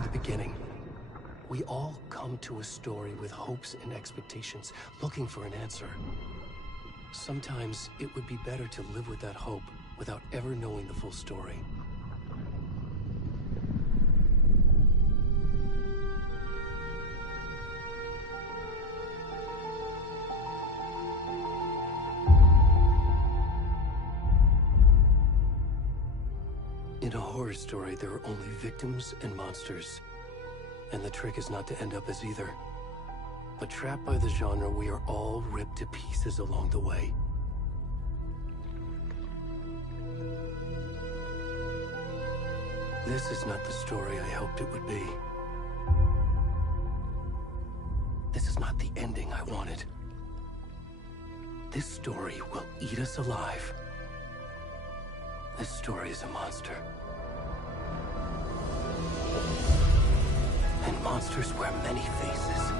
to the beginning. We all come to a story with hopes and expectations, looking for an answer. Sometimes it would be better to live with that hope without ever knowing the full story. In a horror story, there are only victims and monsters. And the trick is not to end up as either. But trapped by the genre, we are all ripped to pieces along the way. This is not the story I hoped it would be. This is not the ending I wanted. This story will eat us alive. This story is a monster. And monsters wear many faces.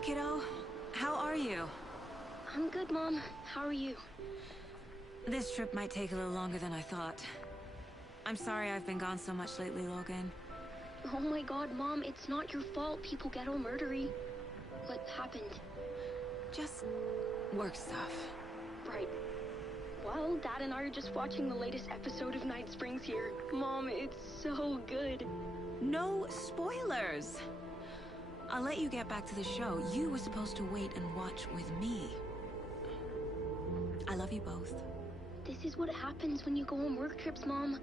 kiddo. How are you? I'm good, Mom. How are you? This trip might take a little longer than I thought. I'm sorry I've been gone so much lately, Logan. Oh my god, Mom, it's not your fault people get all murdery. What happened? Just work stuff. Right. Well, Dad and I are just watching the latest episode of Night Springs here. Mom, it's so good. No spoilers! I'll let you get back to the show. You were supposed to wait and watch with me. I love you both. This is what happens when you go on work trips, Mom.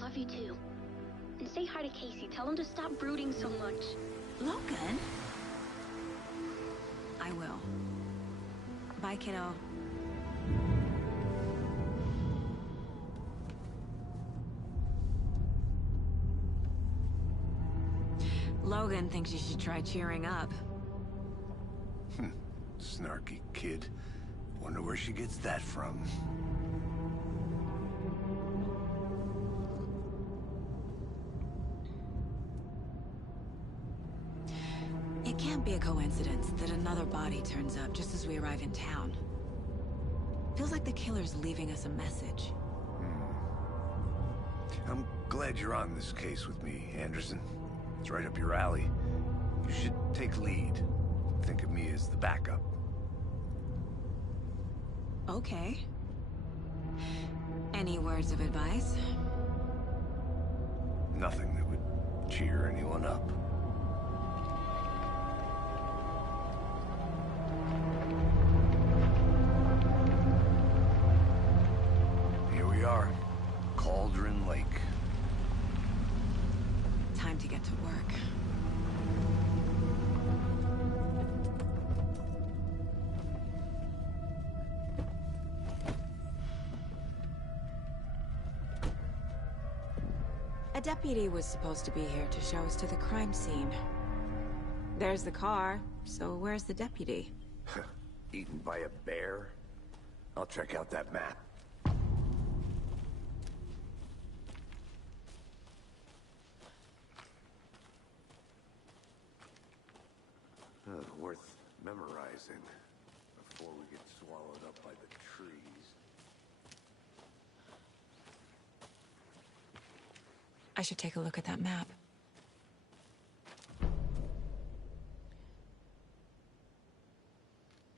Love you too. And say hi to Casey. Tell him to stop brooding so much. Logan? I will. Bye, kiddo. Logan thinks you should try cheering up. Snarky kid. Wonder where she gets that from. It can't be a coincidence that another body turns up just as we arrive in town. Feels like the killer's leaving us a message. I'm glad you're on this case with me, Anderson. It's right up your alley. You should take lead. Think of me as the backup. Okay. Any words of advice? Nothing that would cheer anyone up. Here we are. Cauldron Lake. Time to get to work. A deputy was supposed to be here to show us to the crime scene. There's the car, so where's the deputy? Eaten by a bear? I'll check out that map. Worth memorizing before we get swallowed up by the trees. I should take a look at that map.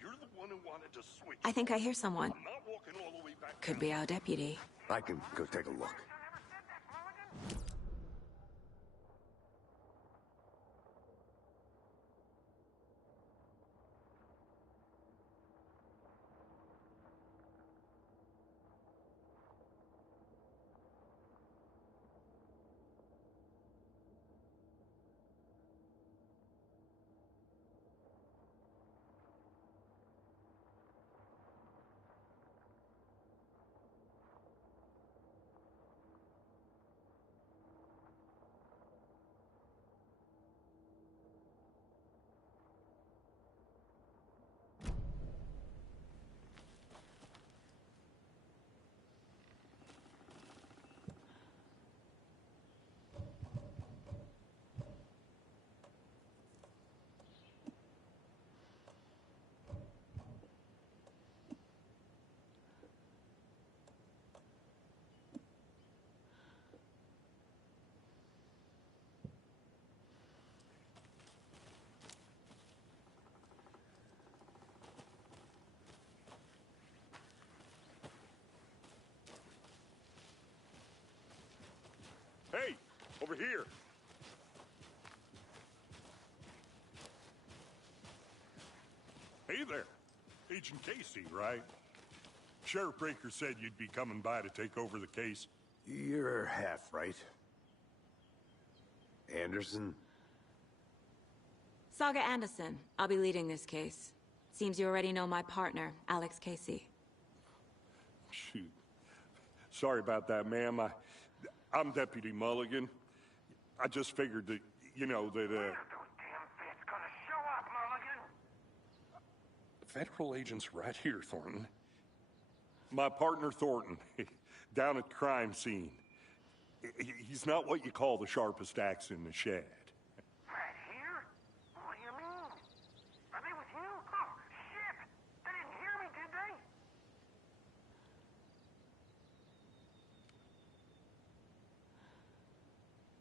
You're the one who wanted to switch. I think I hear someone. I'm not walking all the way back. Could be our deputy. I can go take a look. Hey, over here. Hey there. Agent Casey, right? Sheriff Breaker said you'd be coming by to take over the case. You're half right. Anderson? Saga Anderson. I'll be leading this case. Seems you already know my partner, Alex Casey. Shoot. Sorry about that, ma'am. I'm Deputy Mulligan. I just figured that, you know, that, Federal agents right here, Thornton. My partner, Thornton, down at the crime scene. He's not what you call the sharpest axe in the shed. Right here? What do you mean?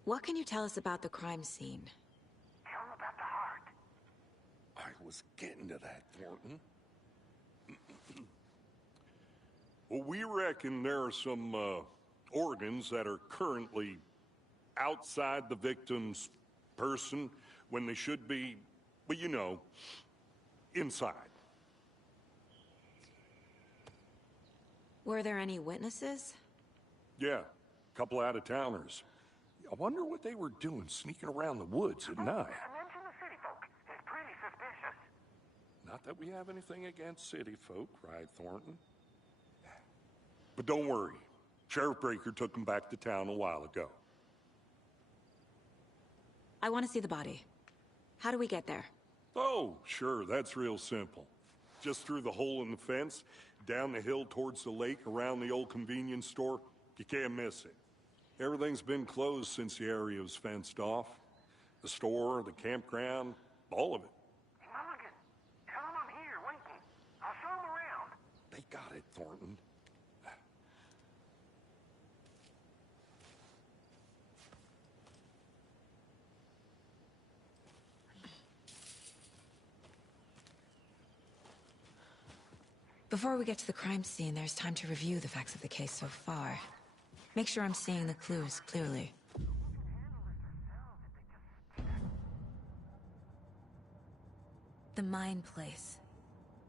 What can you tell us about the crime scene? Tell him about the heart. I was getting to that, Thornton. Well, we reckon there are some organs that are currently outside the victim's person when they should be, well, you know, inside. Were there any witnesses? Yeah, a couple out-of-towners. I wonder what they were doing sneaking around the woods at night. Mention the city folk. It's pretty suspicious. Not that we have anything against city folk, right, Thornton? But don't worry. Sheriff Breaker took them back to town a while ago. I want to see the body. How do we get there? Oh, sure, that's real simple. Just through the hole in the fence, down the hill towards the lake, around the old convenience store. You can't miss it. Everything's been closed since the area was fenced off. The store, the campground, all of it. Mulligan, tell him I'm here waiting. I'll show him around. They got it, Thornton. Before we get to the crime scene, there's time to review the facts of the case so far. Make sure I'm seeing the clues clearly. The Mind Place.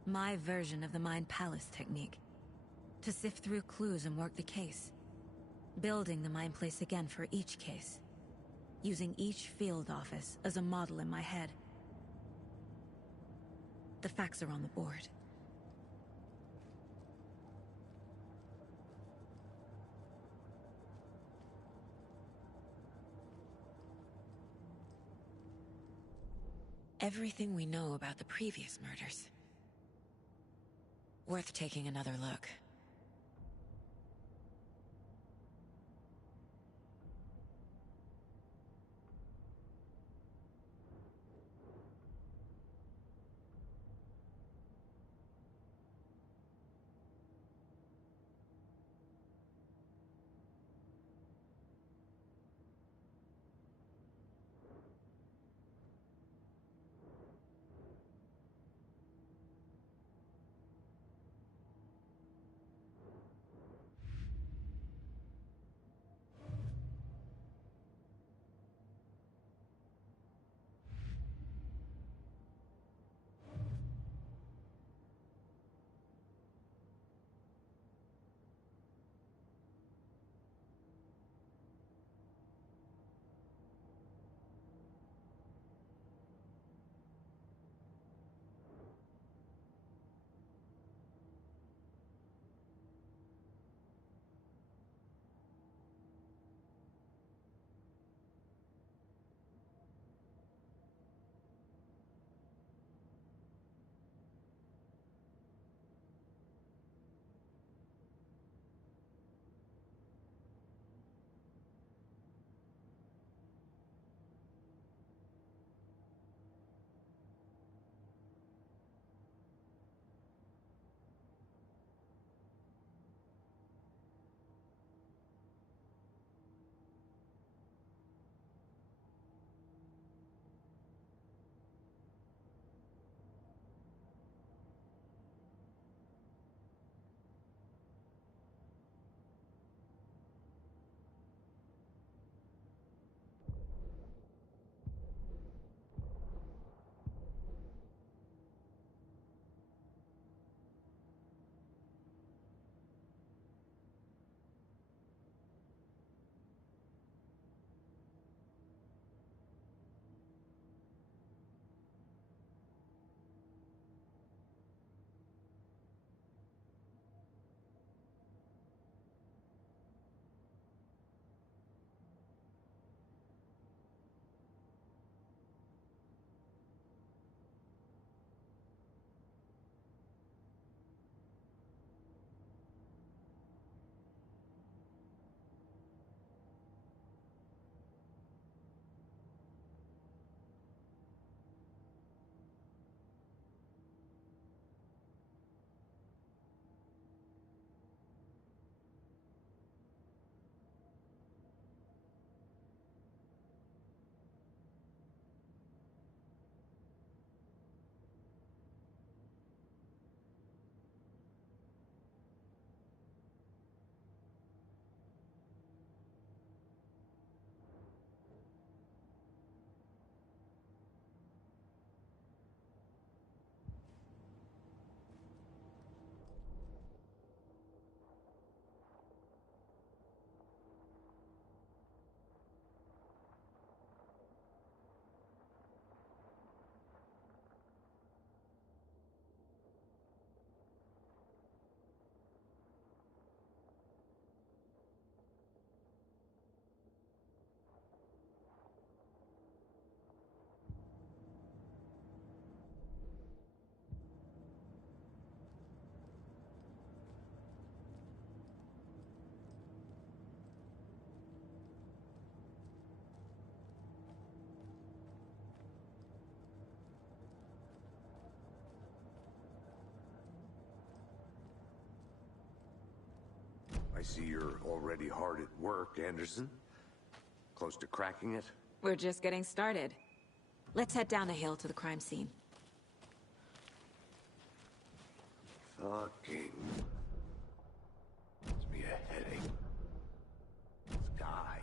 My version of the Mind Palace technique. To sift through clues and work the case. Building the Mind Place again for each case. Using each field office as a model in my head. The facts are on the board. Everything we know about the previous murders. Worth taking another look. see you're already hard at work, Anderson. Close to cracking it? We're just getting started. Let's head down the hill to the crime scene. Fucking... gives me a headache. This guy.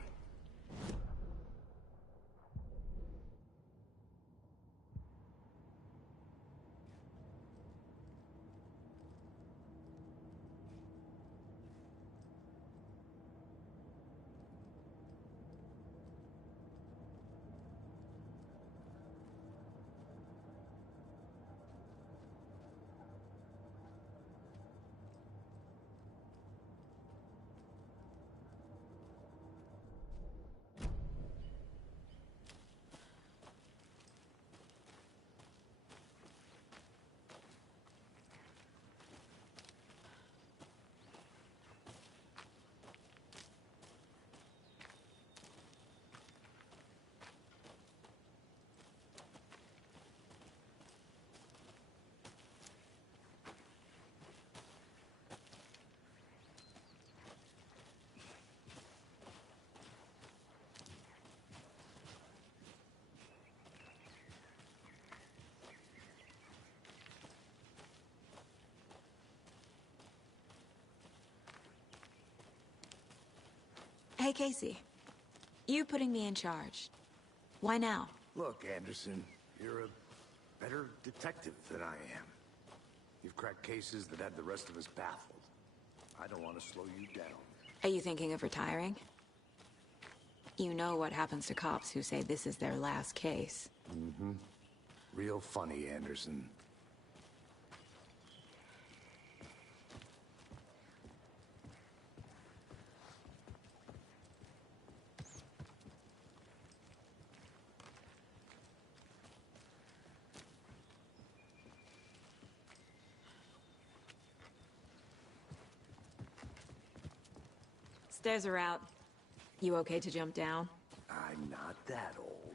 Hey, Casey. You putting me in charge. Why now? Look, Anderson, you're a better detective than I am. You've cracked cases that had the rest of us baffled. I don't want to slow you down. Are you thinking of retiring? You know what happens to cops who say this is their last case. Mm-hmm. Real funny, Anderson. Stairs are out. You okay to jump down? I'm not that old.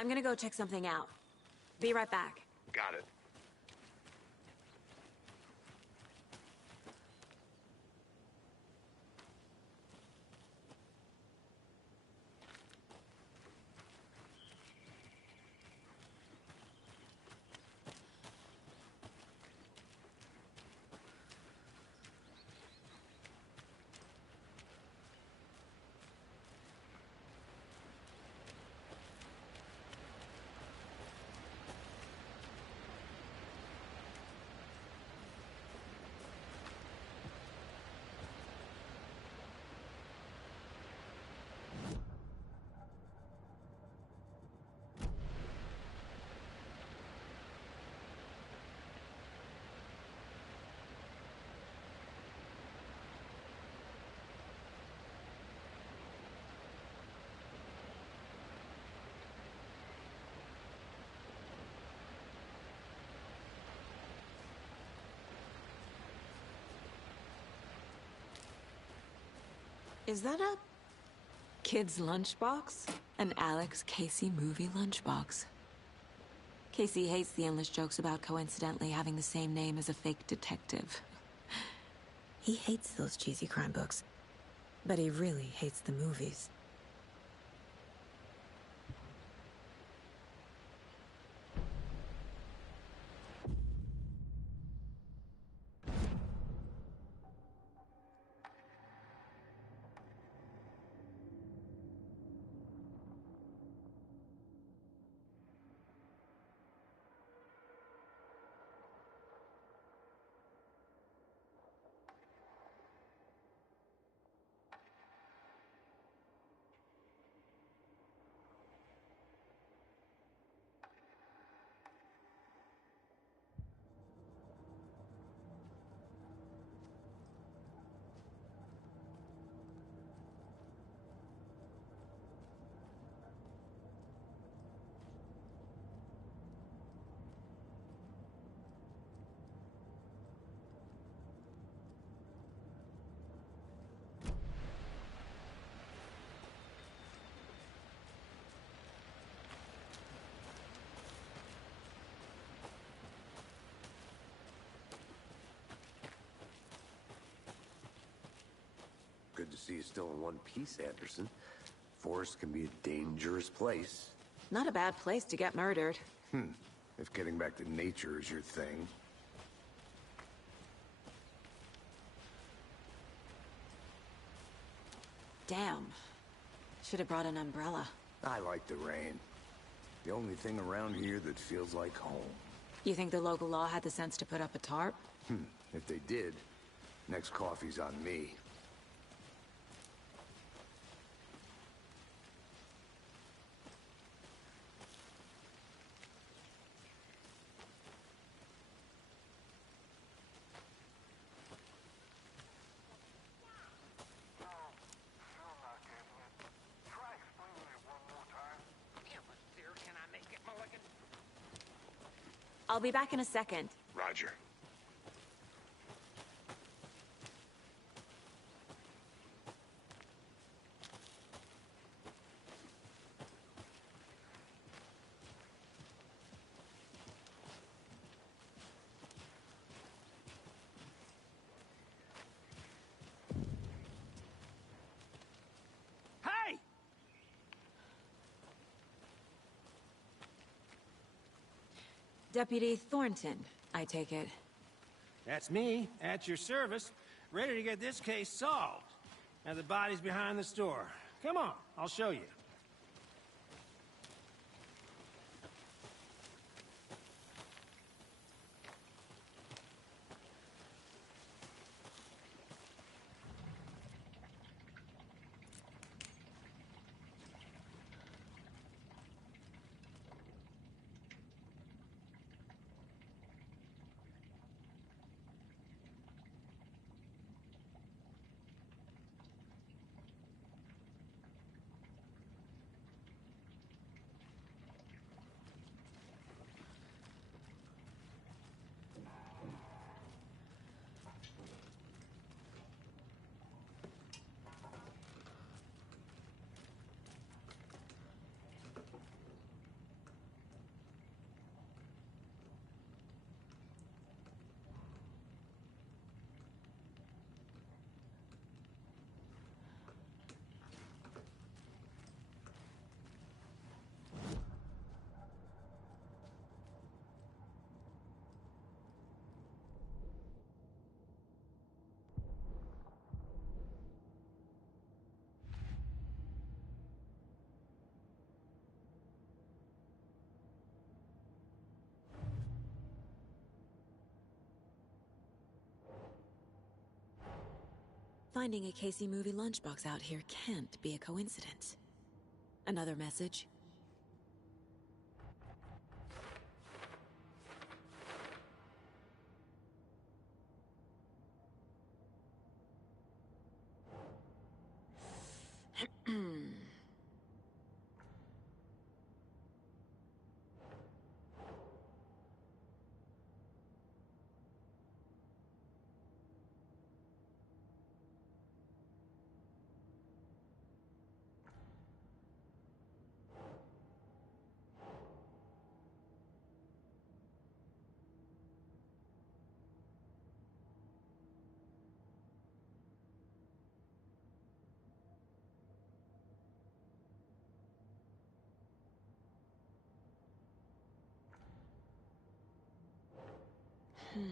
I'm gonna go check something out. Be right back. Got it. Is that a kid's lunchbox? An Alex Casey movie lunchbox. Casey hates the endless jokes about coincidentally having the same name as a fake detective. He hates those cheesy crime books, but he really hates the movies. Good to see you still in one piece, Anderson. Forest can be a dangerous place. Not a bad place to get murdered. If getting back to nature is your thing. Damn. Should have brought an umbrella. I like the rain. The only thing around here that feels like home. You think the local law had the sense to put up a tarp? If they did, next coffee's on me. I'll be back in a second. Roger. Hey! Deputy Thornton, I take it. That's me, at your service, ready to get this case solved. Now the body's behind the store. Come on, I'll show you. Finding a Casey movie lunchbox out here can't be a coincidence. Another message? Ugh.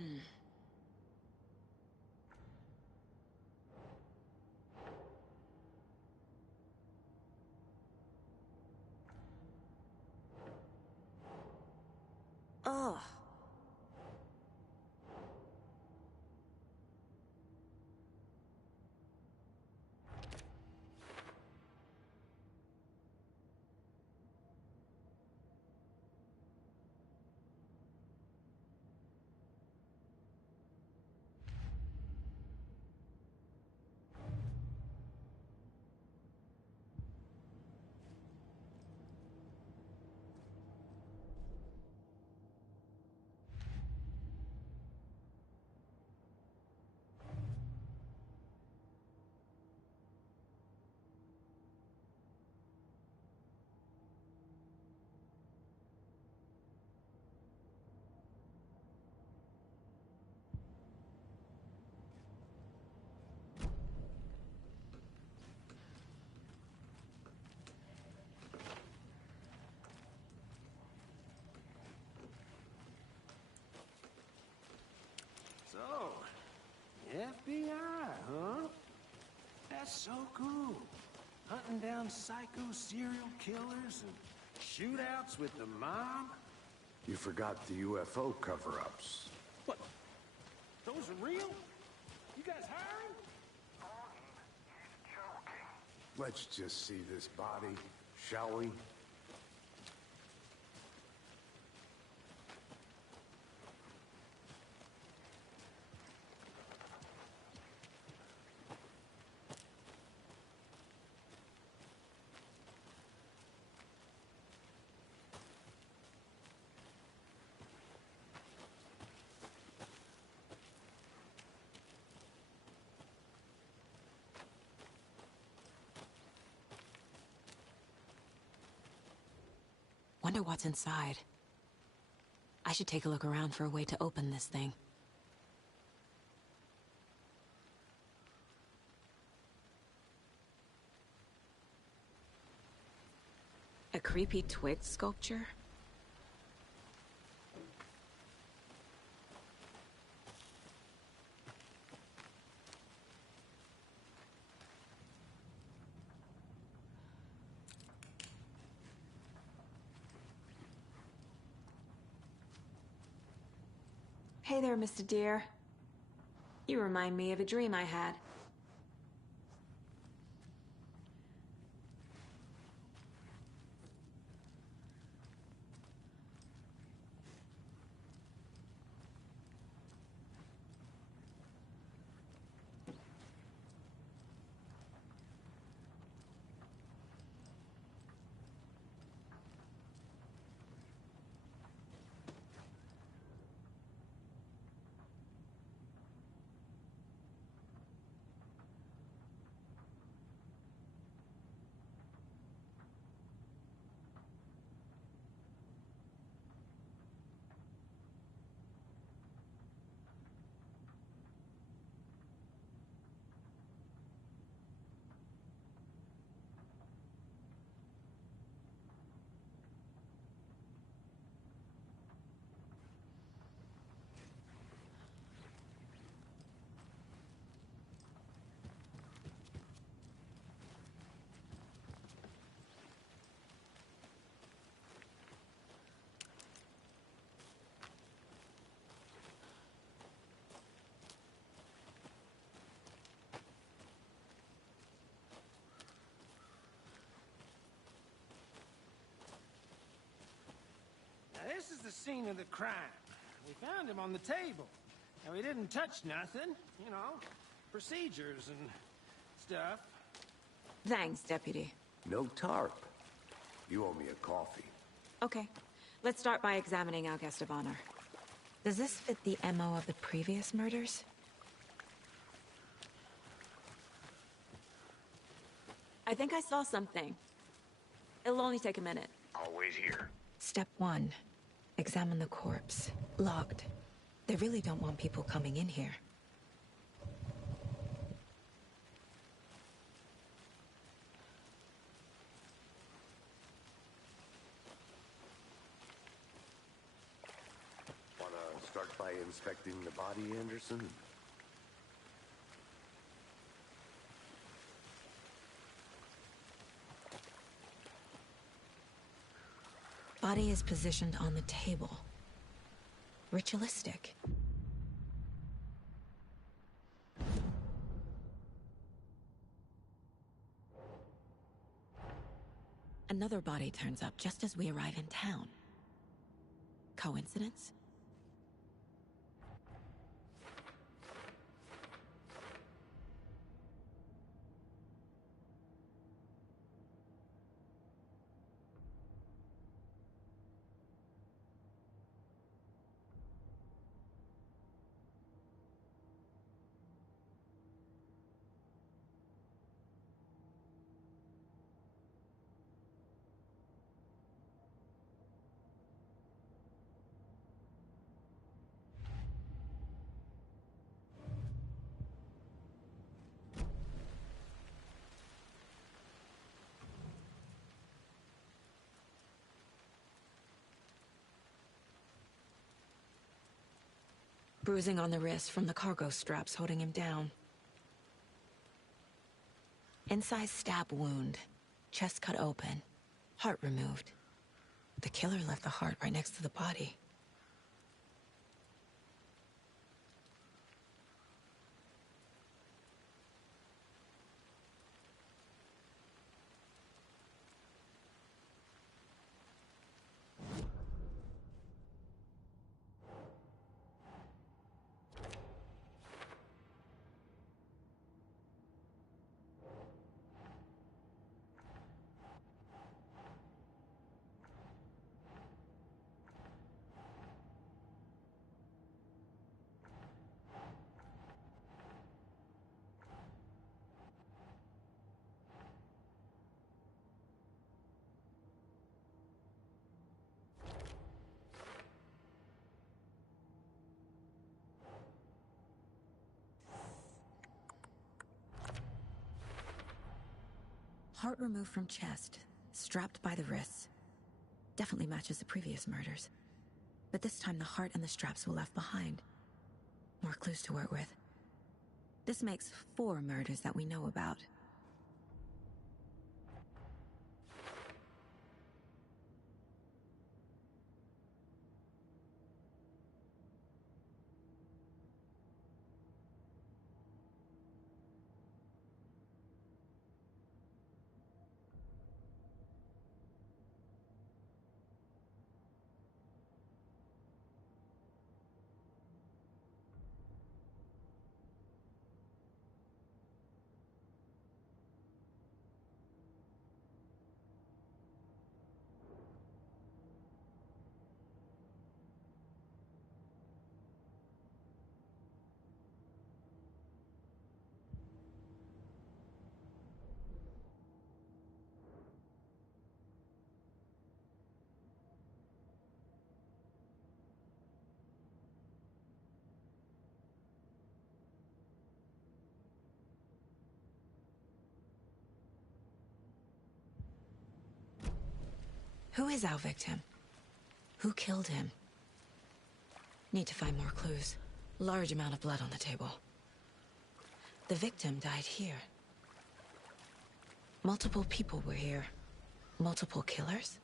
So, FBI, huh? That's so cool. Hunting down psycho serial killers and shootouts with the mob. You forgot the UFO cover-ups. What? Those are real? You guys hiring? He's joking. Let's just see this body, shall we? Wonder what's inside. I should take a look around for a way to open this thing. A creepy twig sculpture? Hey there, Mr. Deer. You remind me of a dream I had. Now, this is the scene of the crime. We found him on the table. And we didn't touch nothing, you know, procedures and stuff. Thanks, Deputy. No tarp. You owe me a coffee. Okay, let's start by examining our guest of honor. Does this fit the MO of the previous murders? I think I saw something. It'll only take a minute. I'll wait here. Step 1. Examine the corpse. Locked. They really don't want people coming in here. Wanna start by inspecting the body, Anderson? Body is positioned on the table. Ritualistic. Another body turns up just as we arrive in town. Coincidence? Bruising on the wrist from the cargo straps holding him down. Incised stab wound. Chest cut open. Heart removed. The killer left the heart right next to the body. Heart removed from chest, strapped by the wrists. Definitely matches the previous murders. But this time the heart and the straps were left behind. More clues to work with. This makes 4 murders that we know about. Who is our victim? Who killed him? Need to find more clues. Large amount of blood on the table. The victim died here. Multiple people were here. Multiple killers?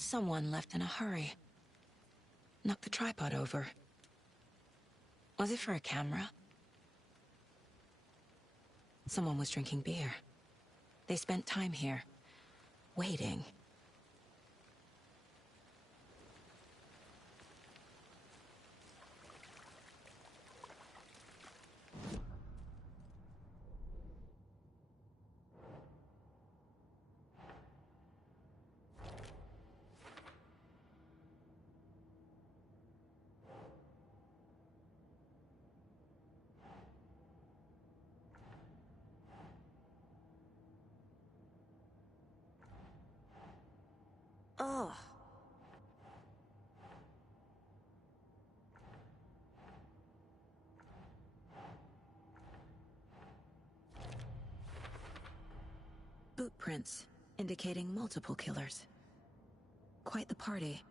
Someone left in a hurry. Knocked the tripod over. Was it for a camera? Someone was drinking beer. They spent time here, waiting. Boot prints, indicating multiple killers. Quite the party.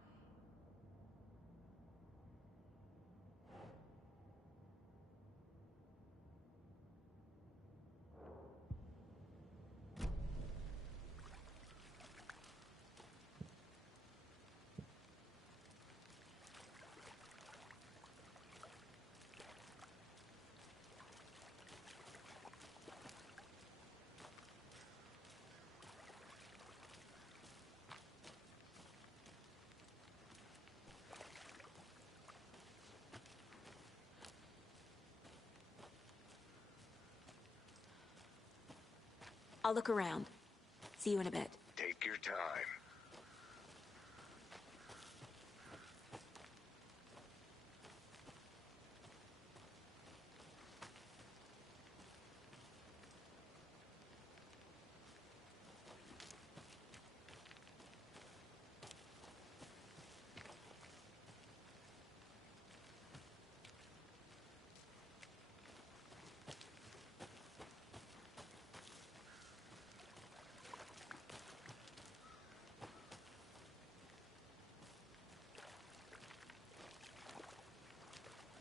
I'll look around. See you in a bit. Take your time.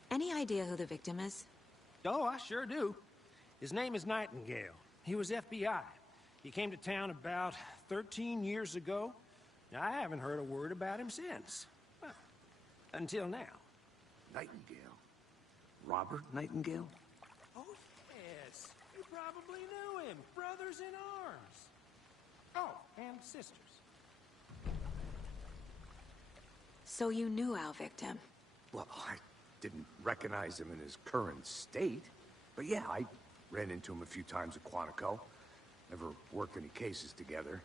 Any idea who the victim is? Oh, I sure do. His name is Nightingale. He was FBI. He came to town about 13 years ago. I haven't heard a word about him since. Well, until now. Nightingale? Robert Nightingale? Oh, yes. You probably knew him. Brothers in arms. Oh, and sisters. So you knew our victim? Well, I didn't recognize him in his current state. But yeah, I ran into him a few times at Quantico. Never worked any cases together.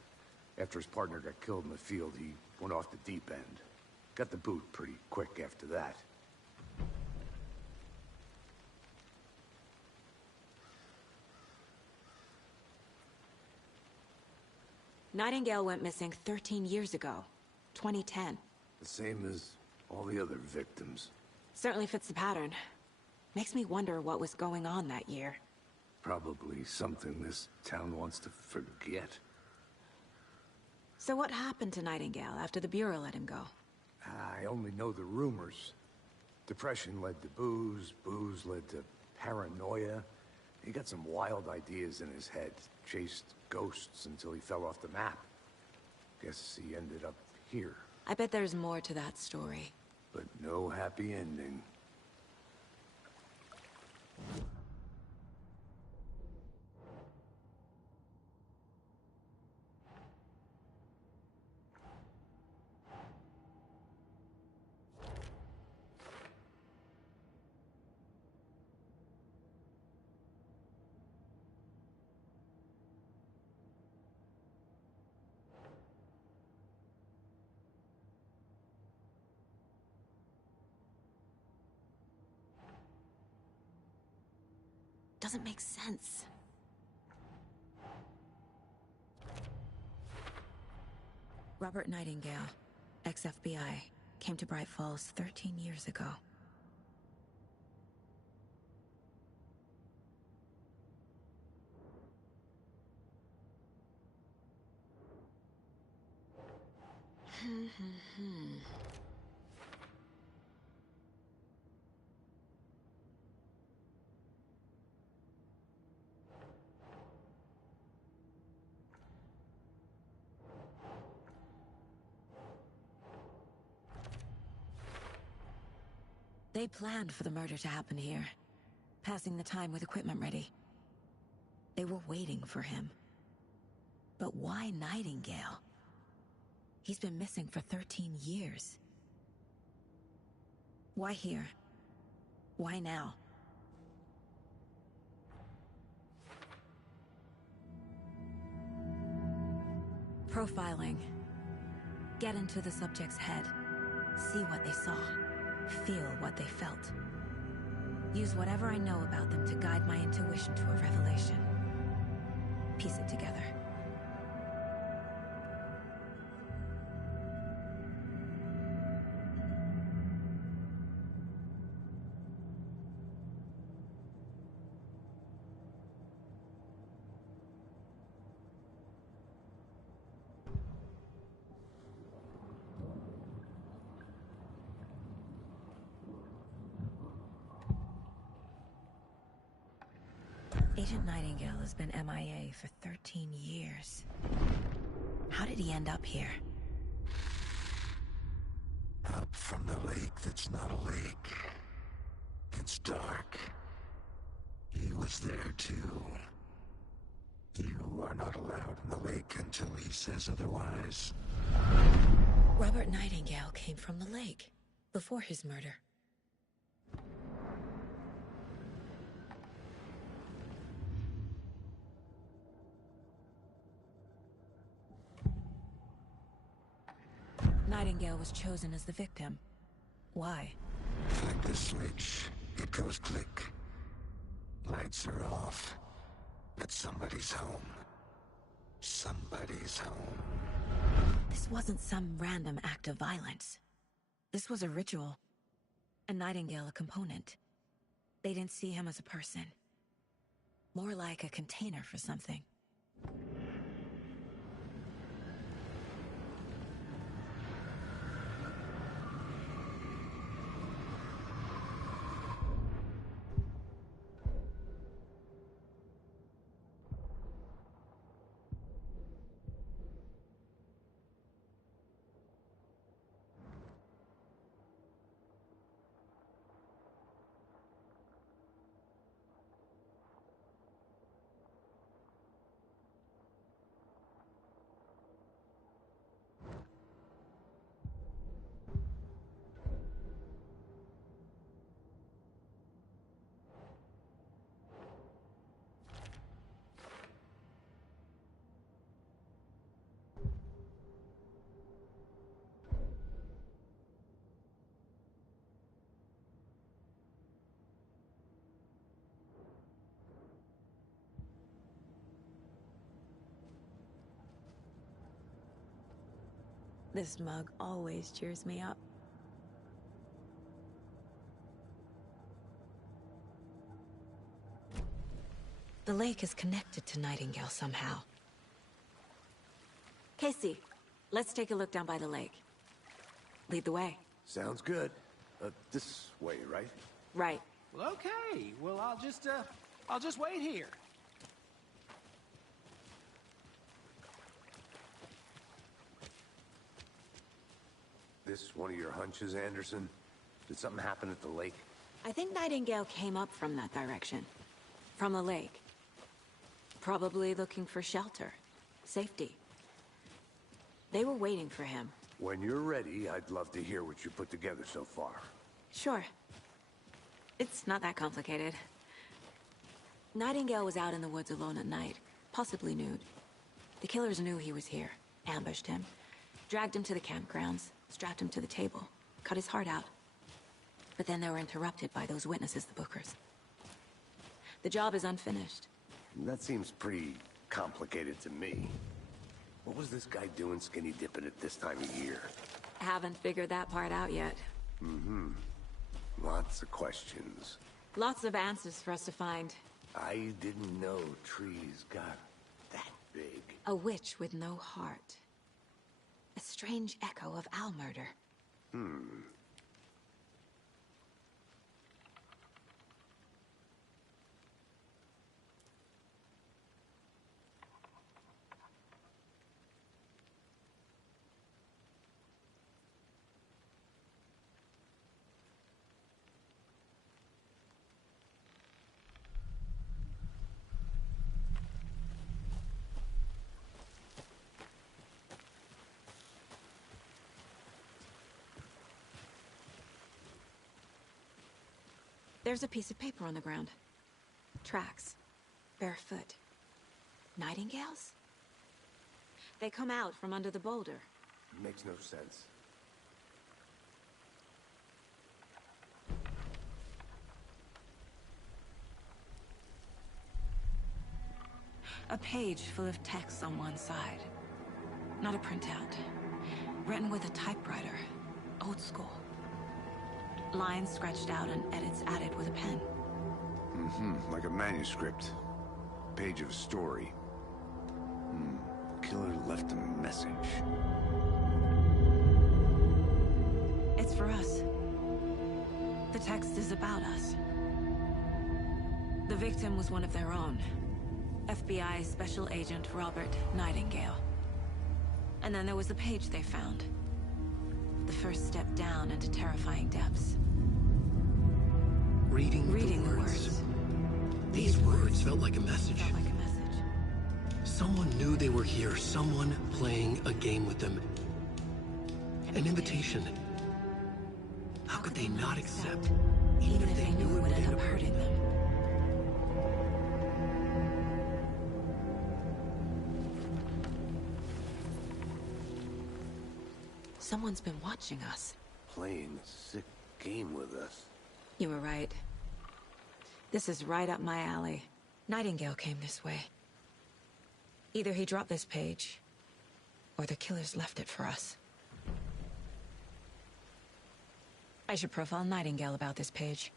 After his partner got killed in the field, he went off the deep end. Got the boot pretty quick after that. Nightingale went missing 13 years ago. 2010. The same as all the other victims. Certainly fits the pattern. Makes me wonder what was going on that year. Probably something this town wants to forget. So what happened to Nightingale after the Bureau let him go? I only know the rumors. Depression led to booze, booze led to paranoia. He got some wild ideas in his head, chased ghosts until he fell off the map. Guess he ended up here. I bet there's more to that story. But no happy ending. Doesn't make sense. Robert Nightingale, ex-FBI, came to Bright Falls 13 years ago. They planned for the murder to happen here, passing the time with equipment ready. They were waiting for him. But why Nightingale? He's been missing for 13 years. Why here? Why now? Profiling. Get into the subject's head. See what they saw. Feel what they felt. Use whatever I know about them to guide my intuition to a revelation. Piece it together. Agent Nightingale has been MIA for 13 years. How did he end up here? Up from the lake that's not a lake. It's dark. He was there too. You are not allowed in the lake until he says otherwise. Robert Nightingale came from the lake, before his murder. Nightingale was chosen as the victim. Why? Like the switch, it goes click. Lights are off. But somebody's home. Somebody's home. This wasn't some random act of violence. This was a ritual. And Nightingale a component. They didn't see him as a person. More like a container for something. This mug always cheers me up. The lake is connected to Nightingale somehow. Casey, let's take a look down by the lake. Lead the way. Sounds good. This way, right? Right. Well, okay. Well, I'll just wait here. This one of your hunches, Anderson? Did something happen at the lake? I think Nightingale came up from that direction. From the lake. Probably looking for shelter. Safety. They were waiting for him. When you're ready, I'd love to hear what you put together so far. Sure. It's not that complicated. Nightingale was out in the woods alone at night, possibly nude. The killers knew he was here, ambushed him, dragged him to the campgrounds, strapped him to the table, cut his heart out. But then they were interrupted by those witnesses, the Bookers. The job is unfinished. That seems pretty complicated to me. What was this guy doing skinny dipping at this time of year? Haven't figured that part out yet. Lots of questions. Lots of answers for us to find. I didn't know trees got that big. A witch with no heart. A strange echo of Al murder. There's a piece of paper on the ground. Tracks. Barefoot. Nightingales? They come out from under the boulder. Makes no sense. A page full of text on one side. Not a printout. Written with a typewriter. Old school. Lines scratched out and edits added with a pen. Like a manuscript. Page of a story. Killer left a message. It's for us. The text is about us. The victim was one of their own. FBI Special Agent Robert Nightingale. And then there was the page they found. The first step down into terrifying depths. Reading the words. These words felt like a message. Felt like a message. Someone knew they were here, someone playing a game with them. An invitation. How could they not accept, even if they knew it would end up hurting them? Someone's been watching us. Playing a sick game with us. You were right. This is right up my alley. Nightingale came this way. Either he dropped this page, or the killers left it for us. I should profile Nightingale about this page.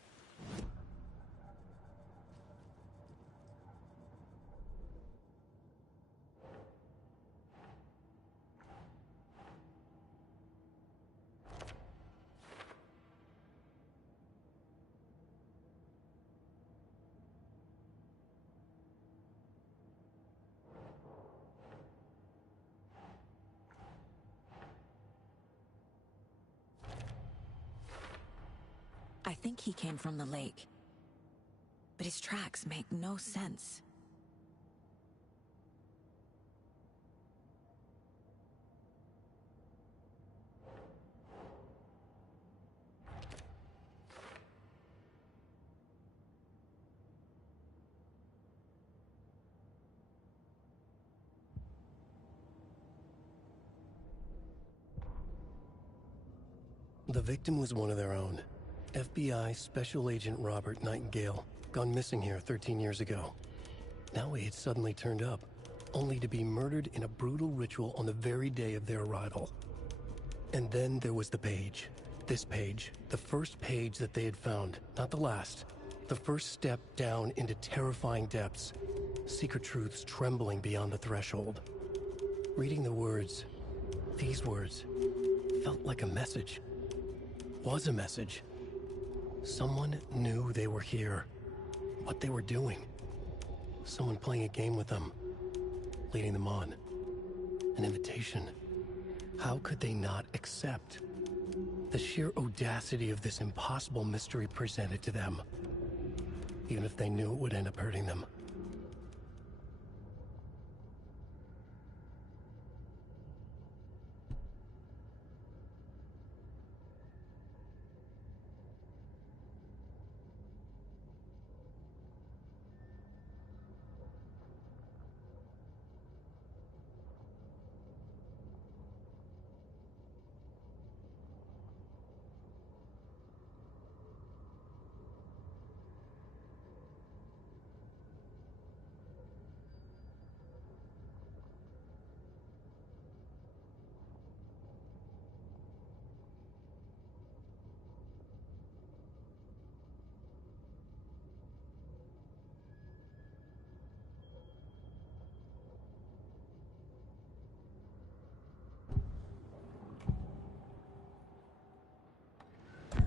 I think he came from the lake. But his tracks make no sense. The victim was one of their own. FBI Special Agent Robert Nightingale, gone missing here 13 years ago. Now he had suddenly turned up, only to be murdered in a brutal ritual on the very day of their arrival. And then there was the page. This page, the first page that they had found, not the last. The first step down into terrifying depths. Secret truths trembling beyond the threshold. Reading the words, these words, felt like a message. Was a message. Someone knew they were here, what they were doing. Someone playing a game with them, leading them on. An invitation. How could they not accept? The sheer audacity of this impossible mystery presented to them, even if they knew it would end up hurting them.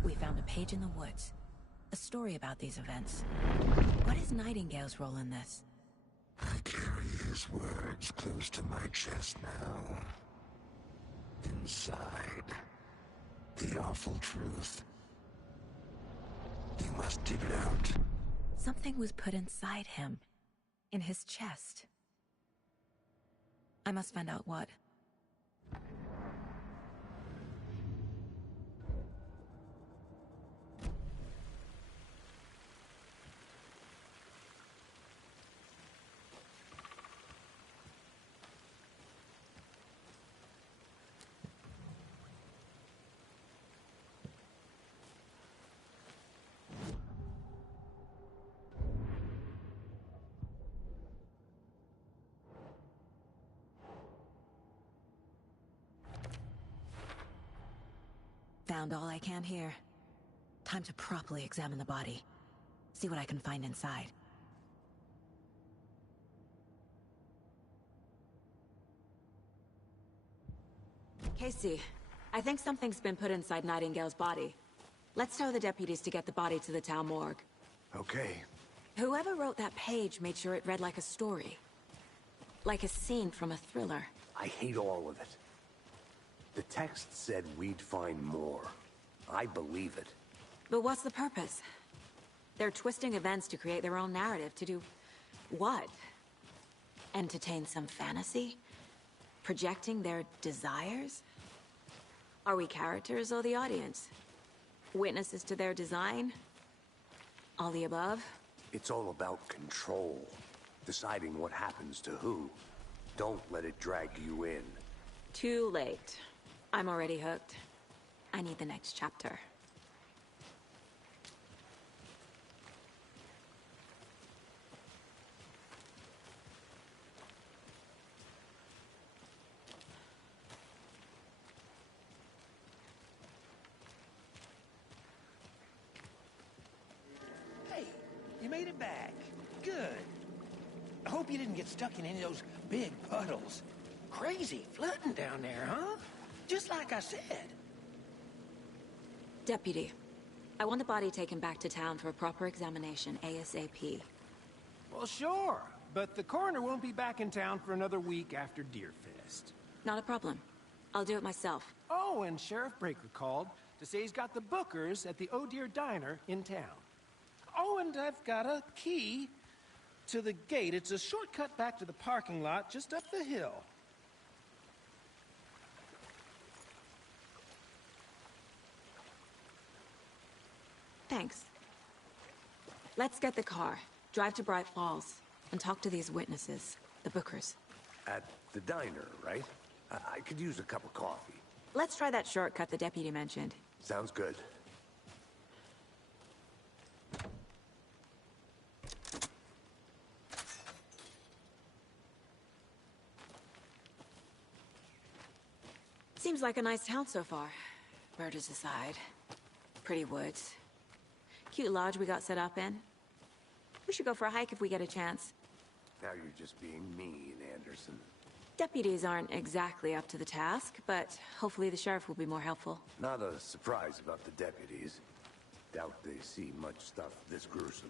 We found a page in the woods. A story about these events. What is Nightingale's role in this? I carry his words close to my chest now. Inside, the awful truth. You must dig it out. Something was put inside him. In his chest. I must find out what. Found all I can here. Time to properly examine the body. See what I can find inside. Casey, I think something's been put inside Nightingale's body. Let's tell the deputies to get the body to the town morgue. Okay. Whoever wrote that page made sure it read like a story. Like a scene from a thriller. I hate all of it. The text said we'd find more. I believe it. But what's the purpose? They're twisting events to create their own narrative to do... what? Entertain some fantasy? Projecting their desires? Are we characters or the audience? Witnesses to their design? All the above? It's all about control. Deciding what happens to who. Don't let it drag you in. Too late. I'm already hooked. I need the next chapter. Hey, you made it back. Good. I hope you didn't get stuck in any of those big puddles. Crazy flooding down there, huh? Just like I said. Deputy, I want the body taken back to town for a proper examination, ASAP. Well, sure. But the coroner won't be back in town for another week after Deerfest. Not a problem. I'll do it myself. Oh, and Sheriff Breaker called to say he's got the Bookers at the Oh Deer Diner in town. Oh, and I've got a key to the gate. It's a shortcut back to the parking lot just up the hill. Thanks. Let's get the car, drive to Bright Falls, and talk to these witnesses, the Bookers. At the diner, right? I could use a cup of coffee. Let's try that shortcut the deputy mentioned. Sounds good. Seems like a nice town so far. Murders aside. Pretty woods. Cute lodge we got set up in. We should go for a hike if we get a chance. Now you're just being mean, Anderson. Deputies aren't exactly up to the task, but hopefully the sheriff will be more helpful. Not a surprise about the deputies. Doubt they see much stuff this gruesome.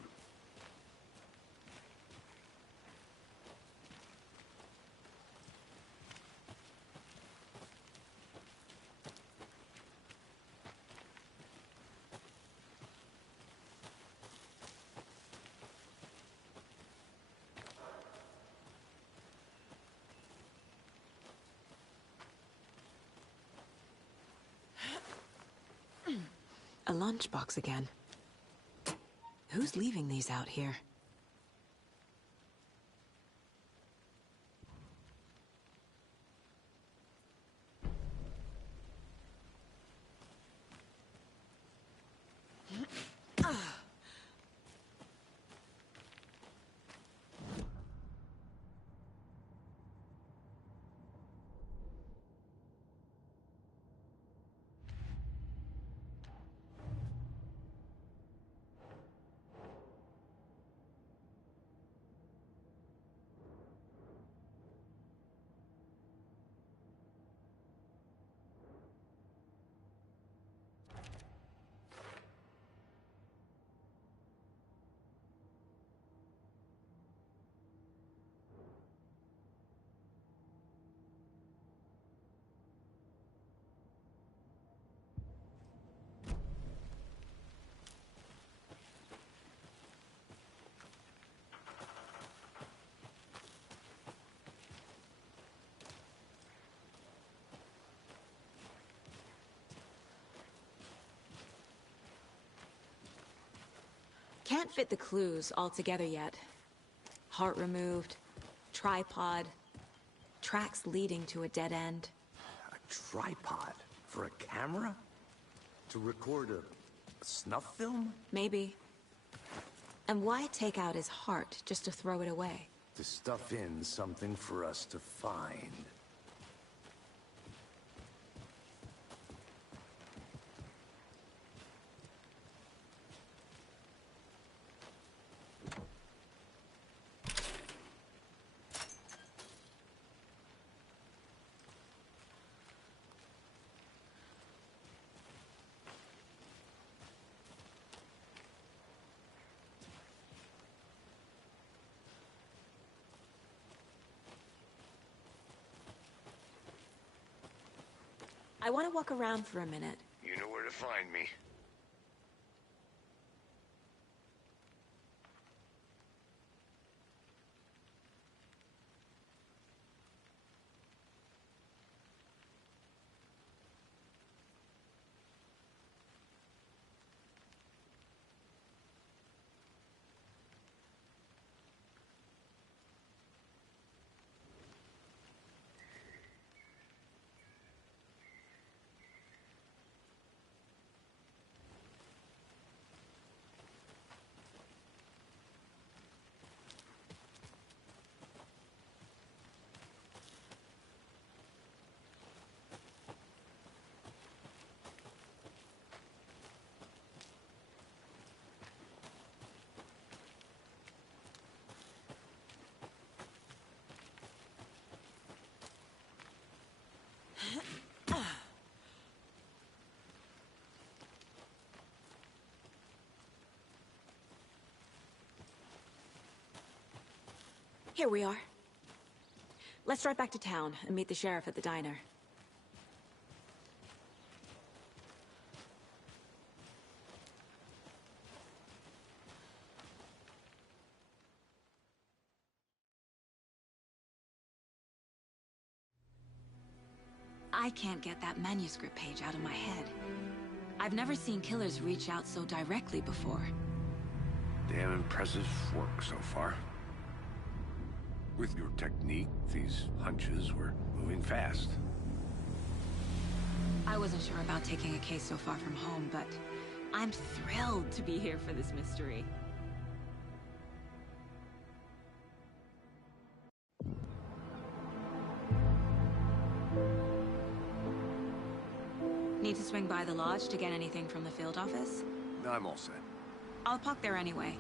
A lunchbox again. Who's leaving these out here? Can't fit the clues all together yet. Heart removed, tripod, tracks leading to a dead end. A tripod? For a camera? To record a snuff film? Maybe. And why take out his heart just to throw it away? To stuff in something for us to find. I want to walk around for a minute. You know where to find me. Here we are. Let's drive back to town and meet the sheriff at the diner. I can't get that manuscript page out of my head. I've never seen killers reach out so directly before. Damn impressive work so far. With your technique, these hunches were moving fast. I wasn't sure about taking a case so far from home, but I'm thrilled to be here for this mystery. Need to swing by the lodge to get anything from the field office? No, I'm all set. I'll park there anyway.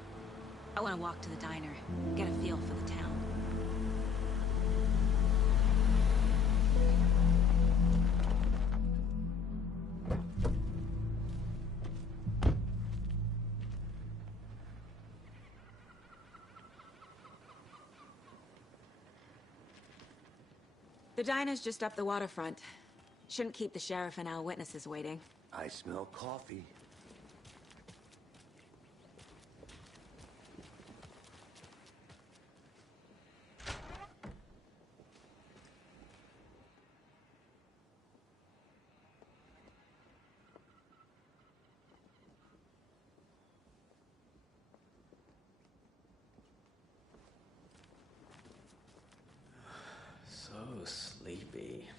I want to walk to the diner, get a feel for the town. The diner's just up the waterfront. Shouldn't keep the sheriff and our witnesses waiting. I smell coffee. So sleepy.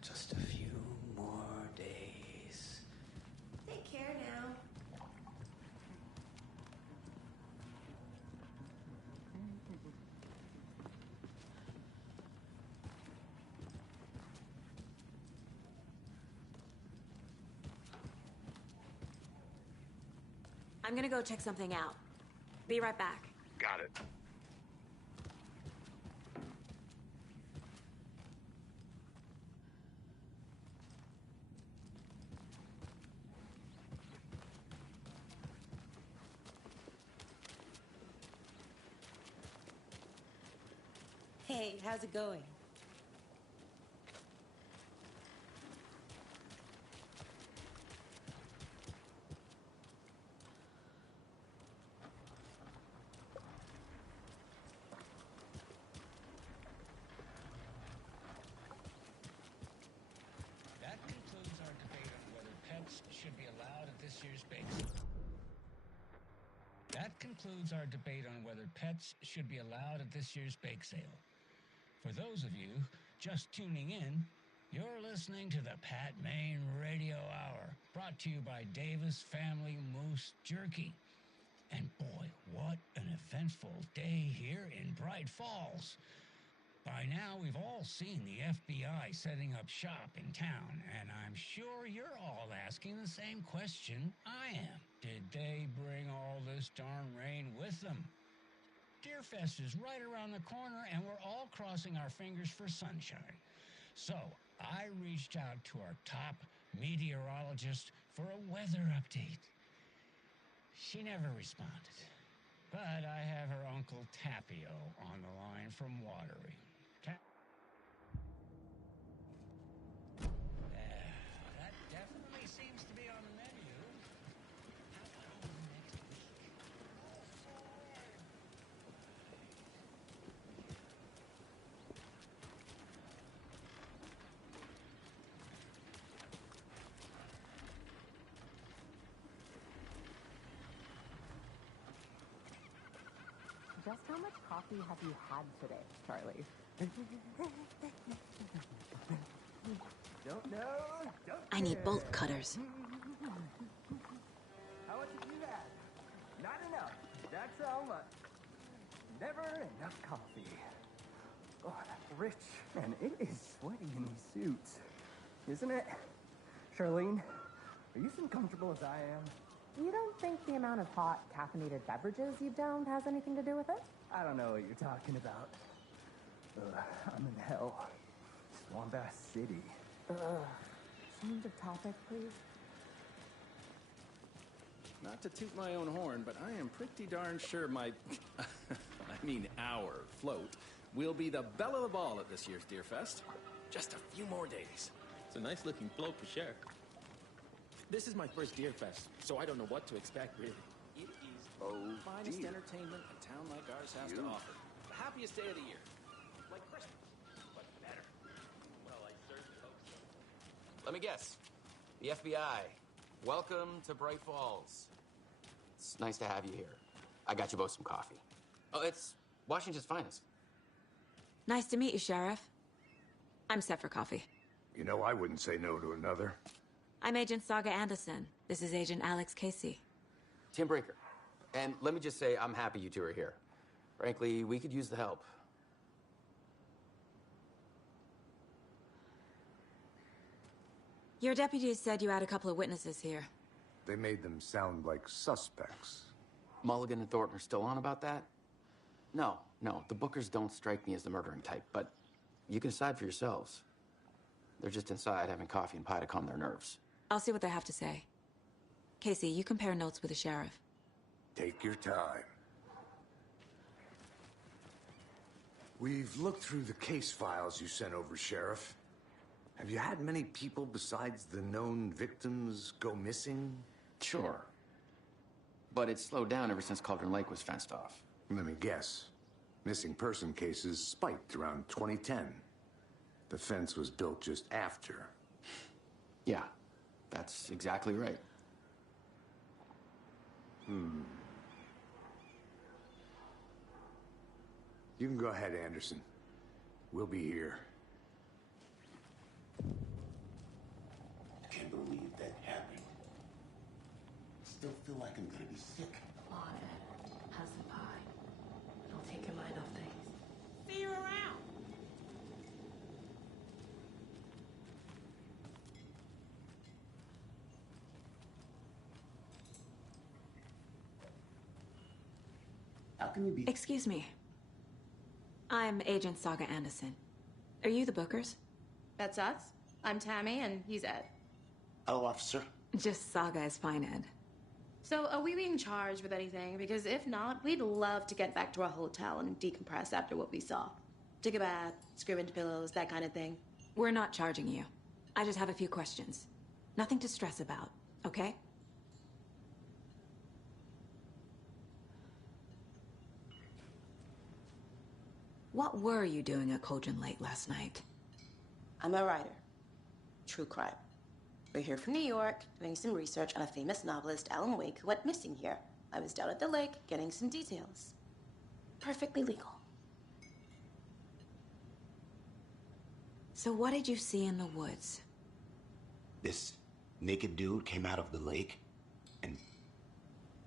Just a few more days. Take care now. I'm gonna go check something out. Be right back. Got it. Hey, how's it going? That concludes our debate on whether pets should be allowed at this year's bake sale. That concludes our debate on whether pets should be allowed at this year's bake sale. For those of you just tuning in, you're listening to the Pat Maine Radio Hour, brought to you by Davis Family Moose Jerky. And boy, what an eventful day here in Bright Falls. By now, we've all seen the FBI setting up shop in town, and I'm sure you're all asking the same question I am. Did they bring all this darn rain with them? Deerfest is right around the corner, and we're all crossing our fingers for sunshine. So, I reached out to our top meteorologist for a weather update. She never responded, but I have her Uncle Tapio on the line from Watery. Just how much coffee have you had today, Charlie? Don't know. I need bolt cutters. How much have you had? Not enough. That's how much. Never enough coffee. Oh, that's rich. Man, it is sweaty in these suits. Isn't it? Charlene, are you as comfortable as I am? You don't think the amount of hot, caffeinated beverages you've downed has anything to do with it? I don't know what you're talking about. I'm in hell. Swamp Ass City. Change of topic, please. Not to toot my own horn, but I am pretty darn sure my... our float will be the belle of the ball at this year's Deer Fest. Just a few more days. It's a nice-looking float for sure. This is my first Deer Fest, so I don't know what to expect, really. It is the finest entertainment a town like ours has to offer. The happiest day of the year. Like Christmas, but better. Well, I certainly hope so. Let me guess. The FBI. Welcome to Bright Falls. It's nice to have you here. I got you both some coffee. Oh, it's Washington's finest. Nice to meet you, Sheriff. I'm set for coffee. You know, I wouldn't say no to another. I'm Agent Saga Anderson. This is Agent Alex Casey. Tim Breaker. And let me just say, I'm happy you two are here. Frankly, we could use the help. Your deputies said you had a couple of witnesses here. They made them sound like suspects. Mulligan and Thornton are still on about that? No, the Bookers don't strike me as the murdering type, but you can decide for yourselves. They're just inside having coffee and pie to calm their nerves. I'll see what they have to say. Casey, you compare notes with the sheriff. Take your time. We've looked through the case files you sent over, Sheriff. Have you had many people besides the known victims go missing? Sure. But it's slowed down ever since Cauldron Lake was fenced off. Let me guess. Missing person cases spiked around 2010. The fence was built just after. Yeah, that's exactly right. You can go ahead, Anderson. We'll be here. I can't believe that happened. Still feel like I'm gonna be sick. Come on, Ed. Have some pie. Don't take your mind off things. See you around. How can you be... Excuse me. I'm Agent Saga Anderson. Are you the Bookers? That's us. I'm Tammy, and he's Ed. Hello, officer. Just Saga is fine, Ed. So, are we being charged with anything? Because if not, we'd love to get back to our hotel and decompress after what we saw. Take a bath, scream into pillows, that kind of thing. We're not charging you. I just have a few questions. Nothing to stress about, okay? What were you doing at Cauldron Lake last night? I'm a writer. True crime. We're here from New York, doing some research on a famous novelist, Alan Wake, who went missing here. I was down at the lake, getting some details. Perfectly legal. So what did you see in the woods? This naked dude came out of the lake, and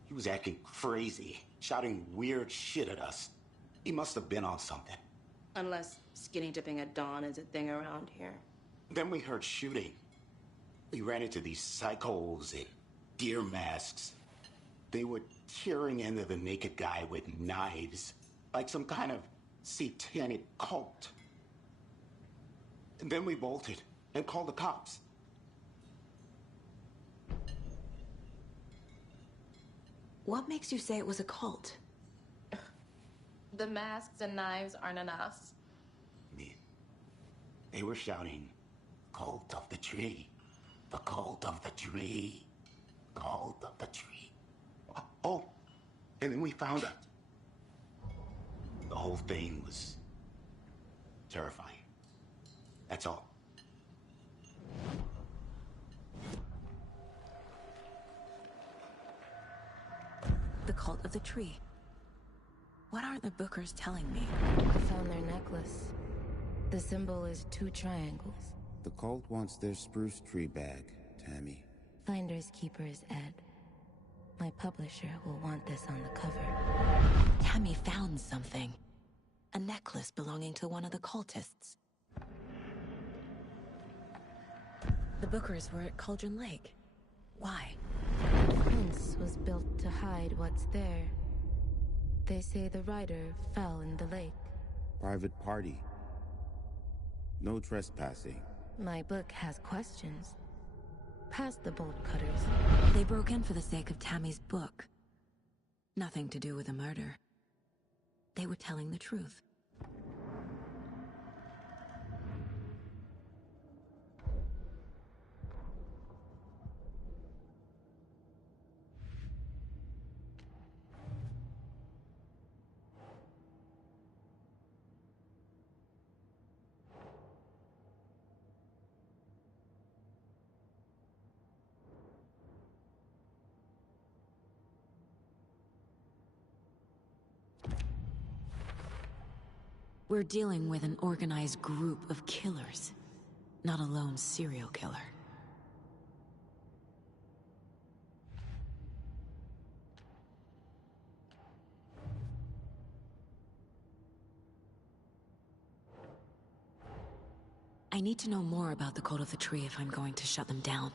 he was acting crazy, shouting weird shit at us. He must have been on something. Unless skinny dipping at dawn is a thing around here. Then we heard shooting. We ran into these psychos in deer masks. They were tearing into the naked guy with knives, like some kind of satanic cult. And then we bolted and called the cops. What makes you say it was a cult? The masks and knives aren't enough. They were shouting, "Cult of the tree, the cult of the tree, cult of the tree." Oh, and then we found it. The whole thing was terrifying. That's all. The cult of the tree. What are the Bookers telling me? I found their necklace. The symbol is 2 triangles. The cult wants their spruce tree bag, Tammy. Finders keepers, Ed. My publisher will want this on the cover. Tammy found something. A necklace belonging to one of the cultists. The Bookers were at Cauldron Lake. Why? The prince was built to hide what's there. They say the rider fell in the lake. Private party. No trespassing. My book has questions. Past the bolt cutters. They broke in for the sake of Tammy's book. Nothing to do with the murder. They were telling the truth. We're dealing with an organized group of killers, not a lone serial killer. I need to know more about the Cult of the Tree if I'm going to shut them down.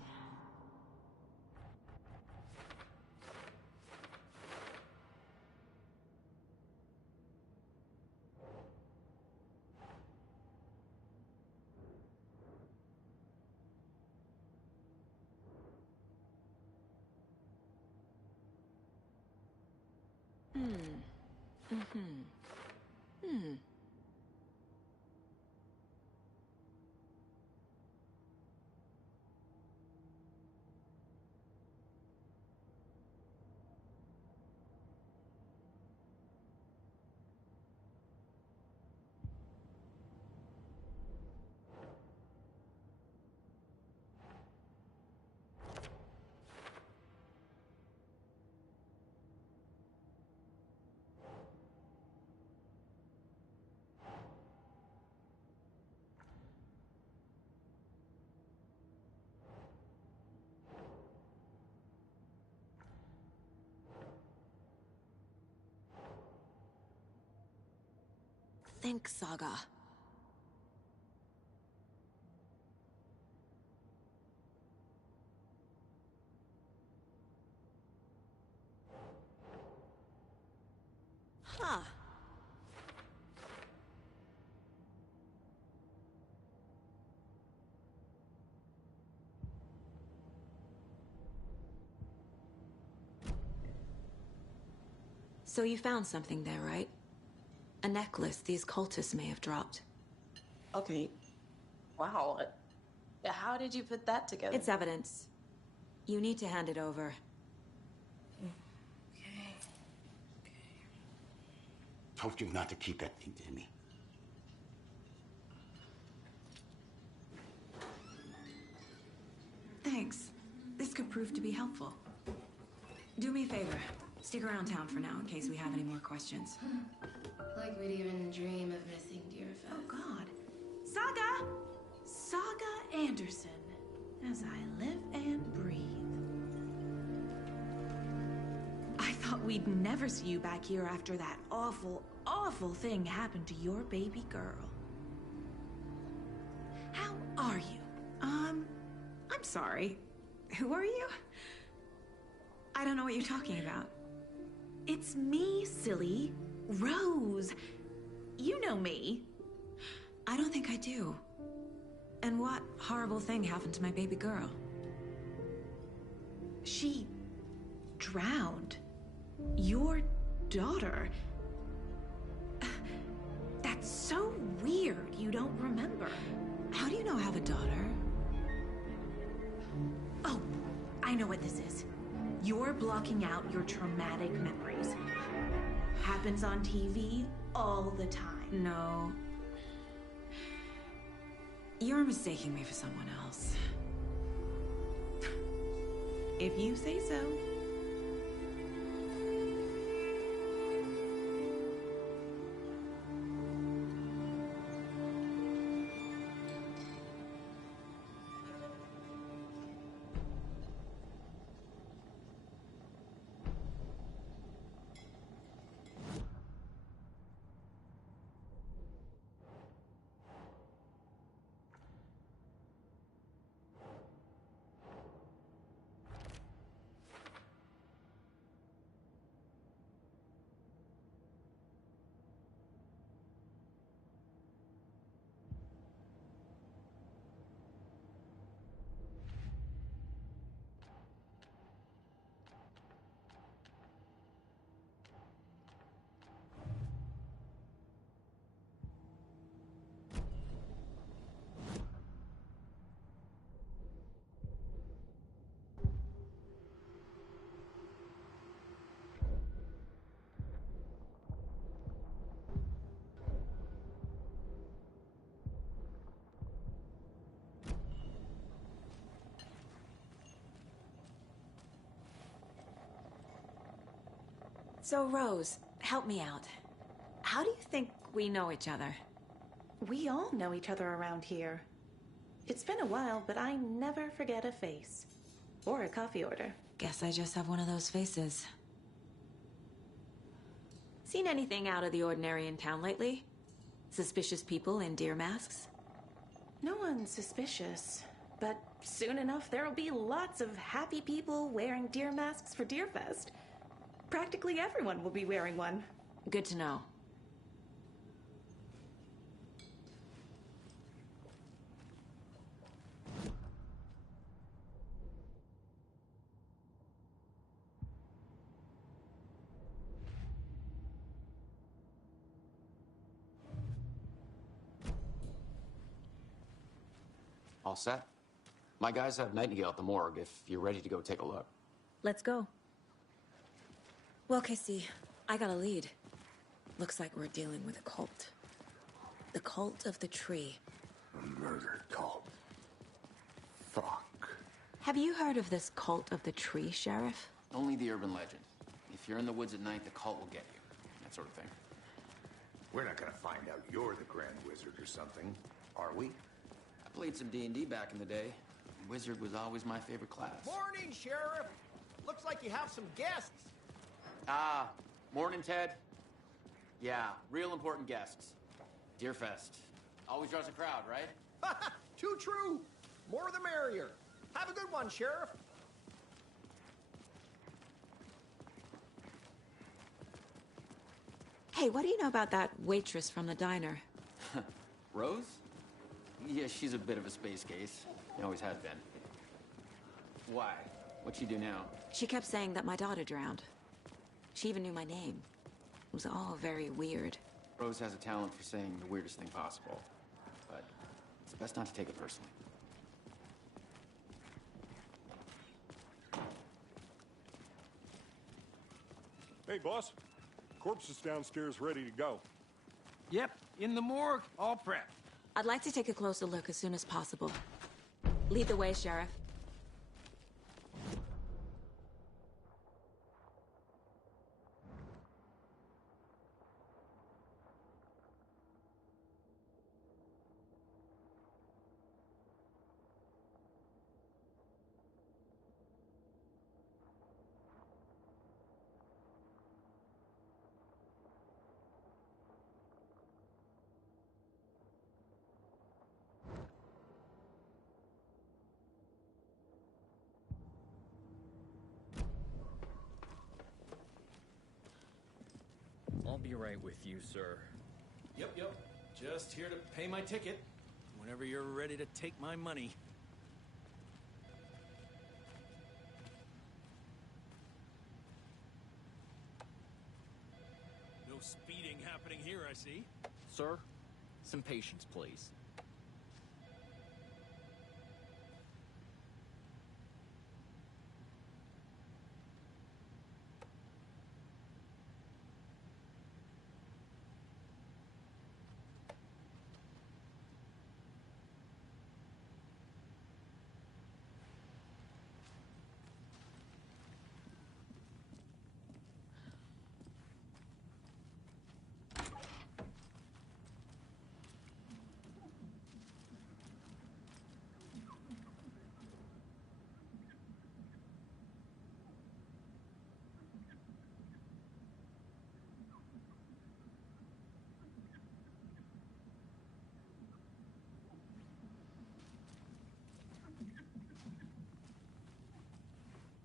Think, Saga. Huh. So you found something there, right? A necklace these cultists may have dropped. Okay. Wow. How did you put that together? It's evidence. You need to hand it over. Told you not to keep that thing, Tammy. Thanks. This could prove to be helpful. Do me a favor. Stick around town for now in case we have any more questions. Like we'd even dream of missing Deerfest. Oh, God. Saga! Saga Anderson. As I live and breathe. I thought we'd never see you back here after that awful, awful thing happened to your baby girl. How are you? I'm sorry. Who are you? I don't know what you're talking about. It's me, silly. Rose. You know me. I don't think I do. And what horrible thing happened to my baby girl? She drowned. Your daughter. That's so weird you don't remember. How do you know I have a daughter? Oh, I know what this is. You're blocking out your traumatic memories. Happens on TV all the time. No. You're mistaking me for someone else. If you say so. So, Rose, help me out. How do you think we know each other? We all know each other around here. It's been a while, but I never forget a face. Or a coffee order. Guess I just have one of those faces. Seen anything out of the ordinary in town lately? Suspicious people in deer masks? No one's suspicious. But soon enough, there'll be lots of happy people wearing deer masks for Deerfest. Practically everyone will be wearing one. Good to know. All set? My guys have Nightingale at the morgue if you're ready to go take a look. Let's go. Well, Casey, I got a lead. Looks like we're dealing with a cult. The Cult of the Tree. A murder cult. Fuck. Have you heard of this Cult of the Tree, Sheriff? Only the urban legend. If you're in the woods at night, the cult will get you. That sort of thing. We're not gonna find out you're the Grand Wizard or something, are we? I played some D&D back in the day. Wizard was always my favorite class. Morning, Sheriff. Looks like you have some guests. Ah, morning, Ted. Yeah, real important guests. Deerfest. Always draws a crowd, right? Too true. More the merrier. Have a good one, Sheriff. Hey, what do you know about that waitress from the diner? Rose? Yeah, she's a bit of a space case. She always has been. Why? What'd she do now? She kept saying that my daughter drowned. She even knew my name. It was all very weird. Rose has a talent for saying the weirdest thing possible. But it's best not to take it personally. Hey, boss. Corpse is downstairs ready to go. Yep, in the morgue, all prepped. I'd like to take a closer look as soon as possible. Lead the way, Sheriff. I'll be right with you, sir. Yep. Just here to pay my ticket. Whenever you're ready to take my money. No speeding happening here, I see. Sir, some patience, please.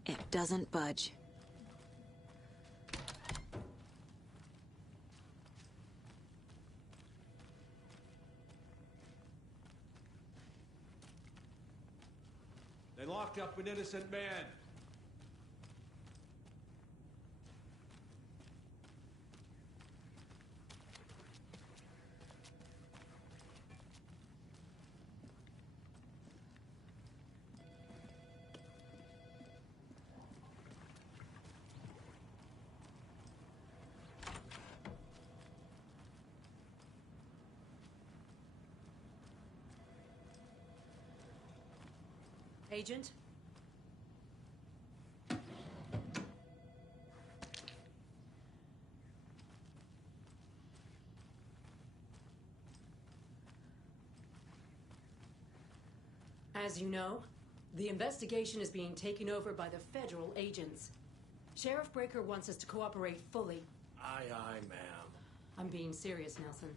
It doesn't budge. They locked up an innocent man. Agent? As you know, the investigation is being taken over by the federal agents. Sheriff Breaker wants us to cooperate fully. Aye, aye, ma'am. I'm being serious, Nelson.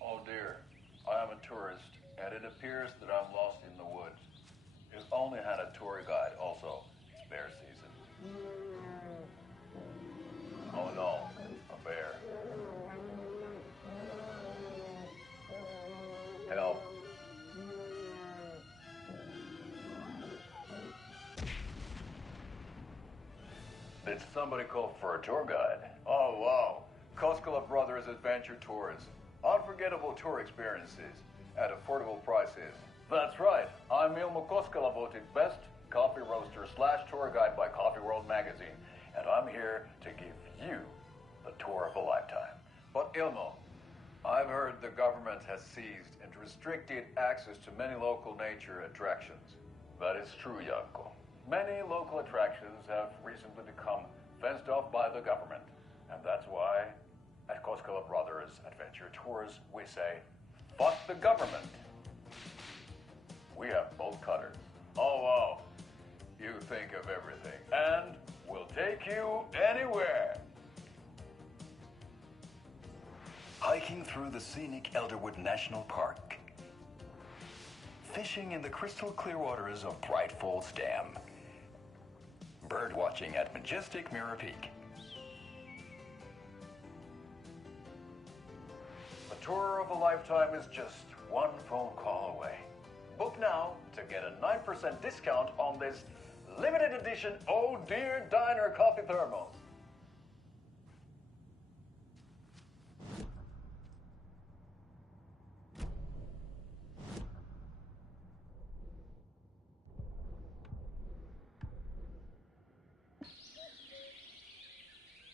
Oh dear, I am a tourist, and it appears that I'm lost in the woods. If only had a tour guide also. It's bear season. Oh no, a bear. Help. Did somebody call for a tour guide? Oh wow, Koskela Brothers Adventure Tours. Unforgettable tour experiences at affordable prices. That's right, I'm Ilmo Koskela, voted best coffee roaster / tour guide by Coffee World magazine, and I'm here to give you the tour of a lifetime. But Ilmo, I've heard the government has seized and restricted access to many local nature attractions. That is true, Janko. Many local attractions have recently become fenced off by the government, and that's why at Koskela Brothers Adventure Tours we say, fuck the government. We have bolt cutters. Oh wow, you think of everything, and we'll take you anywhere. Hiking through the scenic Elderwood National Park. Fishing in the crystal clear waters of Bright Falls Dam. Bird watching at majestic Mirror Peak. The tour of a lifetime is just one phone call away. Book now to get a 9% discount on this limited edition Oh Dear Diner coffee thermos.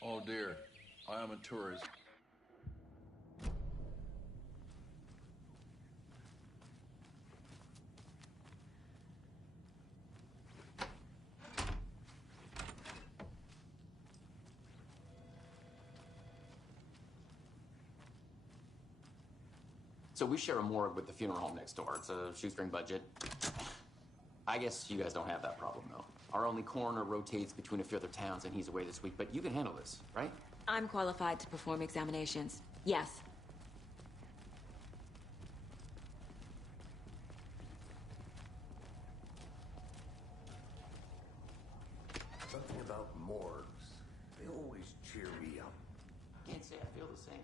Oh dear, I am a tourist. So we share a morgue with the funeral home next door. It's a shoestring budget. I guess you guys don't have that problem, though. Our only coroner rotates between a few other towns, and he's away this week. But you can handle this, right? I'm qualified to perform examinations. Yes. Something about morgues. They always cheer me up. Can't say I feel the same.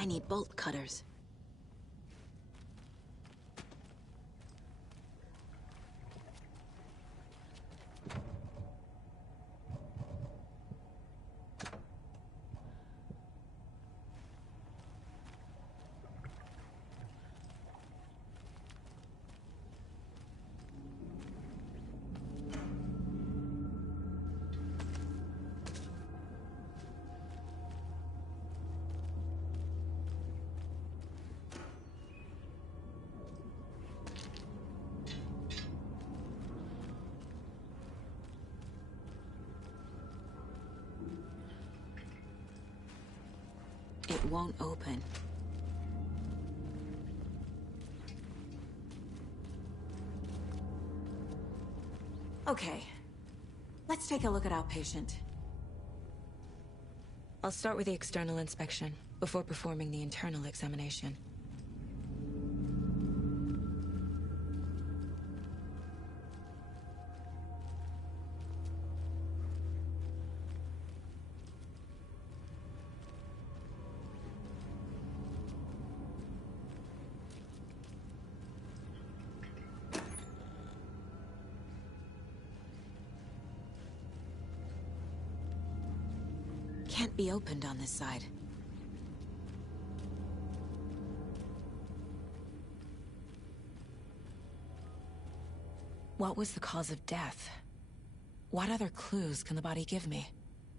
I need bolt cutters. It won't open. Okay. Let's take a look at our patient. I'll start with the external inspection before performing the internal examination. Can't be opened on this side. What was the cause of death? What other clues can the body give me?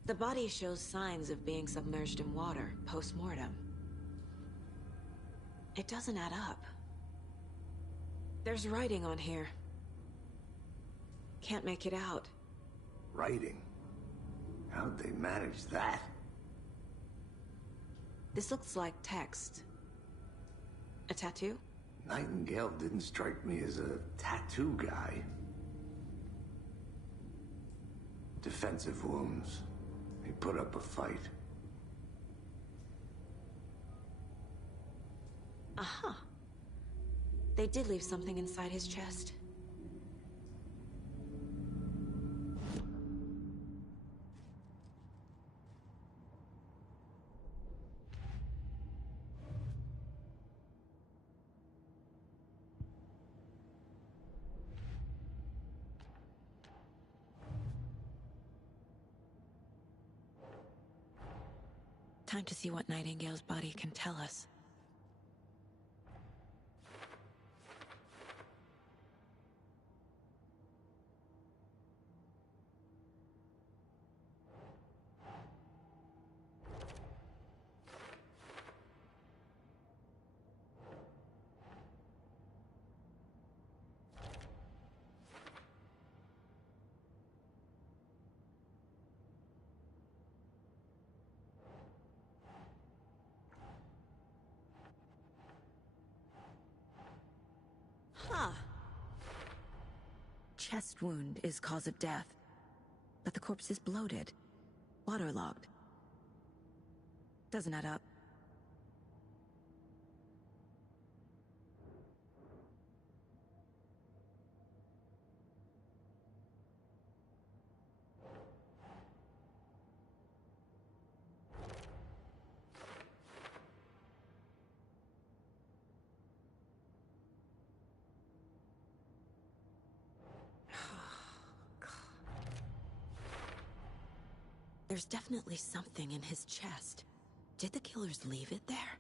The body shows signs of being submerged in water, post-mortem. It doesn't add up. There's writing on here. Can't make it out. Writing? How'd they manage that? This looks like text. A tattoo? Nightingale didn't strike me as a tattoo guy. Defensive wounds. He put up a fight. Aha. They did leave something inside his chest. Time to see what Nightingale's body can tell us. Huh. Chest wound is cause of death, but the corpse is bloated, waterlogged. Doesn't add up. There's definitely something in his chest. Did the killers leave it there?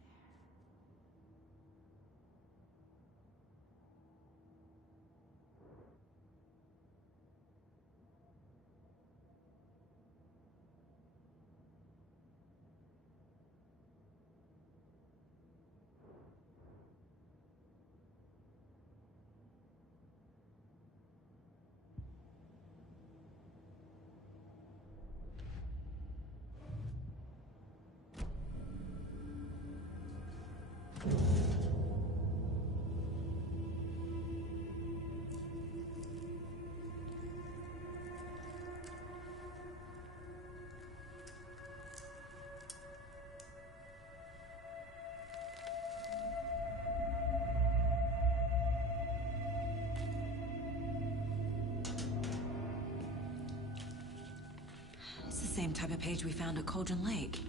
Same type of page we found at Cauldron Lake.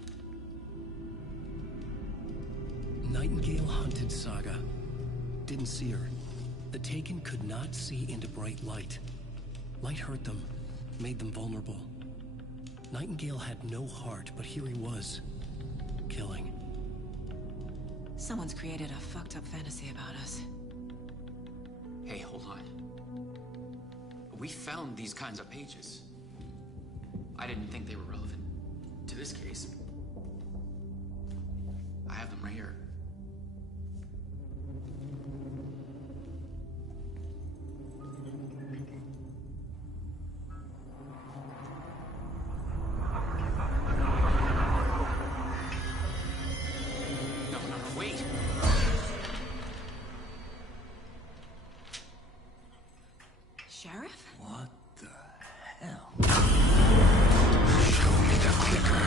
Nightingale hunted Saga. Didn't see her. The Taken could not see into bright light. Light hurt them, made them vulnerable. Nightingale had no heart, but here he was, killing. Someone's created a fucked up fantasy about us. Hey, hold on. We found these kinds of pages. I didn't think they were relevant to this case. I have them right here. No, wait. Sheriff? What the hell? Show me the clicker.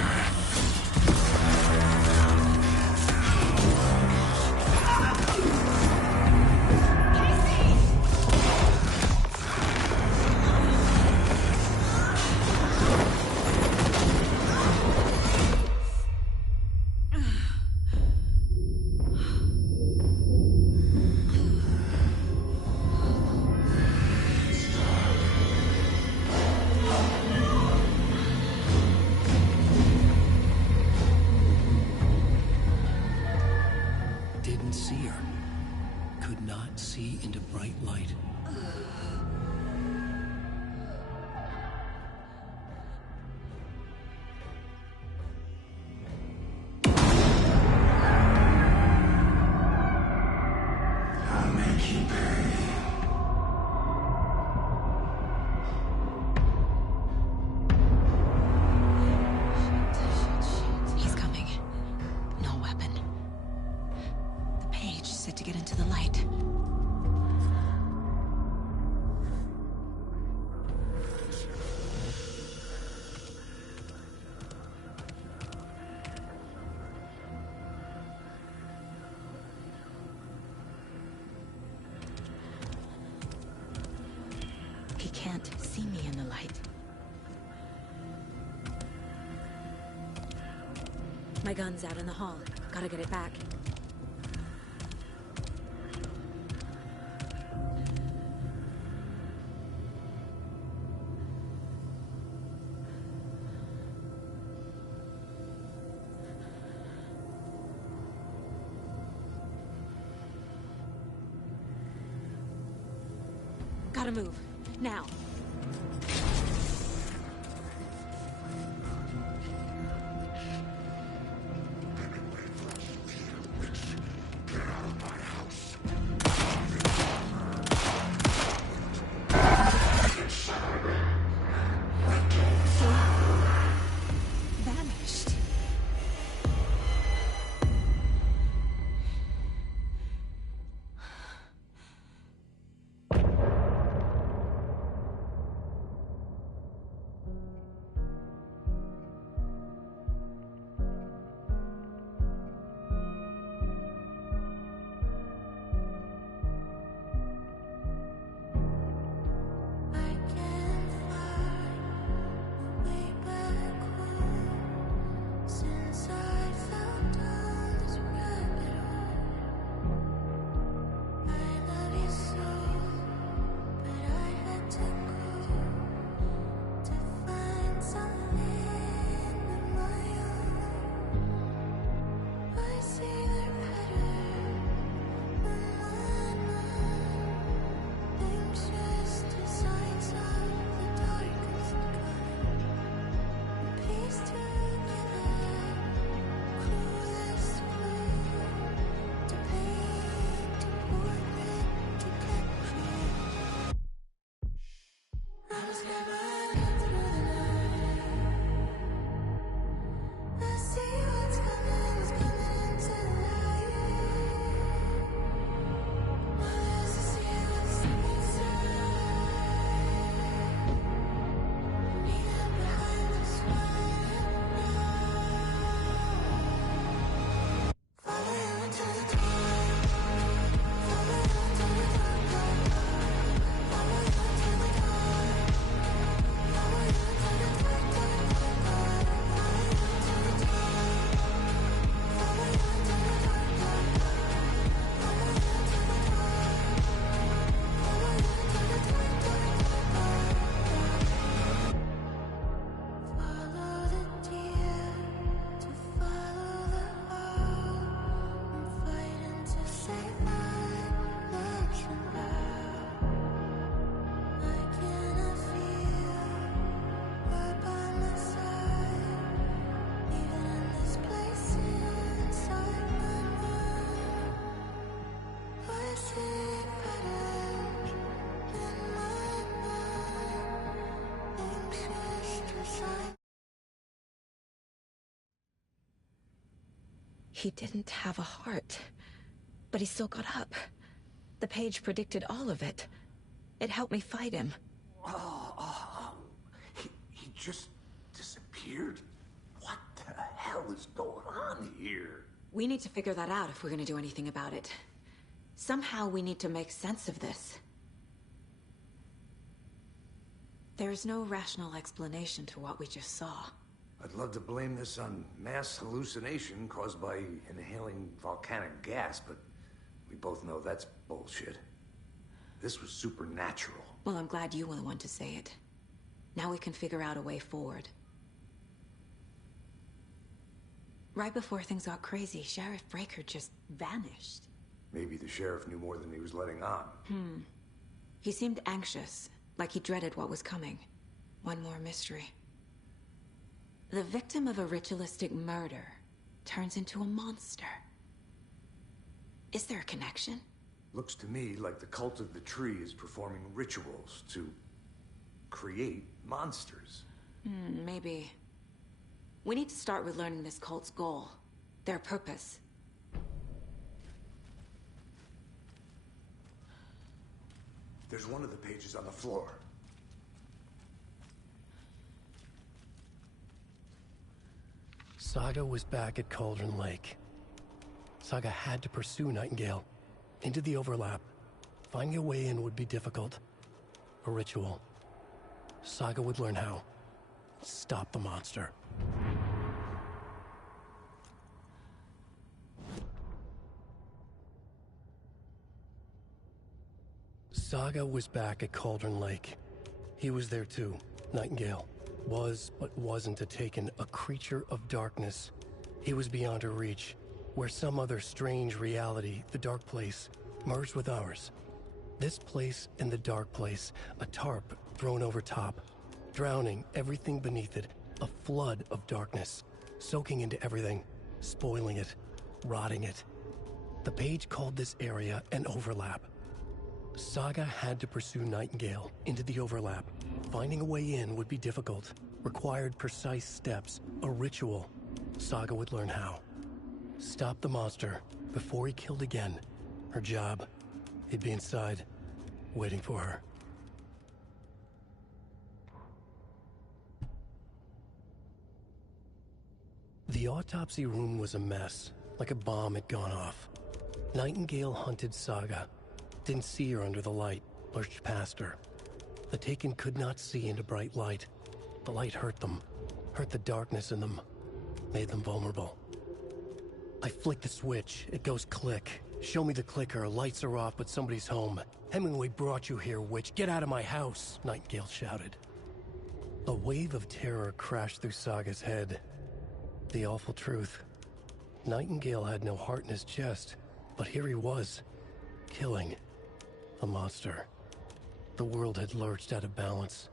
My gun's out in the hall. Gotta get it back. Gotta move. Now. Vanished. Since I fell down this rabbit hole, I love you so, but I had to go to find something of my own. I see the pattern in my mind, anxious designs of the darkest kind, piece together. Clueless way to paint a portrait to get clear. I was never through the night. I see what's coming into the light. My eyes to see what's inside. Even behind the smile. Follow you into the dark. Follow you into the dark. Follow you into the dark. Follow you into the dark, dark, dark, dark. Follow you into the dark. Follow you into the dark, dark, dark. Follow you into the dark. Follow you into the dark, dark, dark, dark. Follow the deer to follow the hole. I'm fighting to save my legs from now. I cannot feel right by my side, even in this place inside my mind. I see patterns in my mind, anxious design. He didn't have a heart, but he still got up. The page predicted all of it. It helped me fight him. He just disappeared? What the hell is going on here? We need to figure that out if we're gonna do anything about it. Somehow we need to make sense of this. There's no rational explanation to what we just saw. I'd love to blame this on mass hallucination caused by inhaling volcanic gas, but we both know that's bullshit. This was supernatural. Well, I'm glad you were the one to say it. Now we can figure out a way forward. Right before things got crazy, Sheriff Breaker just vanished. Maybe the sheriff knew more than he was letting on. He seemed anxious, like he dreaded what was coming. One more mystery. The victim of a ritualistic murder turns into a monster. Is there a connection? Looks to me like the cult of the tree is performing rituals to create monsters. Maybe. We need to start with learning this cult's goal, their purpose. There's one of the pages on the floor. Saga was back at Cauldron Lake. Saga had to pursue Nightingale. Into the overlap. Finding a way in would be difficult. A ritual. Saga would learn how. Stop the monster. Saga was back at Cauldron Lake. He was there too, Nightingale. Was, but wasn't a Taken, a creature of darkness. He was beyond her reach, where some other strange reality, the Dark Place, merged with ours. This place and the Dark Place, a tarp thrown over top, drowning everything beneath it, a flood of darkness, soaking into everything, spoiling it, rotting it. The page called this area an overlap. Saga had to pursue Nightingale into the overlap. Finding a way in would be difficult, required precise steps, a ritual. Saga would learn how. Stop the monster before he killed again. Her job. He'd be inside, waiting for her. The autopsy room was a mess, like a bomb had gone off. Nightingale hunted Saga. Didn't see her under the light, lurched past her. The Taken could not see into bright light. The light hurt them, hurt the darkness in them, made them vulnerable. I flick the switch, it goes click. Show me the clicker, lights are off, but somebody's home. Hemingway brought you here, witch. Get out of my house, Nightingale shouted. A wave of terror crashed through Saga's head. The awful truth. Nightingale had no heart in his chest, but here he was, killing a monster. The world had lurched out of balance.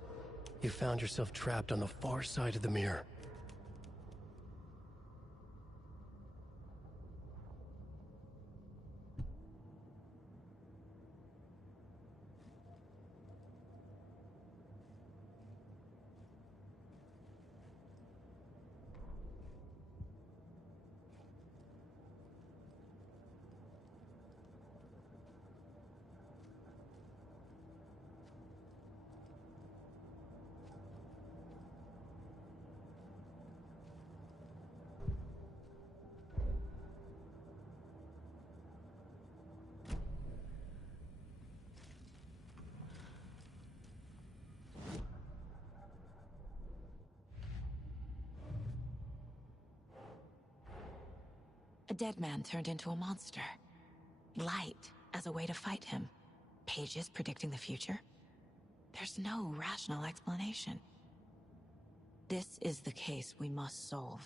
You found yourself trapped on the far side of the mirror. A dead man turned into a monster. Light as a way to fight him. Pages predicting the future. There's no rational explanation. This is the case we must solve.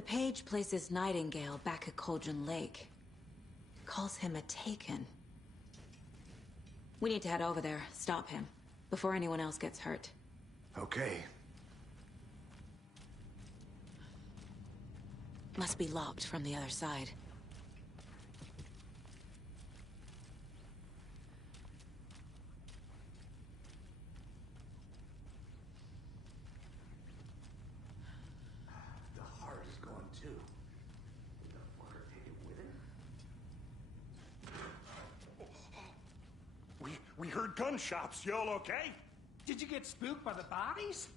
The page places Nightingale back at Cauldron Lake. Calls him a Taken. We need to head over there, stop him, before anyone else gets hurt. Okay. Must be locked from the other side. The heart is gone too. Did the fucker take it with him? We heard gunshots. Y'all okay? Did you get spooked by the bodies?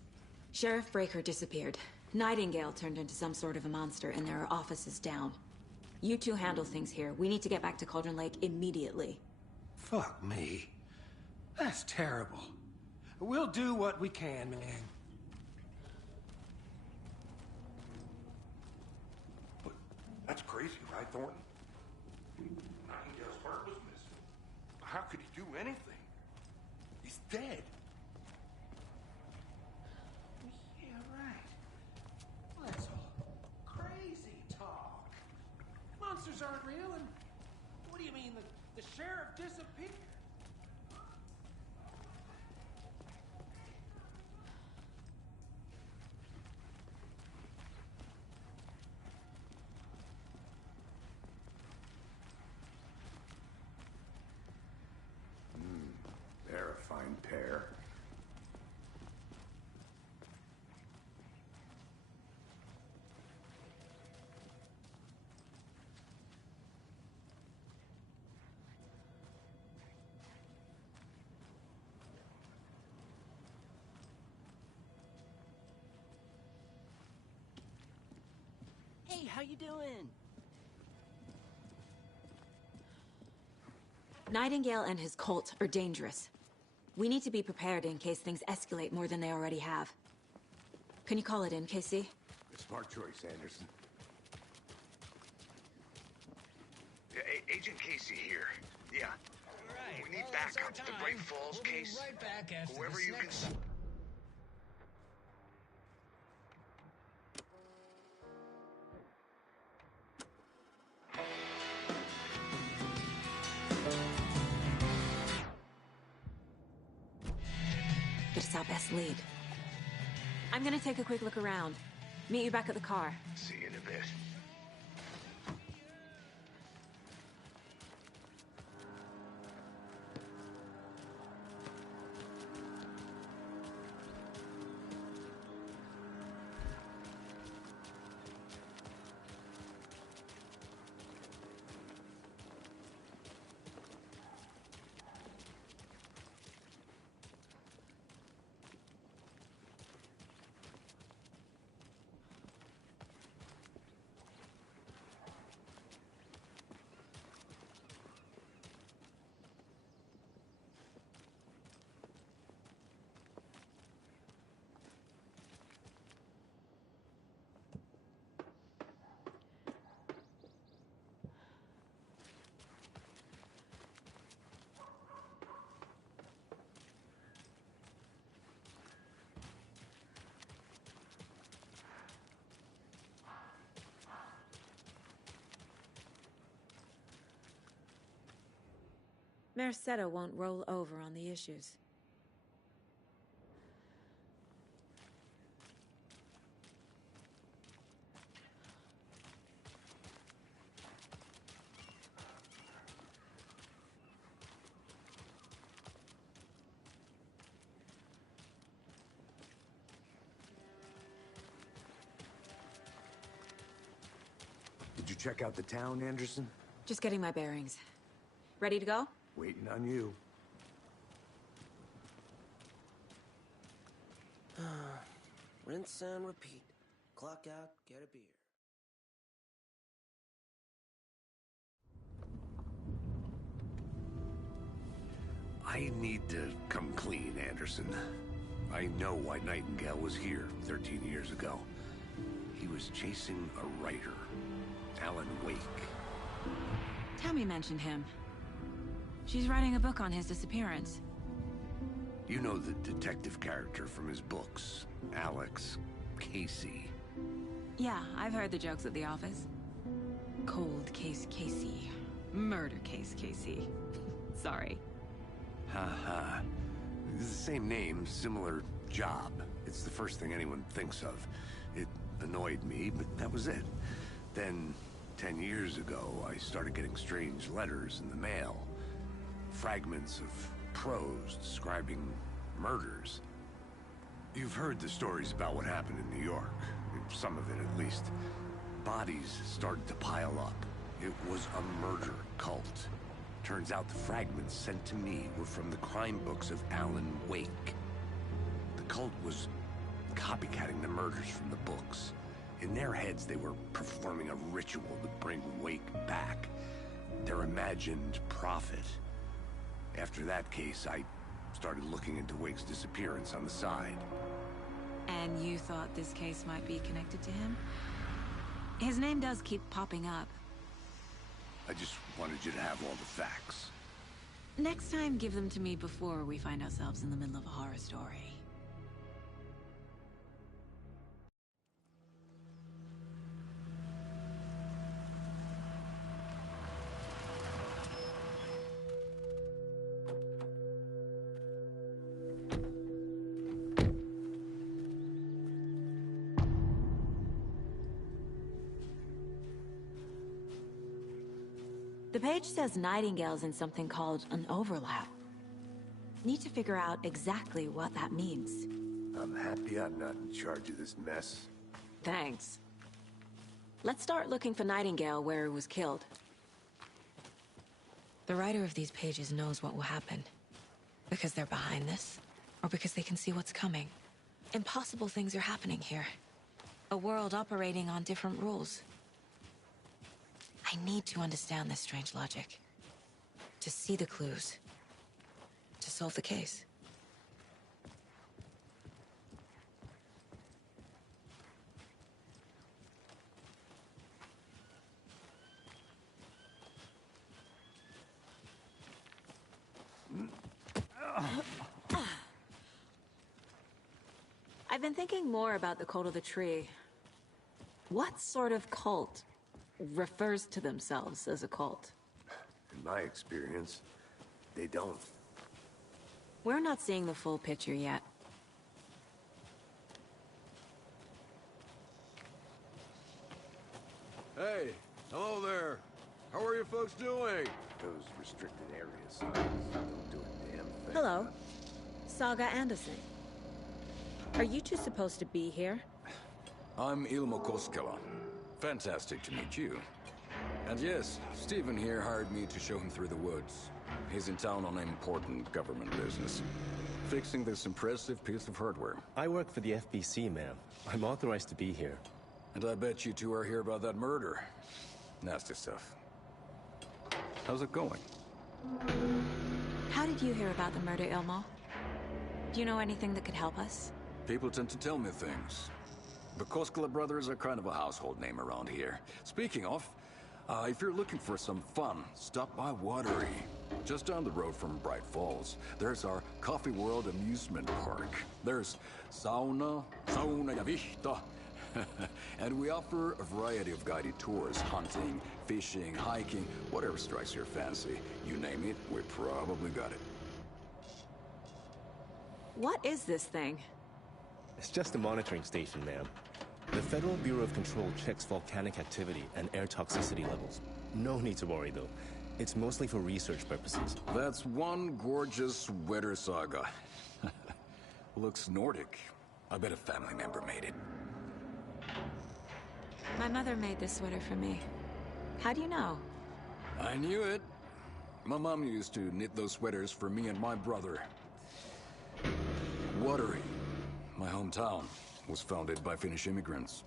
Sheriff Breaker disappeared. Nightingale turned into some sort of a monster, and there are offices down. You two handle things here. We need to get back to Cauldron Lake immediately. Fuck me. That's terrible. We'll do what we can, man. That's crazy, right, Thornton? Nightingale's heart was missing. How could he do anything? He's dead. Yeah, right. Well, that's all crazy talk. Monsters aren't real, and what do you mean the sheriff disappeared? They're a fine pair. Hey, how you doing? Nightingale and his cult are dangerous. We need to be prepared in case things escalate more than they already have. Can you call it in, Casey? Smart choice, Anderson. Agent Casey here. Yeah. Right. We need backup. The Bright Falls case. Right back after Whoever this you can. next... But it's our best lead. I'm gonna take a quick look around. Meet you back at the car. See you in a bit. Mercado won't roll over on the issues. Did you check out the town, Anderson? Just getting my bearings. Ready to go? Waiting on you. Rinse and repeat. Clock out, get a beer. I need to come clean, Anderson. I know why Nightingale was here 13 years ago. He was chasing a writer, Alan Wake. Tammy mentioned him. She's writing a book on his disappearance. You know the detective character from his books, Alex Casey. Yeah, I've heard the jokes at the office. Cold case Casey. Murder case Casey. Sorry. Haha. It's the same name, similar job. It's the first thing anyone thinks of. It annoyed me, but that was it. Then, 10 years ago, I started getting strange letters in the mail. Fragments of prose describing murders. You've heard the stories about what happened in New York. Some of it, at least. Bodies started to pile up. It was a murder cult. Turns out the fragments sent to me were from the crime books of Alan Wake. The cult was copycatting the murders from the books. In their heads, they were performing a ritual to bring Wake back. Their imagined prophet. After that case, I started looking into Wake's disappearance on the side. And you thought this case might be connected to him? His name does keep popping up. I just wanted you to have all the facts. Next time, give them to me before we find ourselves in the middle of a horror story. The page says Nightingale's in something called an overlap. Need to figure out exactly what that means. I'm happy I'm not in charge of this mess. Thanks. Let's start looking for Nightingale where he was killed. The writer of these pages knows what will happen. Because they're behind this, or because they can see what's coming. Impossible things are happening here. A world operating on different rules. I need to understand this strange logic. To see the clues. To solve the case. I've been thinking more about the Cult of the Tree. What sort of cult refers to themselves as a cult? In my experience, they don't. We're not seeing the full picture yet. Hey, hello there. How are you folks doing? Those restricted areas don't do a damn thing. Hello. Saga Anderson. Are you two supposed to be here? I'm Ilmo Koskela. Fantastic to meet you. And yes, Stephen here hired me to show him through the woods. He's in town on important government business. Fixing this impressive piece of hardware. I work for the FBC, ma'am. I'm authorized to be here. And I bet you two are here about that murder. Nasty stuff. How's it going? How did you hear about the murder, Ilmo? Do you know anything that could help us? People tend to tell me things. The Koskela brothers are kind of a household name around here. Speaking of, if you're looking for some fun, stop by Watery. Just down the road from Bright Falls, there's our Coffee World amusement park. There's sauna ja vihta. And we offer a variety of guided tours, hunting, fishing, hiking, whatever strikes your fancy. You name it, we probably got it. What is this thing? It's just a monitoring station, ma'am. The Federal Bureau of Control checks volcanic activity and air toxicity levels. No need to worry, though. It's mostly for research purposes. That's one gorgeous weather saga. Looks Nordic. I bet a family member made it. My mother made this sweater for me. How do you know? I knew it. My mom used to knit those sweaters for me and my brother. Watery, my hometown, was founded by Finnish immigrants.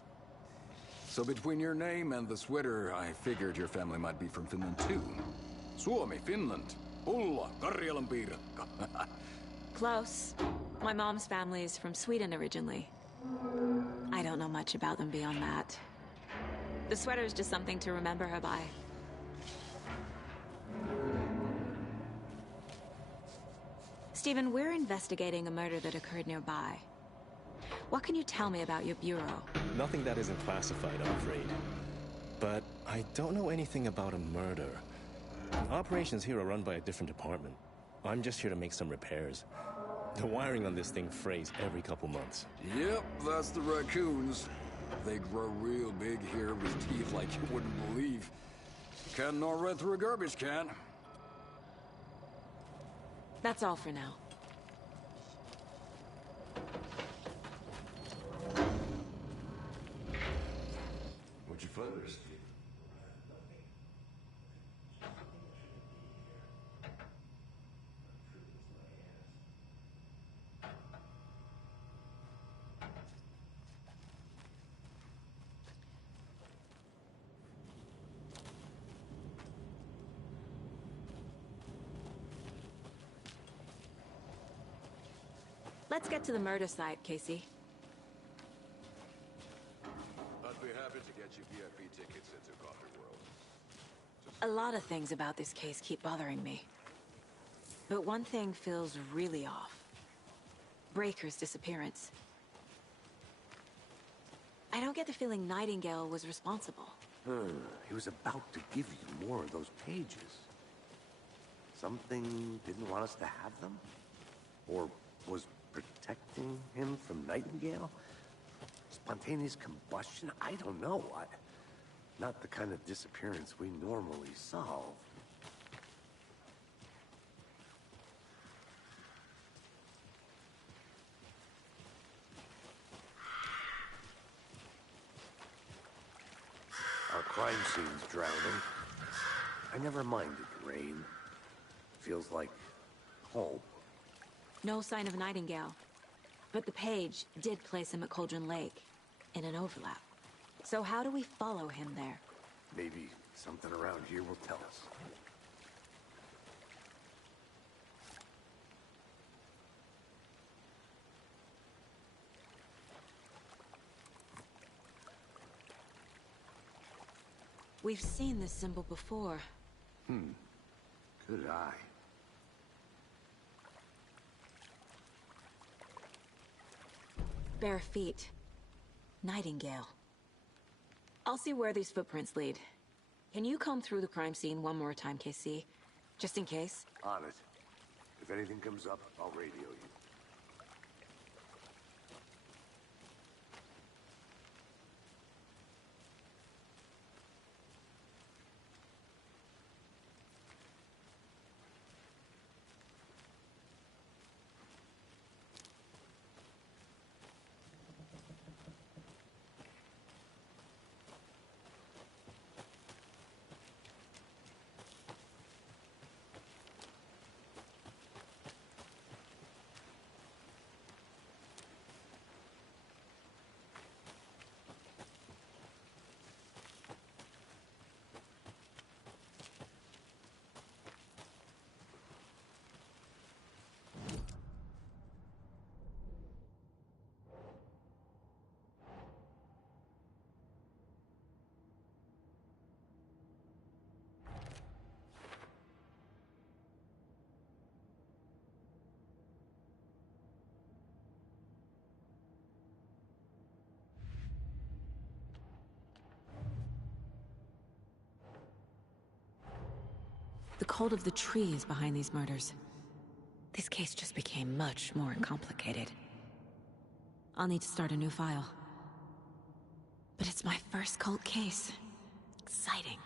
So between your name and the sweater, I figured your family might be from Finland too. Suomi, Finland. Ulla, Karjalanpiirakka. Close. My mom's family is from Sweden originally. I don't know much about them beyond that. The sweater is just something to remember her by. Stephen, we're investigating a murder that occurred nearby. What can you tell me about your bureau? Nothing that isn't classified, I'm afraid. But I don't know anything about a murder. Operations here are run by a different department. I'm just here to make some repairs. The wiring on this thing frays every couple months. Yep, that's the raccoons. They grow real big here with teeth like you wouldn't believe. Can't gnaw right through a garbage can. That's all for now. What'd you find there, Steve? Let's get to the murder site, Casey. I'd be happy to get you VIP tickets into Coffee World. A lot of things about this case keep bothering me. But one thing feels really off. Breaker's disappearance. I don't get the feeling Nightingale was responsible. He was about to give you more of those pages. Something didn't want us to have them? Or was protecting him from Nightingale? Spontaneous combustion? I don't know. Not the kind of disappearance we normally solve. Our crime scene's drowning. I never minded the rain. Feels like home. No sign of Nightingale. But the page did place him at Cauldron Lake, in an overlap. So how do we follow him there? Maybe something around here will tell us. We've seen this symbol before. Good eye. Bare feet. Nightingale. I'll see where these footprints lead. Can you comb through the crime scene one more time, KC? Just in case? On it. If anything comes up, I'll radio you. The cult of the tree is behind these murders. This case just became much more complicated. I'll need to start a new file. But it's my first cult case. Exciting.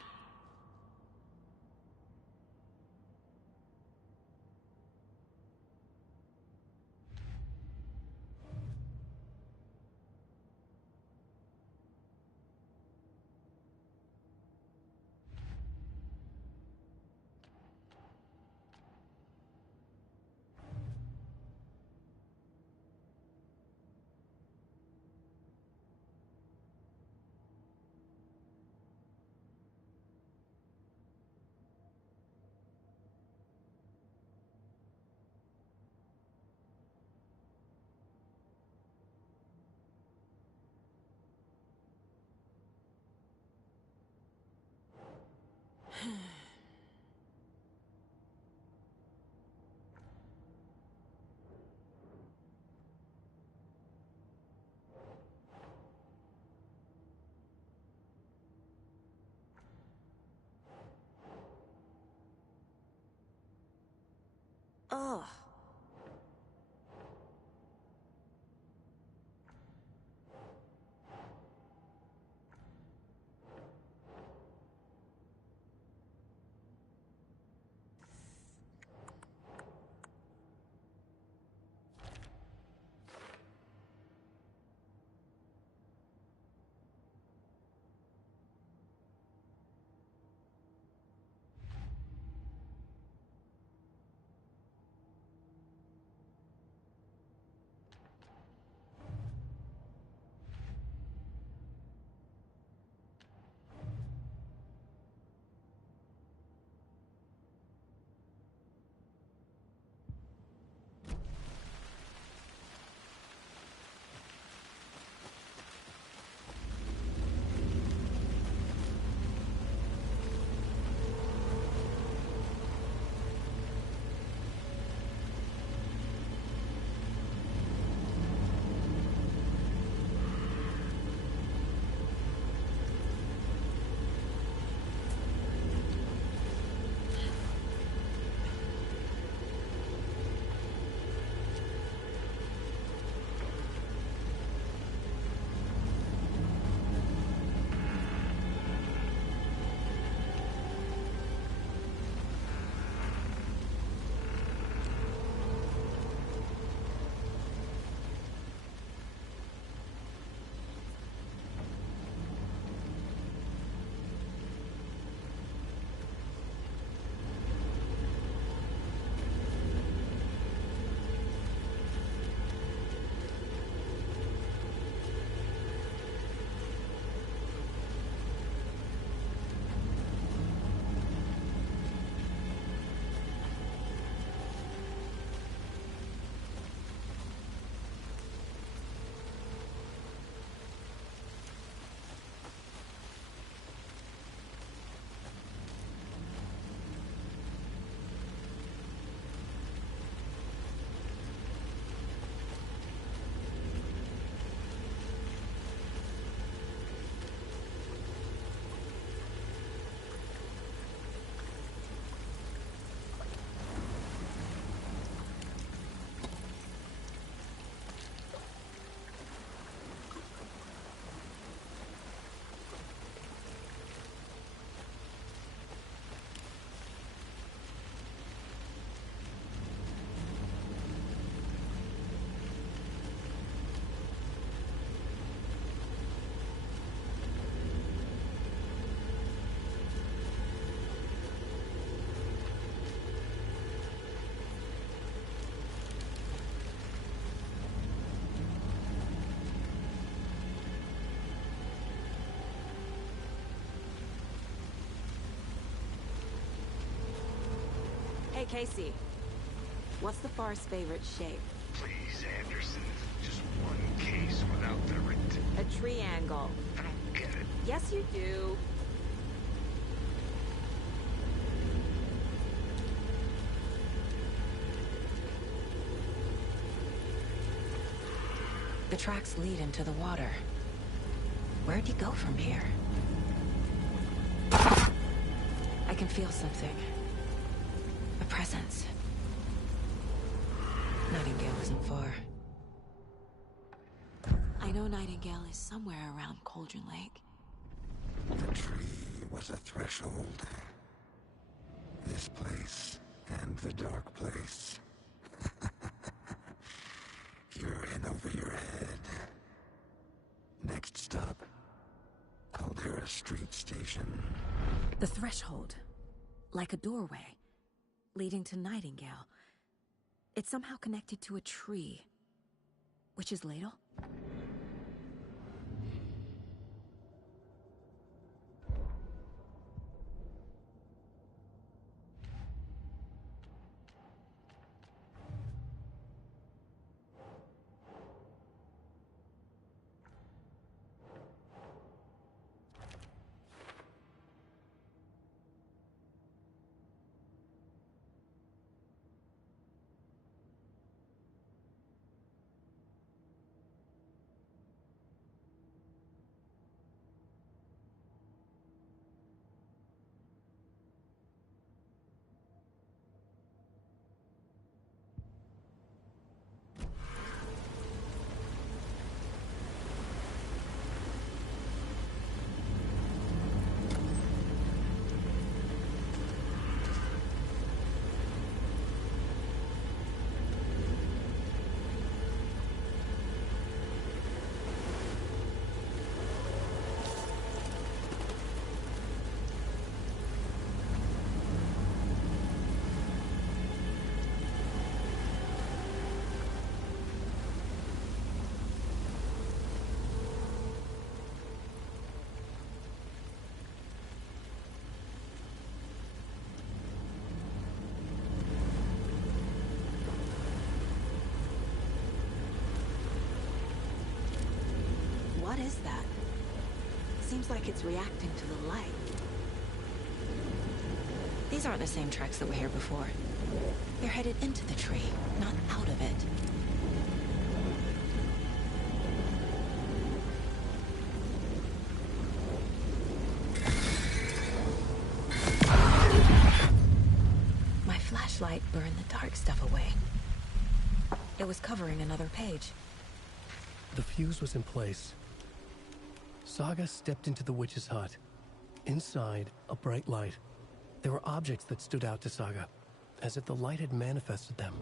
Hey, Casey. What's the far's favorite shape? Please, Anderson. Just one case without the A triangle. I don't get it. Yes, you do. The tracks lead into the water. Where'd you go from here? I can feel something. A presence. Nightingale isn't far. I know Nightingale is somewhere around Cauldron Lake. The tree was a threshold. This place and the dark place. You're in over your head. Next stop, Caldera Street Station. The threshold. Like a doorway. Leading to Nightingale. It's somehow connected to a tree. Witch's Ladle? What is that? Seems like it's reacting to the light. These aren't the same tracks that were here before. They're headed into the tree, not out of it. My flashlight burned the dark stuff away. It was covering another page. The fuse was in place. Saga stepped into the witch's hut. Inside, a bright light. There were objects that stood out to Saga, as if the light had manifested them.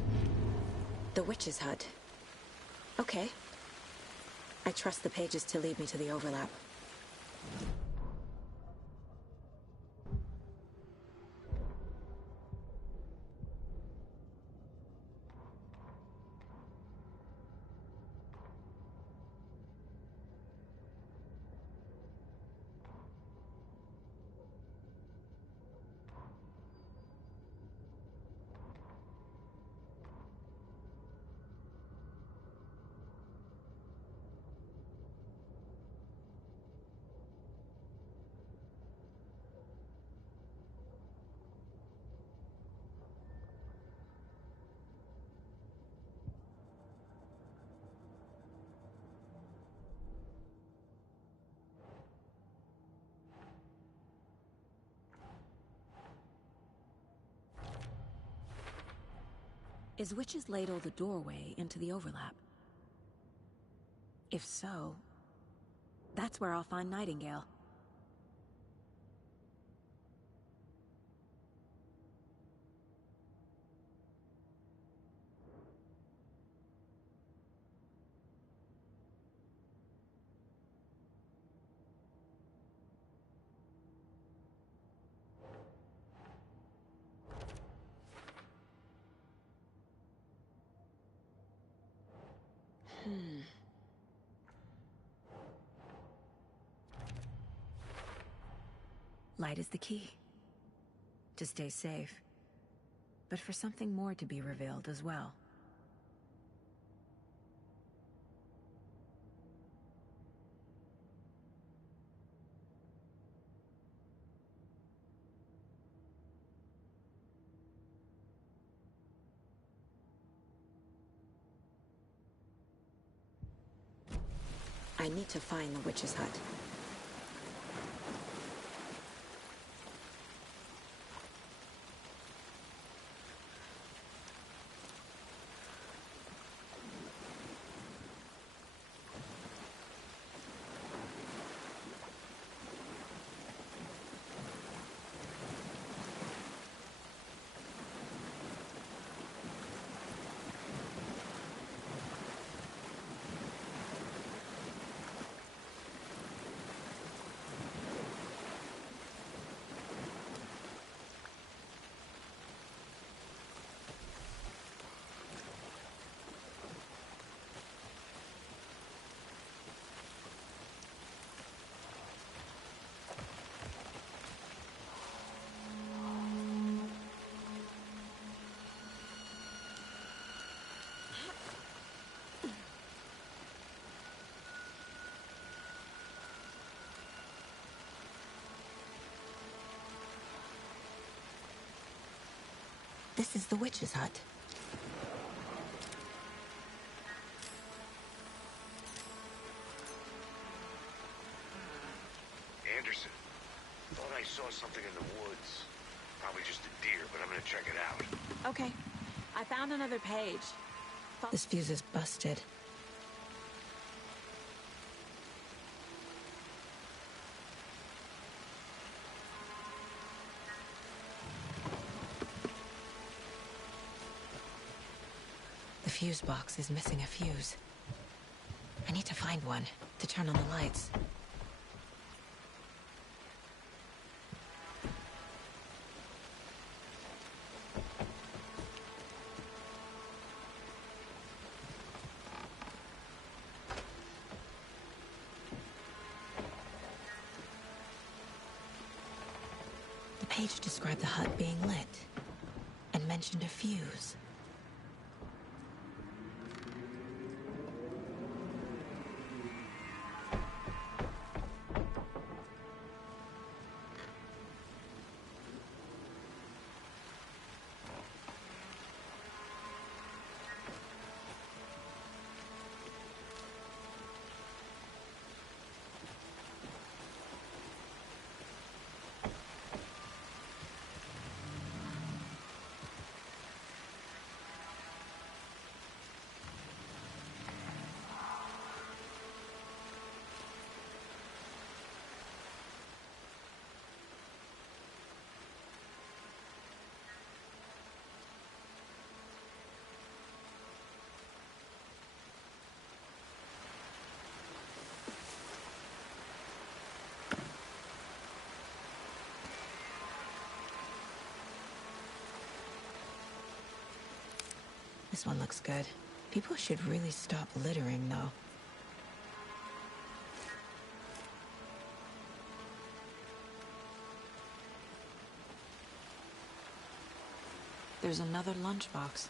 The witch's hut. Okay. I trust the pages to lead me to the overlap. Is Witch's Ladle the doorway into the overlap? If so, that's where I'll find Nightingale. Light is the key. To stay safe. but for something more to be revealed as well. I need to find the witch's hut. This is the witch's hut. Anderson, thought I saw something in the woods. Probably just a deer, but I'm gonna check it out. Okay. I found another page. This fuse is busted. The fuse box is missing a fuse. I need to find one to turn on the lights. The page described the hut being lit and mentioned a fuse. This one looks good. People should really stop littering, though. There's another lunchbox.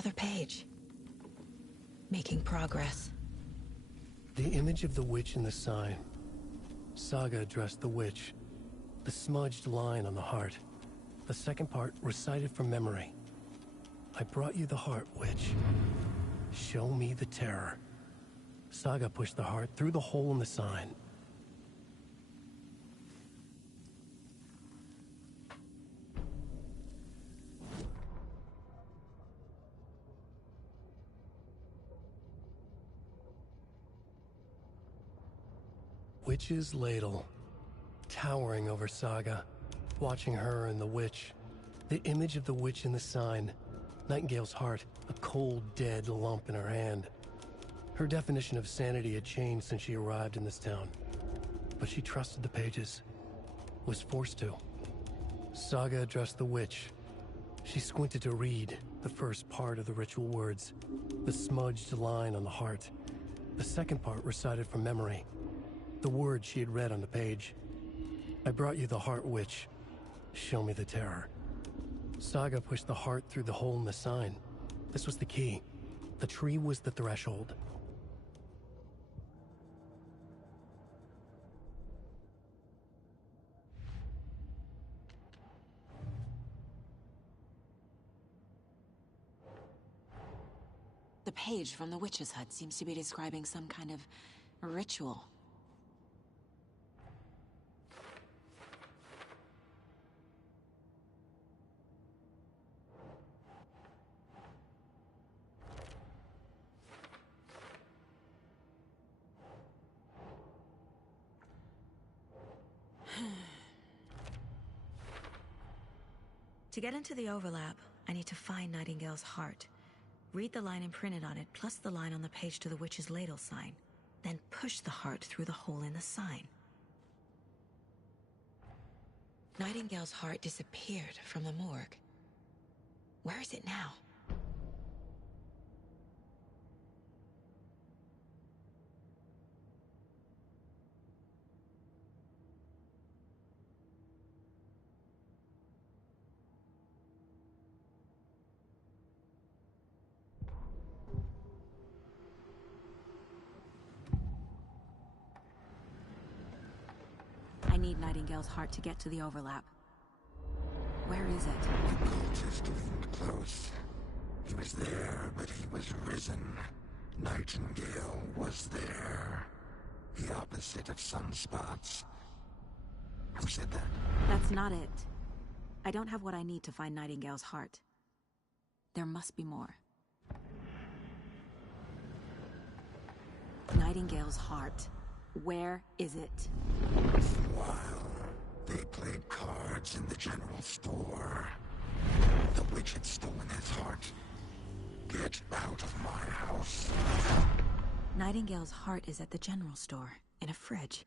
Another page. Making progress. The image of the witch in the sign. Saga addressed the witch. The smudged line on the heart. The second part recited from memory. I brought you the heart, witch. Show me the terror. Saga pushed the heart through the hole in the sign. Witch's ladle, towering over Saga, watching her and the witch. The image of the witch in the sign. Nightingale's heart, a cold, dead lump in her hand. Her definition of sanity had changed since she arrived in this town. But she trusted the pages. Was forced to. Saga addressed the witch. She squinted to read the first part of the ritual words. The smudged line on the heart. The second part recited from memory. The words she had read on the page. I brought you the heart, witch. Show me the terror. Saga pushed the heart through the hole in the sign. This was the key. The tree was the threshold. The page from the witch's hut seems to be describing some kind of ritual. To get into the overlap, I need to find Nightingale's heart. Read the line imprinted on it, plus the line on the page to the witch's ladle sign. Then push the heart through the hole in the sign. Nightingale's heart disappeared from the morgue. Where is it now? I need Nightingale's heart to get to the overlap. Where is it? The cultist isn't close. He was there, but he was risen. Nightingale was there. The opposite of sunspots. Who said that? That's not it. I don't have what I need to find Nightingale's heart. There must be more. Nightingale's heart. Where is it? While they played cards in the general store, the witch had stolen his heart. Get out of my house. Nightingale's heart is at the general store, in a fridge.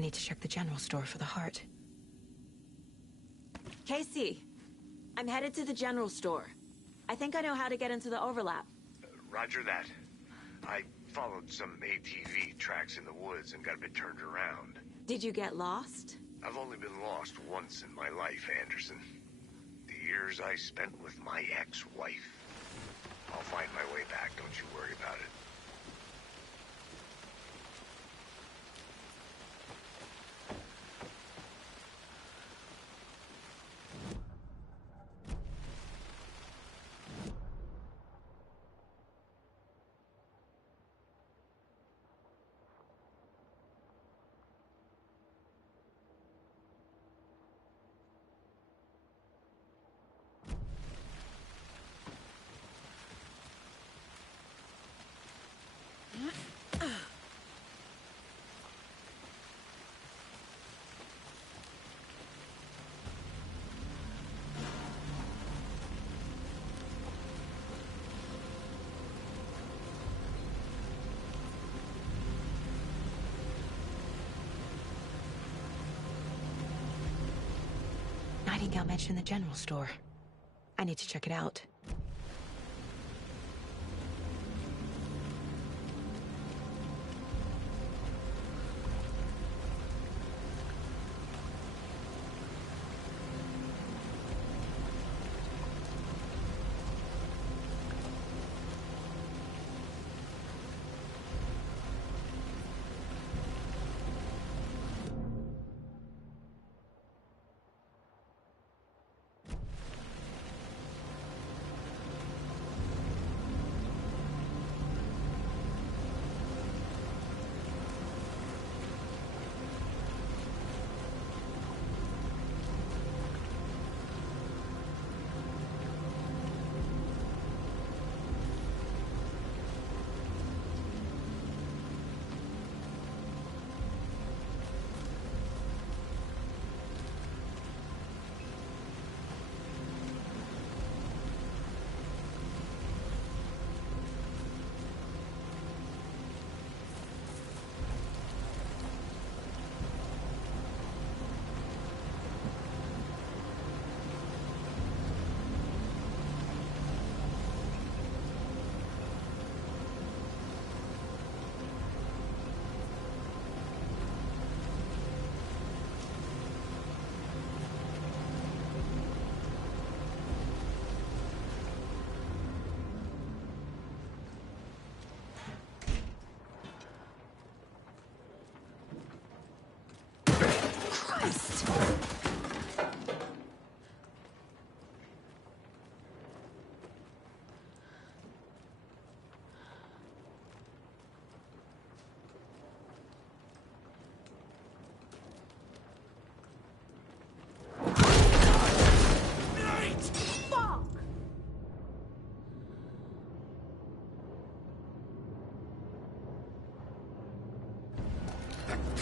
I need to check the general store for the heart. Casey, I'm headed to the general store. I think I know how to get into the overlap. Roger that. I followed some ATV tracks in the woods and got a bit turned around. Did you get lost? I've only been lost once in my life, Anderson. The years I spent with my ex-wife. I'll find my way back, don't you worry about it. Nightingale mentioned the general store. I need to check it out.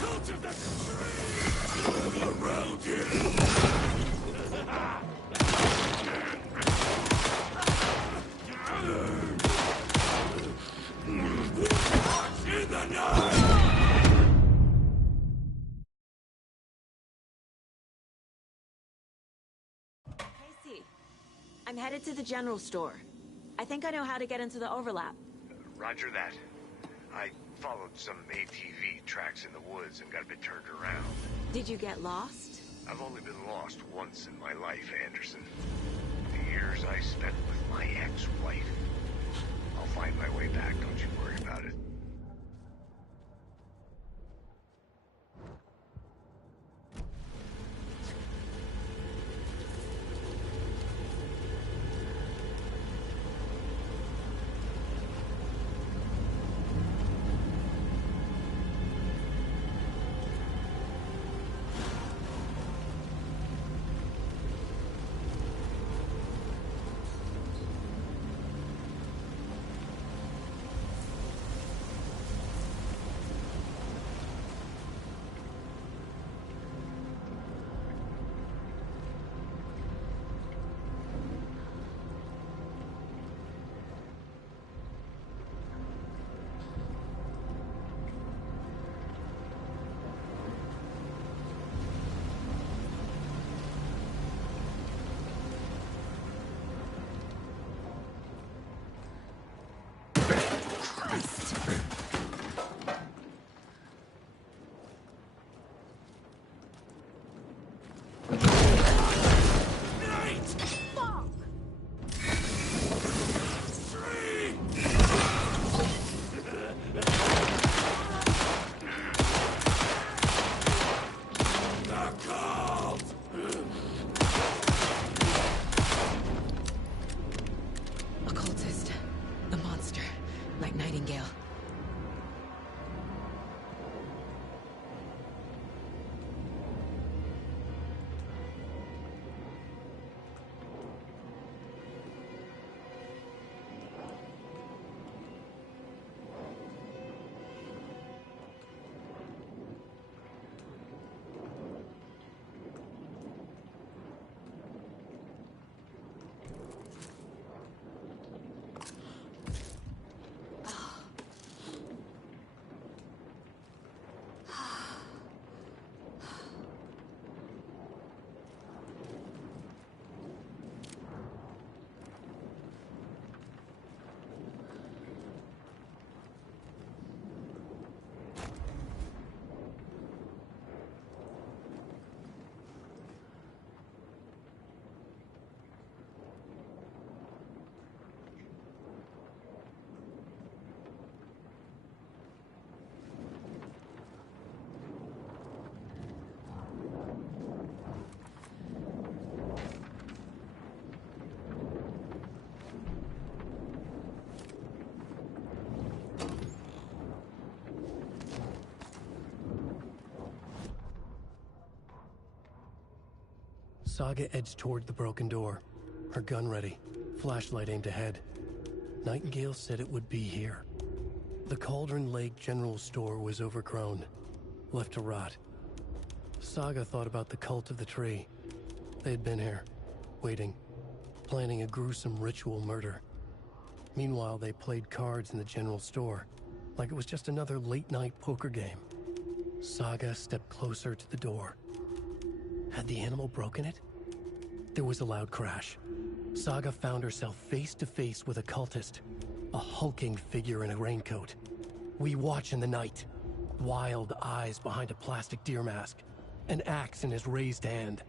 Cult of the tree! Around here! In the night! Casey, I'm headed to the general store. I think I know how to get into the overlap. Roger that. I followed some ATV tracks in the woods and got a bit turned around. Did you get lost? I've only been lost once in my life, Anderson. The years I spent with my ex-wife. I'll find my way back, don't you worry about it. Saga edged toward the broken door, her gun ready, flashlight aimed ahead. Nightingale said it would be here. The Cauldron Lake General Store was overgrown, left to rot. Saga thought about the cult of the tree. They had been here, waiting, planning a gruesome ritual murder. Meanwhile, they played cards in the general store, like it was just another late-night poker game. Saga stepped closer to the door. Had the animal broken it? There was a loud crash. Saga found herself face to face with a cultist, a hulking figure in a raincoat. We watch in the night. Wild eyes behind a plastic deer mask, an axe in his raised hand.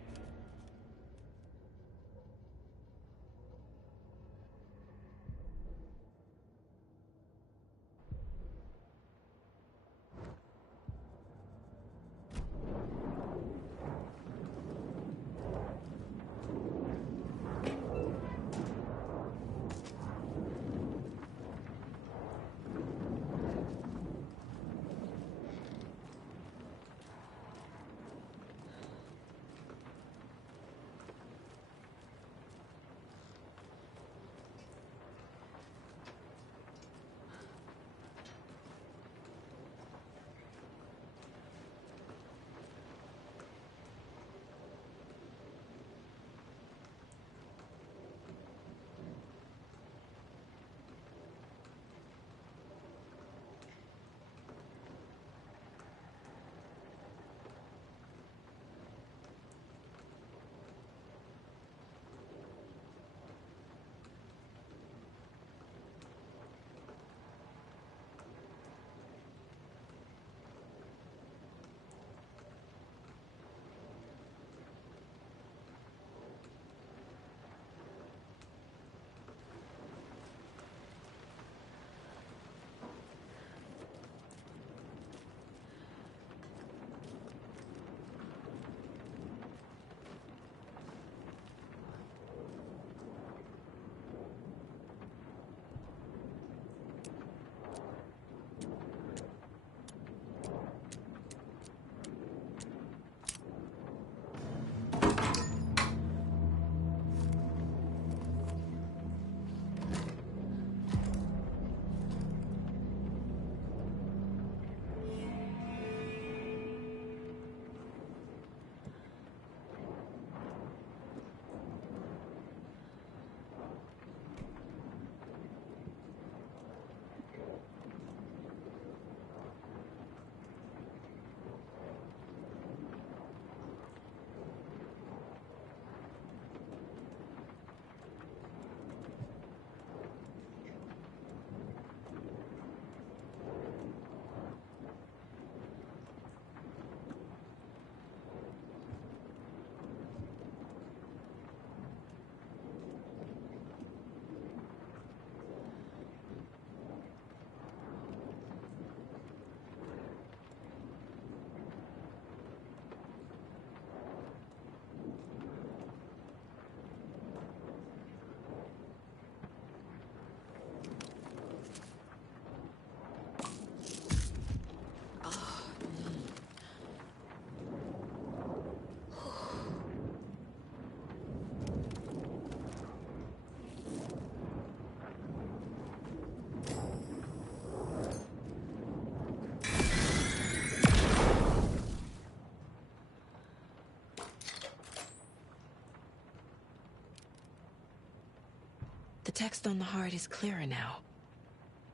The text on the heart is clearer now.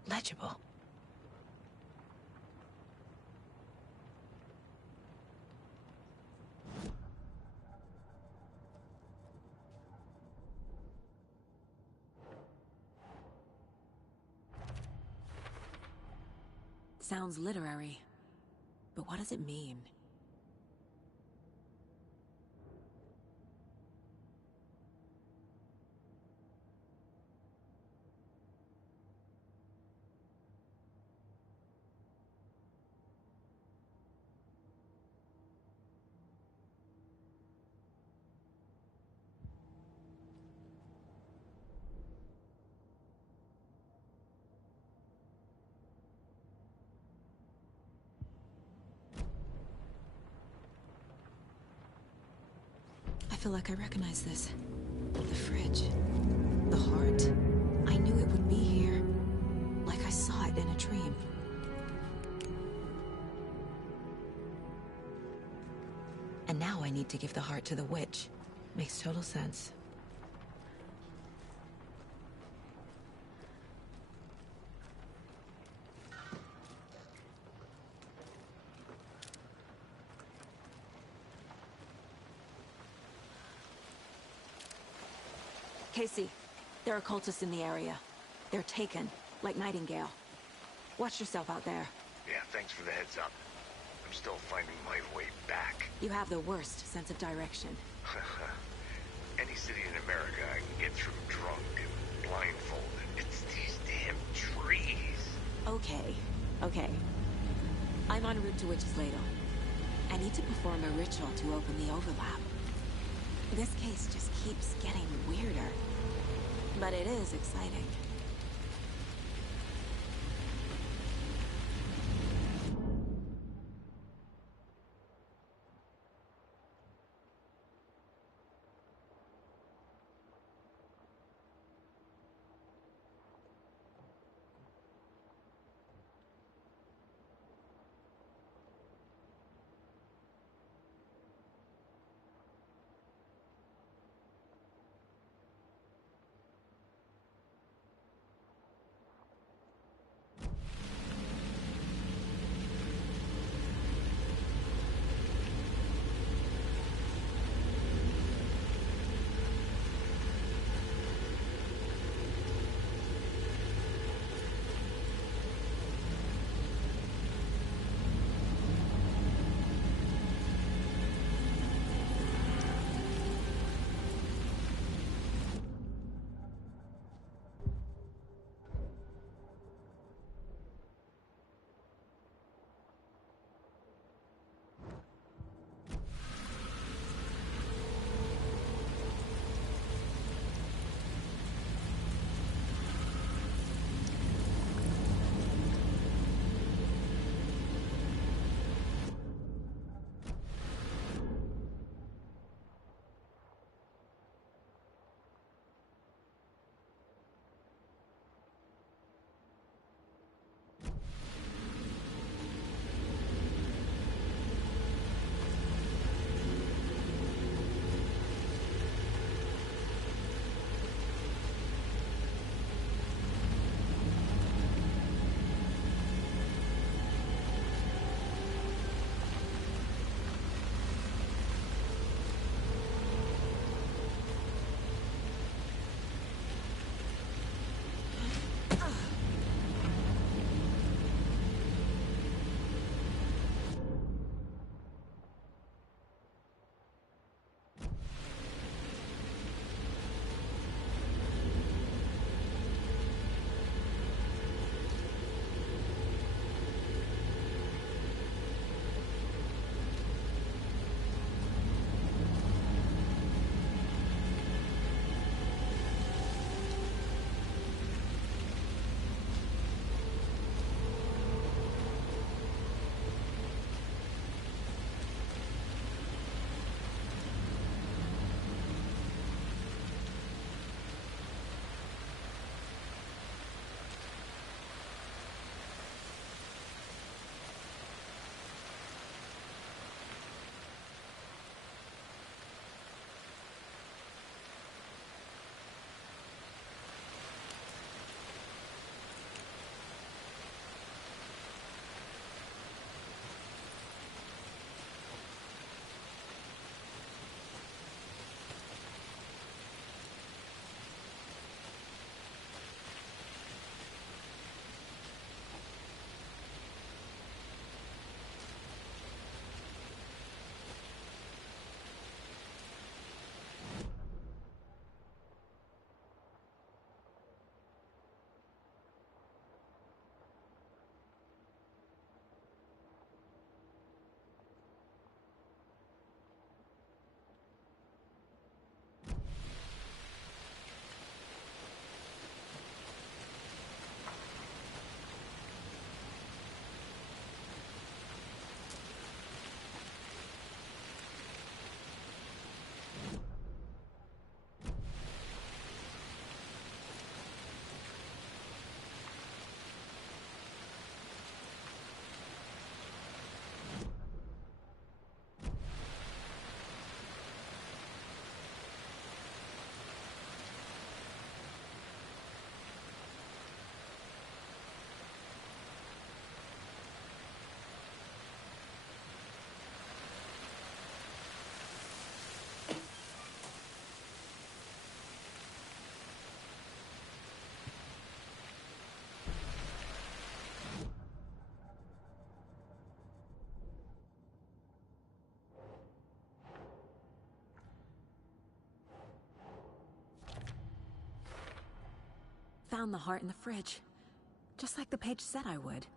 Legible. Sounds literary, but what does it mean? feel like I recognize this. The fridge. The heart. I knew it would be here. Like I saw it in a dream. And now I need to give the heart to the witch. Makes total sense. Casey, there are cultists in the area. They're taken, like Nightingale. Watch yourself out there. Yeah, thanks for the heads up. I'm still finding my way back. You have the worst sense of direction. Any city in America I can get through drunk and blindfolded. It's these damn trees. Okay. I'm en route to Witch's Ladle. I need to perform a ritual to open the overlap. This case just keeps getting weirder. But it is exciting. found the heart in the fridge. Just like the page said I would.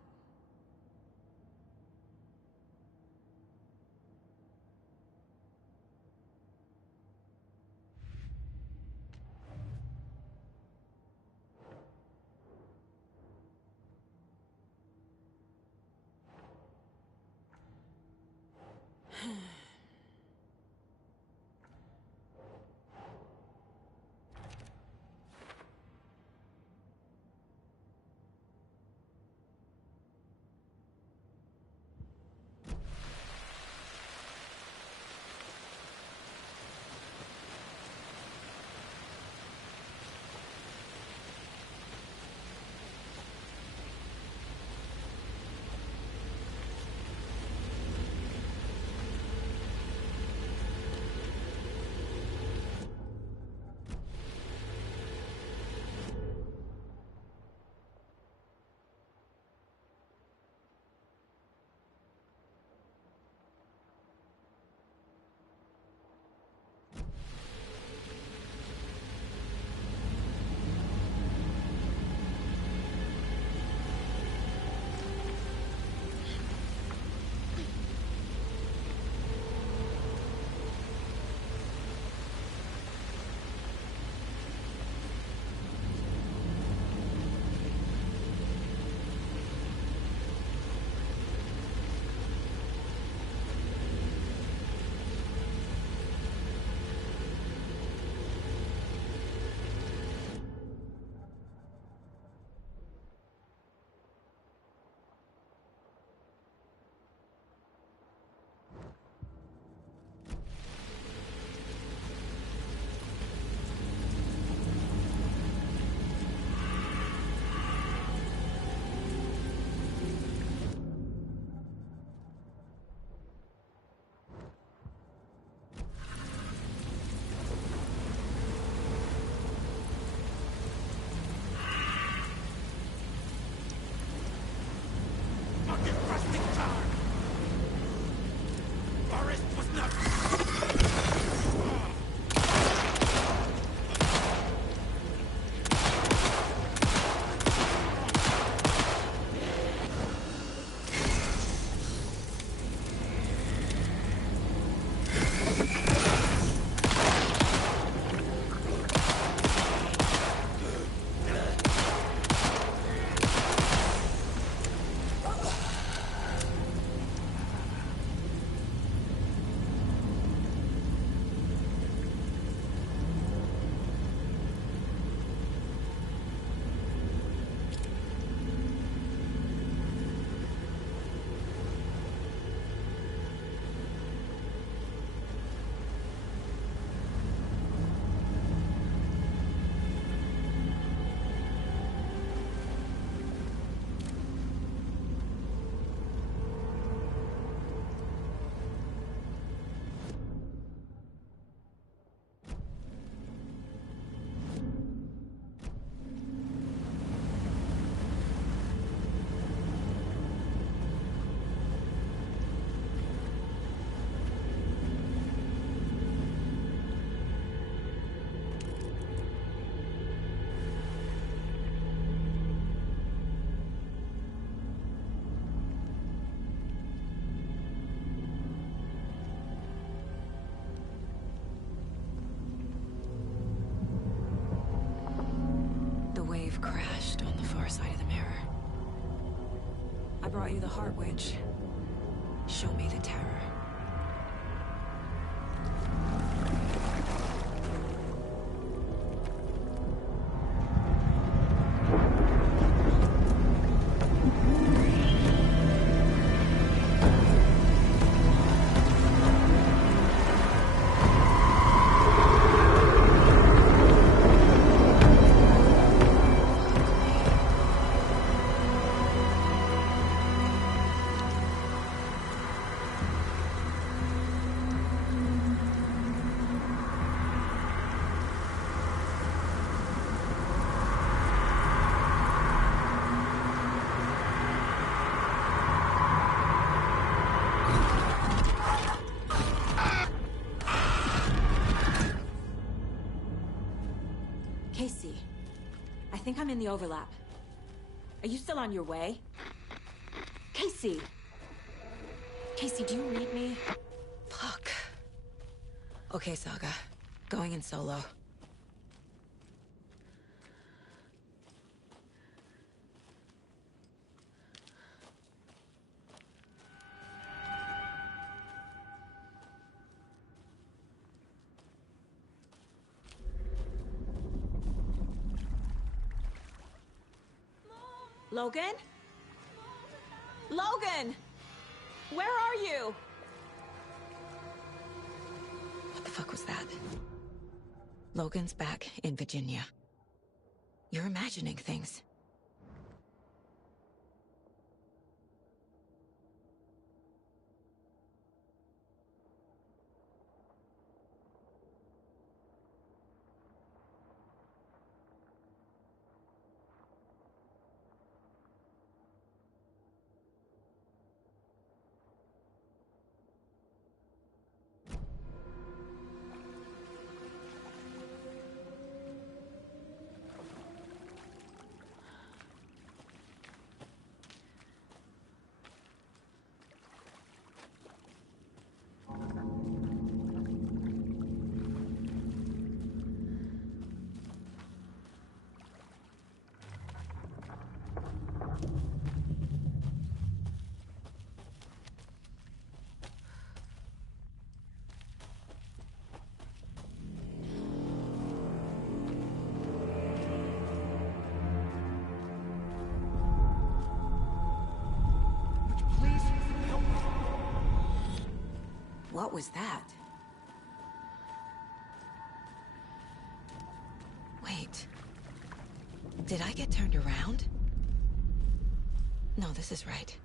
Crashed on the far side of the mirror. I brought you the Heart Witch. Show me the terror. I think I'm in the overlap. Are you still on your way? Casey! Casey, do you read me? Fuck. Okay, Saga. Going in solo. Logan? Logan! Where are you? What the fuck was that? Logan's back in Virginia. You're imagining things. What was that? Wait. Did I get turned around? No, this is right.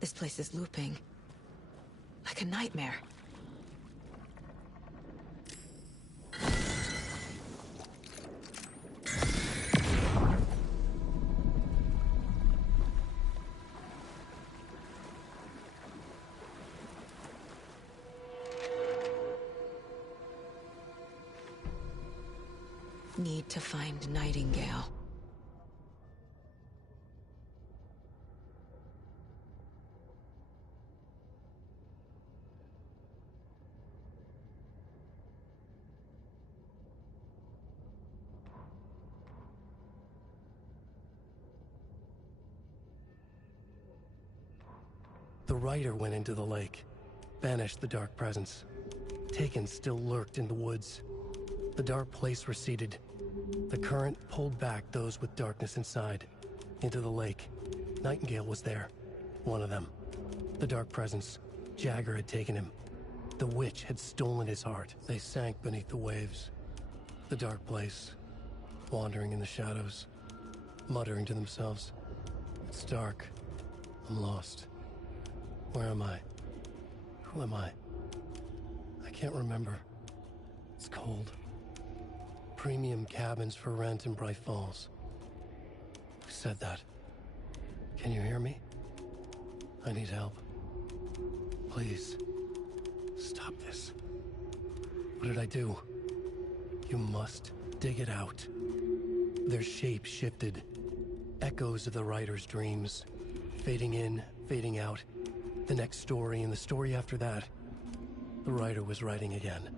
This place is looping. Like a nightmare. Need to find Nightingale. The Rider went into the lake, banished the Dark Presence. Taken still lurked in the woods. The dark place receded. The current pulled back those with darkness inside, into the lake. Nightingale was there, one of them. The Dark Presence. Jagger had taken him. The witch had stolen his heart. They sank beneath the waves. The dark place, wandering in the shadows, muttering to themselves. It's dark. I'm lost. Where am I? Who am I? I can't remember. It's cold. Premium cabins for rent in Bright Falls. Who said that? Can you hear me? I need help. Please. Stop this. What did I do? You must dig it out. Their shape shifted. Echoes of the writer's dreams. Fading in, fading out. The next story and the story after that. The writer was writing again.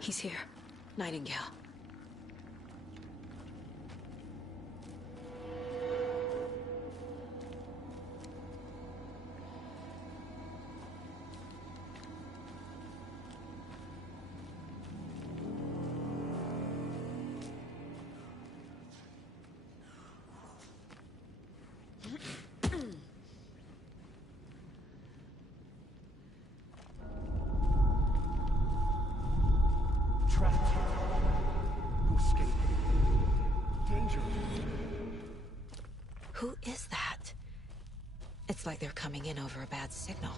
He's here. Nightingale. Who is that? It's like they're coming in over a bad signal.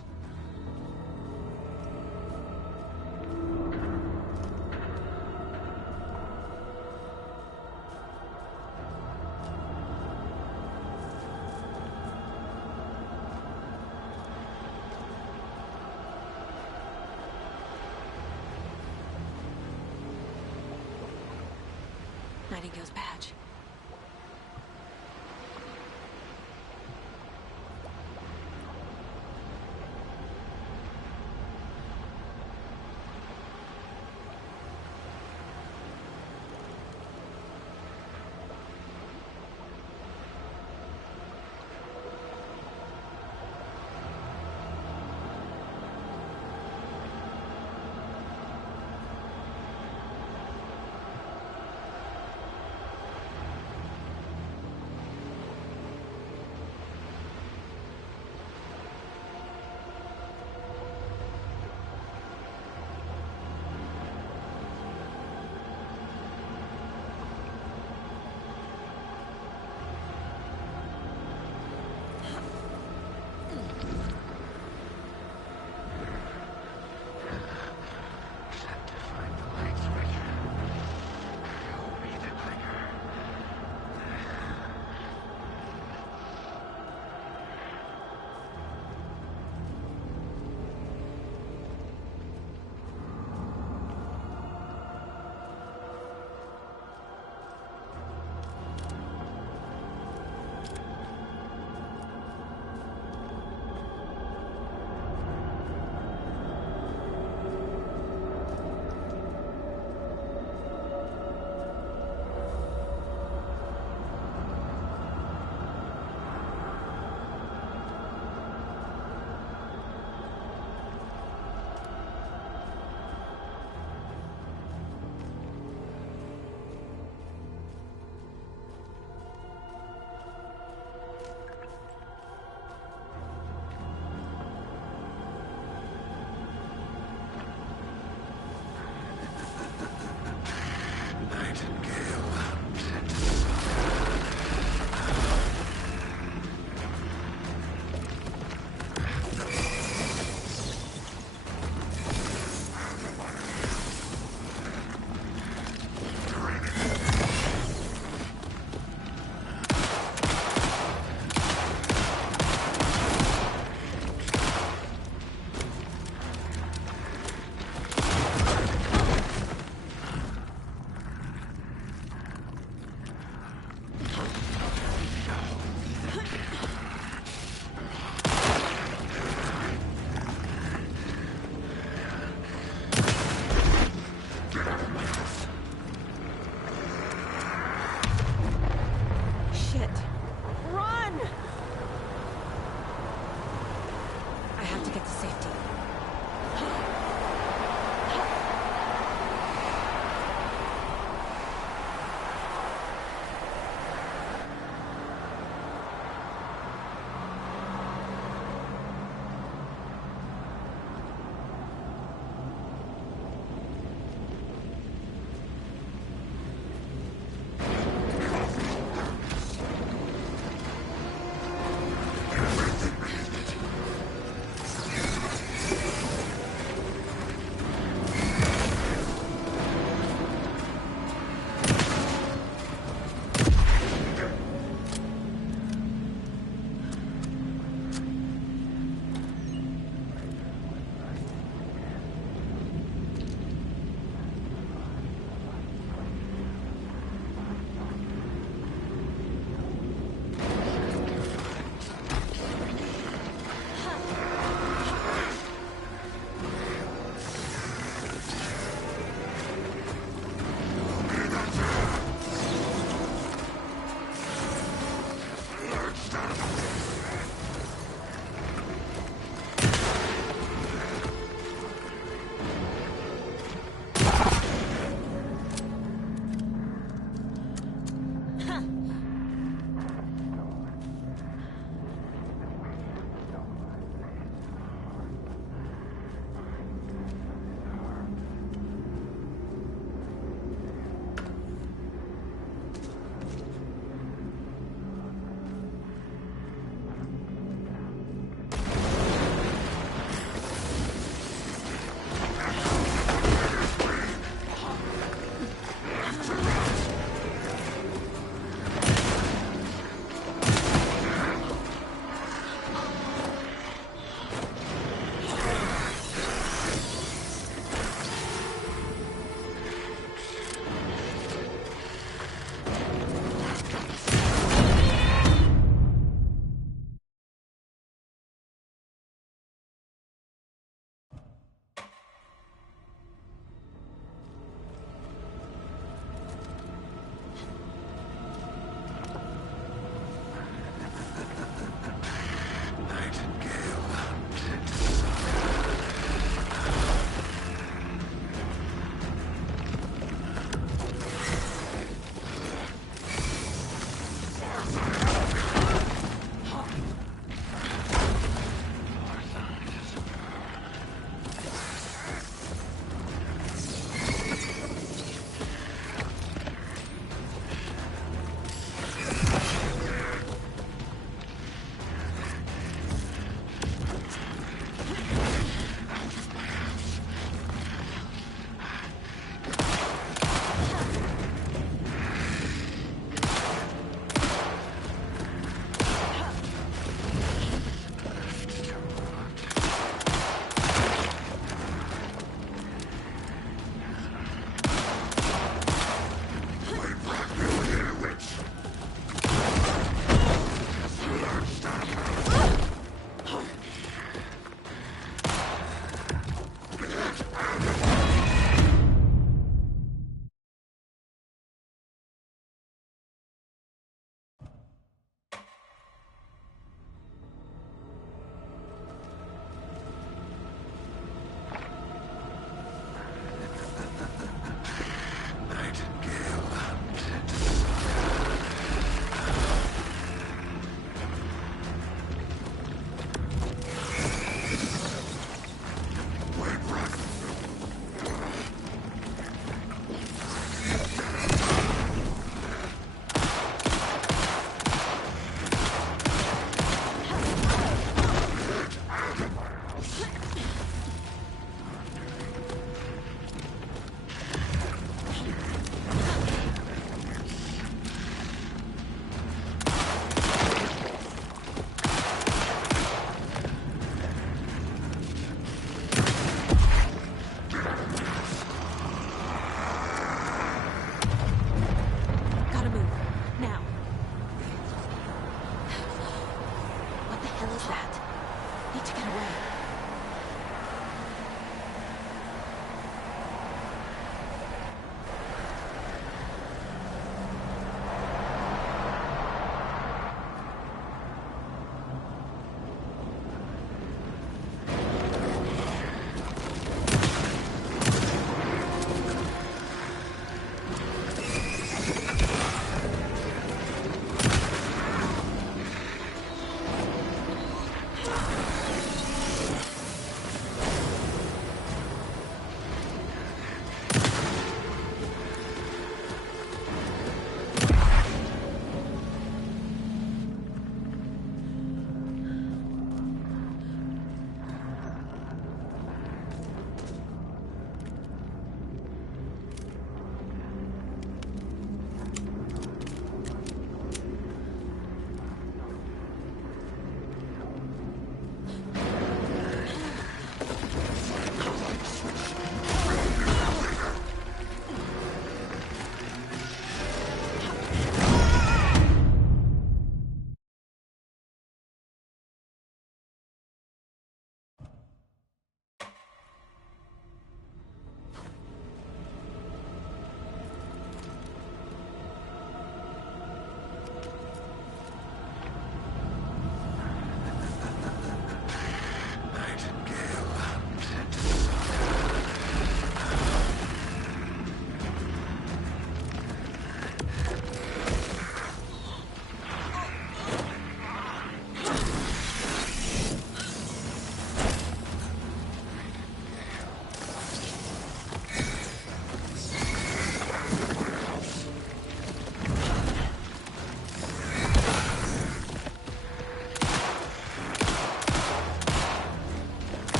Nightingale's badge.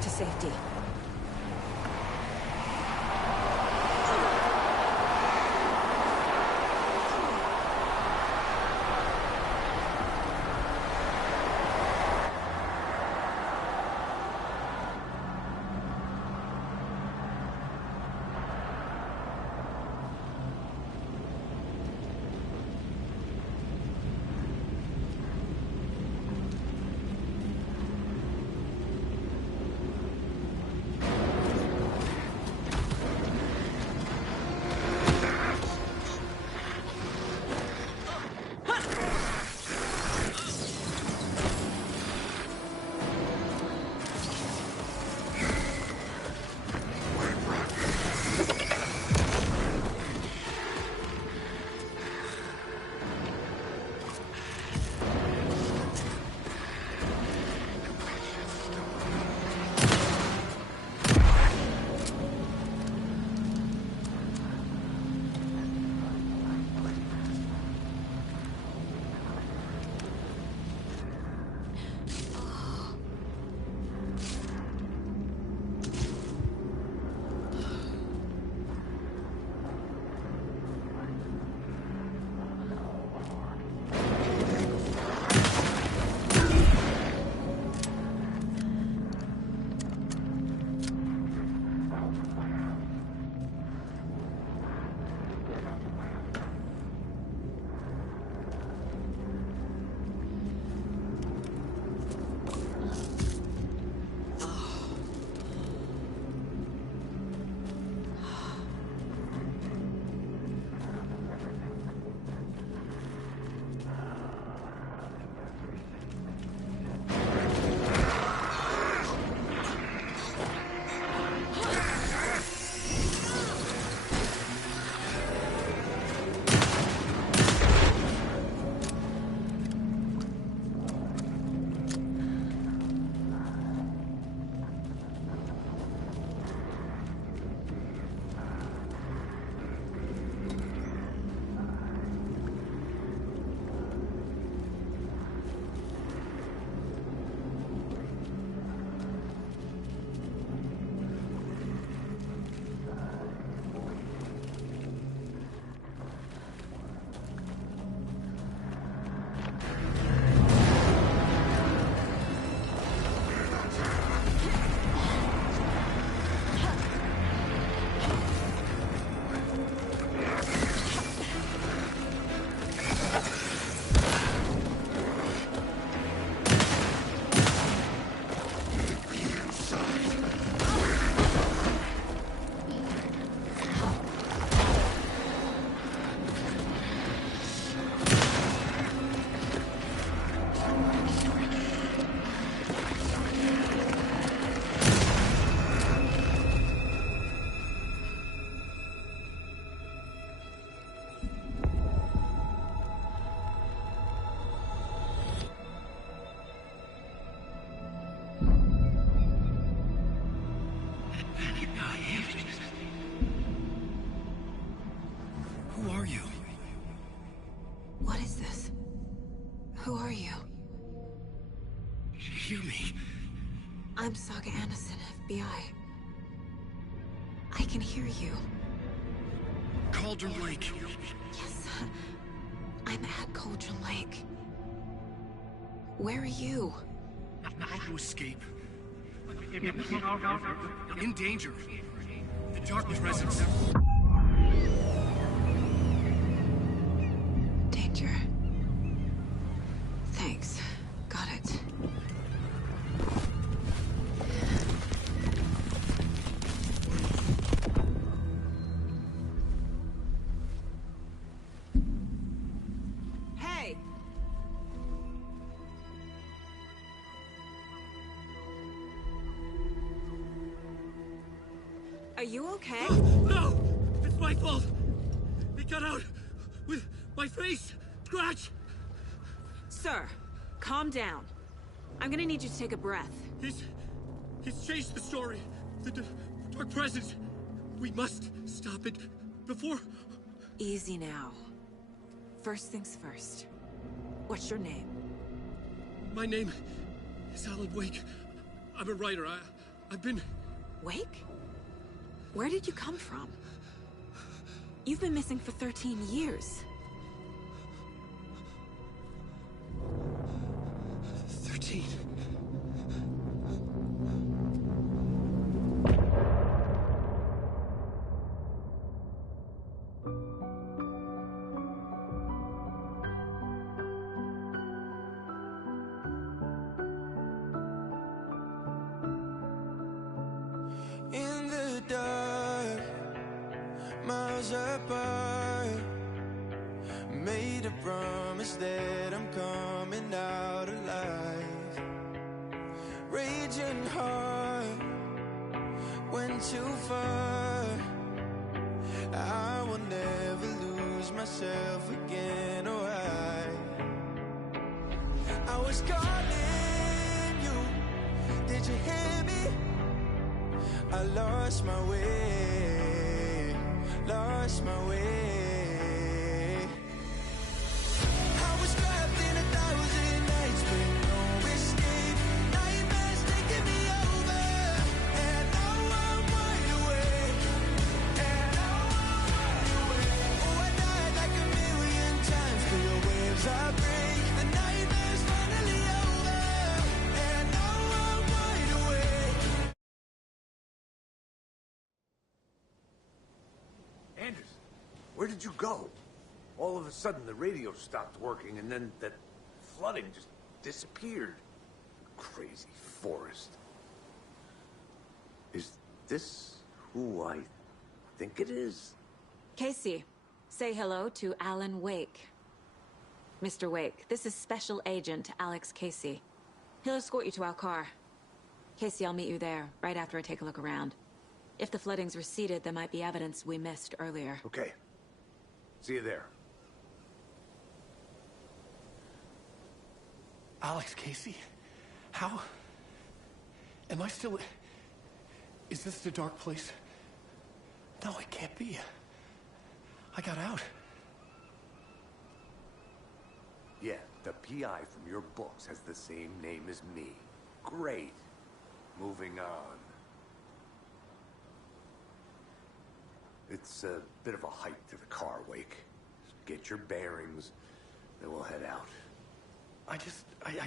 to safety. Who are you? What is this? Who are you? Hear me. I'm Saga Anderson, FBI. I can hear you. Cauldron Lake. Yes, I'm at Cauldron Lake. Where are you? How to escape. In danger. The Dark Presence. Danger. Thanks. Got it. Hey! Are you okay? No! It's my fault! He got out with my face scratch! Sir, calm down. I'm gonna need you to take a breath. He's changed the story. The Dark Presence. We must stop it before... Easy now. First things first. What's your name? My name is Alan Wake. I'm a writer. I've been... Wake? Where did you come from? You've been missing for 13 years. 13. In the dark, miles apart, made a promise that I'm coming out alive. Raging heart went too far. I will never lose myself again. Oh, I was calling you. Did you hear me? I lost my way, lost my way. I was trapped in 1,000 nights with no escape. Nightmares taking me over, and now I'm wide awake. And now I'm wide awake. Oh, I died like 1,000,000 times through the waves I break. The nightmare's finally over, and now I'm wide awake. Anderson, where did you go? All of a sudden, the radio stopped working, and then that flooding just disappeared. Crazy forest. Is this who I think it is? Casey, say hello to Alan Wake. Mr. Wake, this is Special Agent Alex Casey. He'll escort you to our car. Casey, I'll meet you there, right after I take a look around. If the flooding's receded, there might be evidence we missed earlier. Okay. See you there. Alex Casey? How? Am I still... Is this the dark place? No, it can't be. I got out. Yeah, the PI from your books has the same name as me. Great. Moving on. It's a bit of a hike to the car, Wake. Get your bearings, then we'll head out. I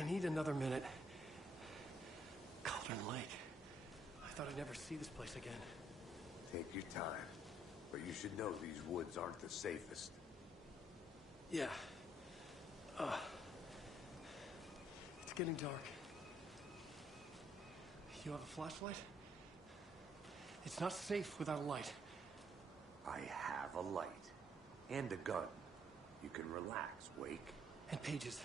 need another minute. Cauldron Lake. I thought I'd never see this place again. Take your time. But you should know these woods aren't the safest. Yeah. It's getting dark. You have a flashlight? It's not safe without a light. I have a light. And a gun. You can relax, Wake. And pages.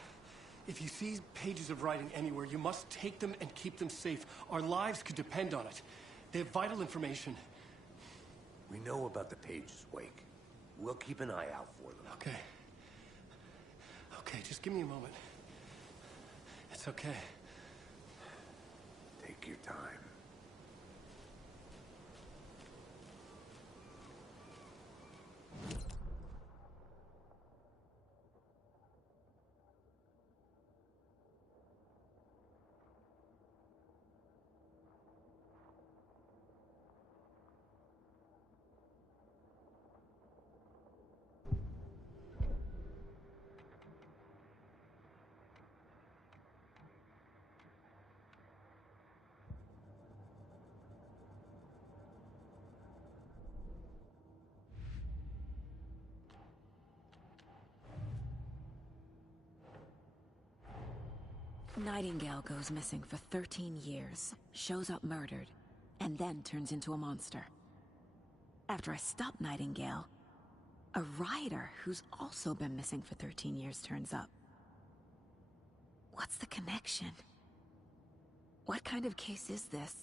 If you see pages of writing anywhere, you must take them and keep them safe. Our lives could depend on it. They have vital information. We know about the pages, Wake. We'll keep an eye out for them. Okay. Okay, just give me a moment. It's okay. Take your time. Nightingale goes missing for 13 years, shows up murdered, and then turns into a monster. After I stop Nightingale, a rider who's also been missing for 13 years turns up. What's the connection? What kind of case is this?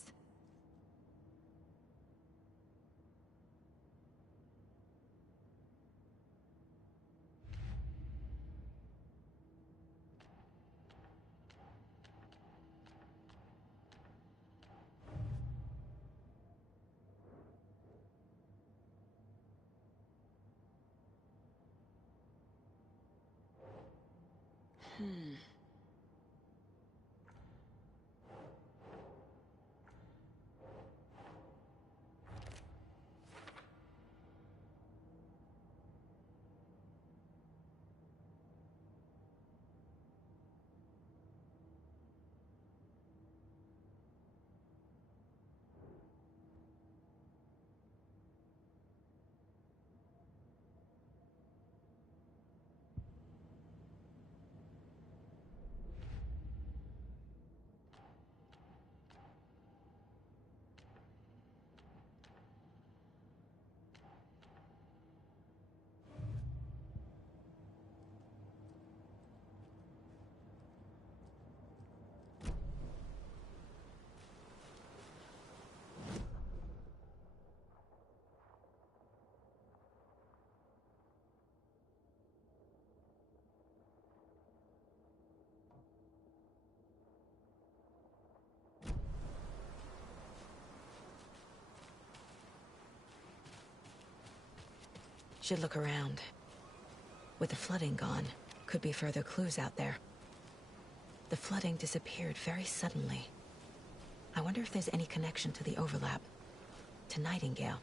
Should look around. With the flooding gone, could be further clues out there. The flooding disappeared very suddenly. I wonder if there's any connection to the overlap. To Nightingale.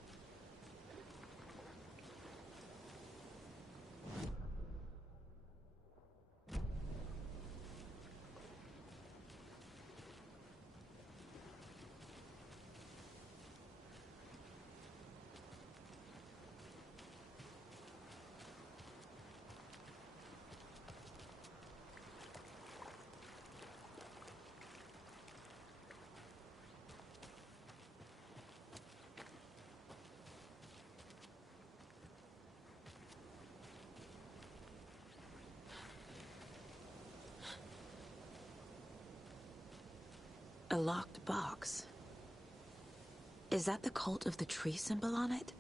A locked box. Is that the cult of the tree symbol on it?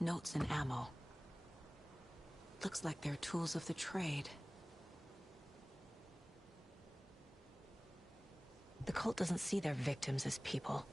Notes and ammo. Looks like they're tools of the trade. The cult doesn't see their victims as people.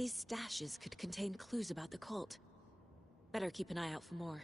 These stashes could contain clues about the cult. Better keep an eye out for more.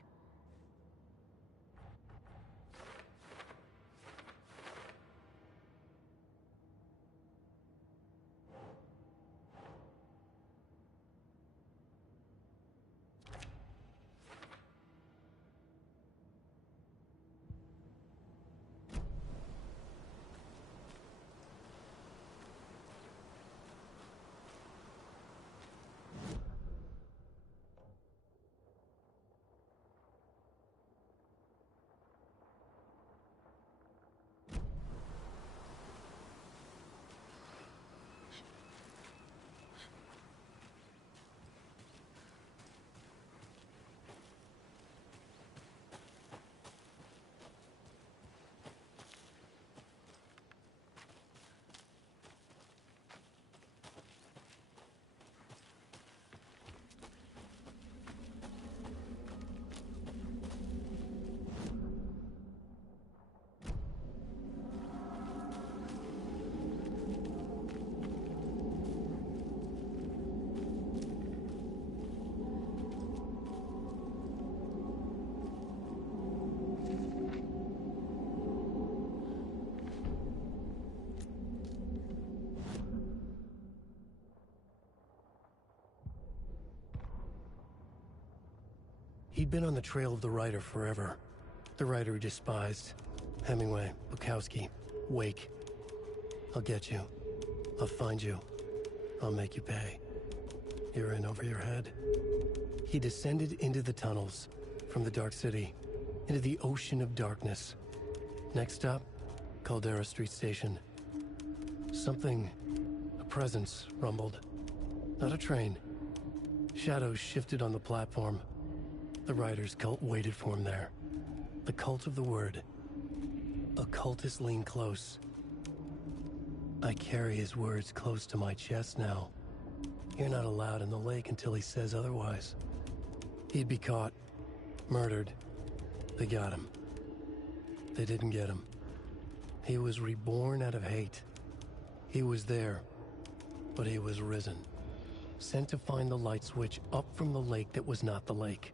He'd been on the trail of the writer forever. The writer he despised. Hemingway, Bukowski, Wake. I'll get you. I'll find you. I'll make you pay. You're in over your head. He descended into the tunnels, from the Dark City, into the ocean of darkness. Next stop, Caldera Street Station. Something, a presence, rumbled. Not a train. Shadows shifted on the platform. The writer's cult waited for him there. The cult of the word. Occultists lean close. I carry his words close to my chest now. You're not allowed in the lake until he says otherwise. He'd be caught, murdered. They got him. They didn't get him. He was reborn out of hate. He was there, but he was risen. Sent to find the light switch up from the lake that was not the lake.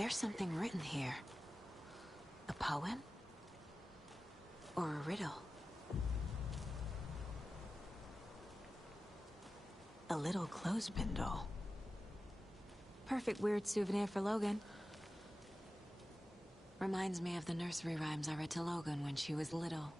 There's something written here. A poem? Or a riddle? A little clothespin doll. Perfect weird souvenir for Logan. Reminds me of the nursery rhymes I read to Logan when she was little.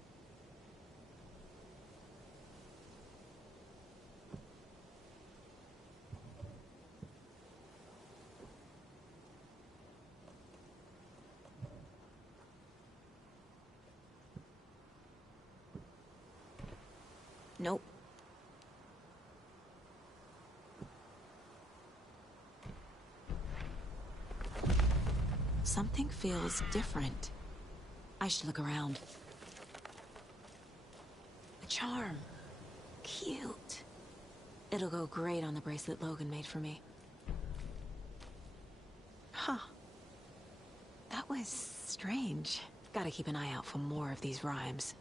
Nope. Something feels different. I should look around. A charm. Cute. It'll go great on the bracelet Logan made for me. Huh. That was strange. Gotta keep an eye out for more of these rhymes.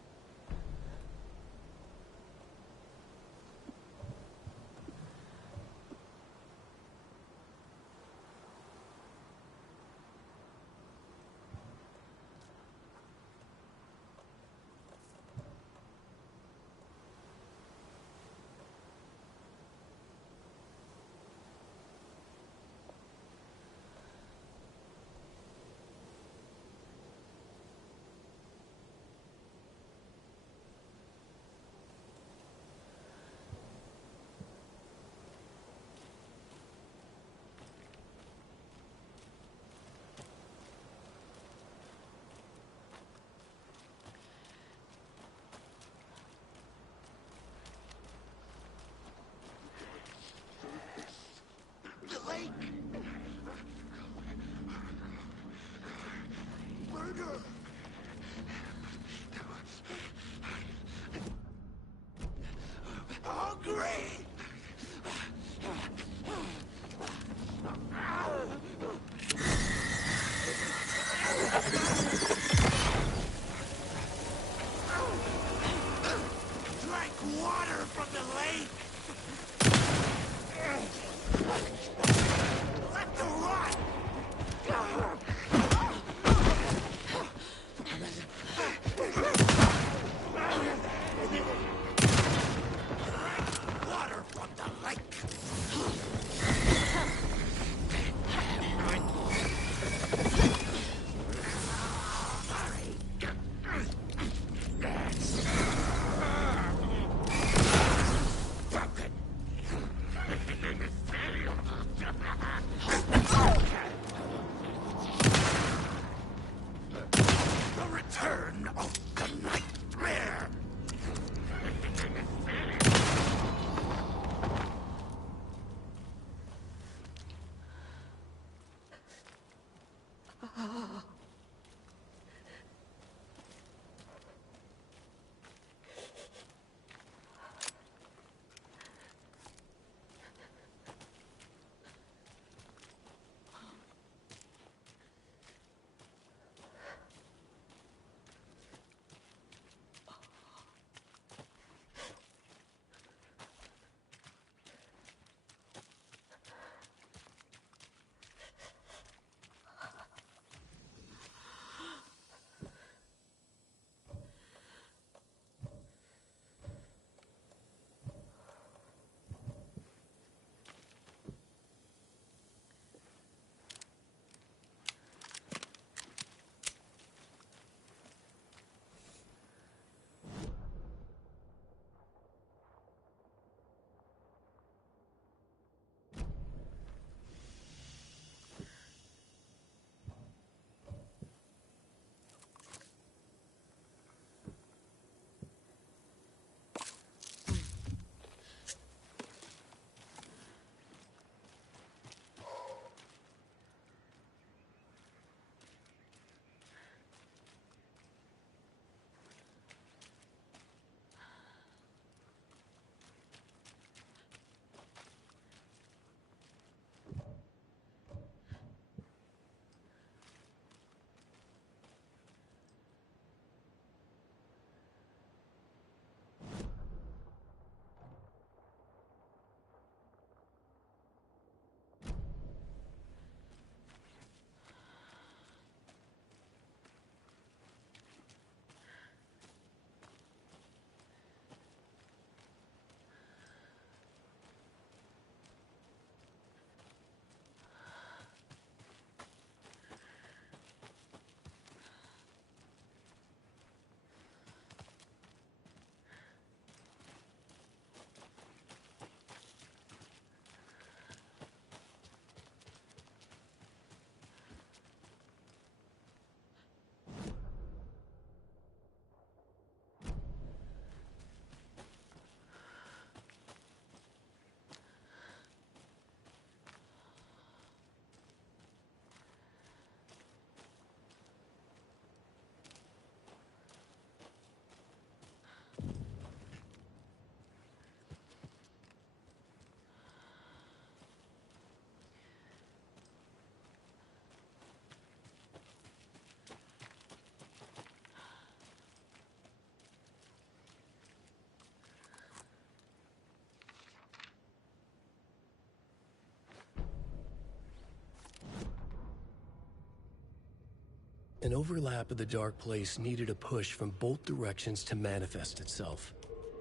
An overlap of the dark place needed a push from both directions to manifest itself.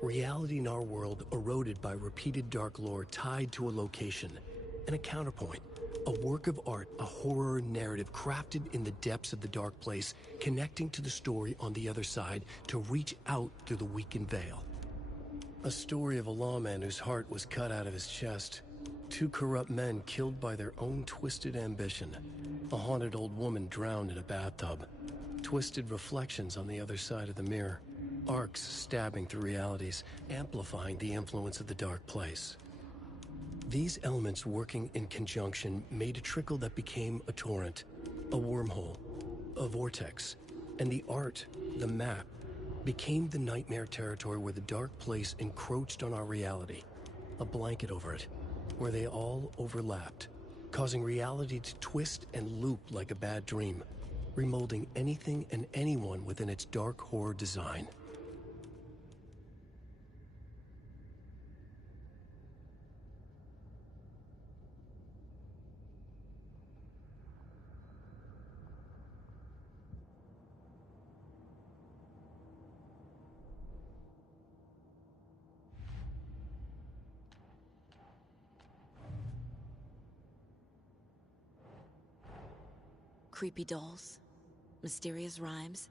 Reality in our world eroded by repeated dark lore tied to a location, and a counterpoint, a work of art, a horror narrative crafted in the depths of the dark place, connecting to the story on the other side to reach out through the weakened veil. A story of a lawman whose heart was cut out of his chest, two corrupt men killed by their own twisted ambition, a haunted old woman drowned in a bathtub, twisted reflections on the other side of the mirror, arcs stabbing through realities, amplifying the influence of the dark place. These elements working in conjunction made a trickle that became a torrent, a wormhole, a vortex, and the art, the map, became the nightmare territory where the dark place encroached on our reality, a blanket over it, where they all overlapped, causing reality to twist and loop like a bad dream, remolding anything and anyone within its dark horror design. Creepy dolls, mysterious rhymes.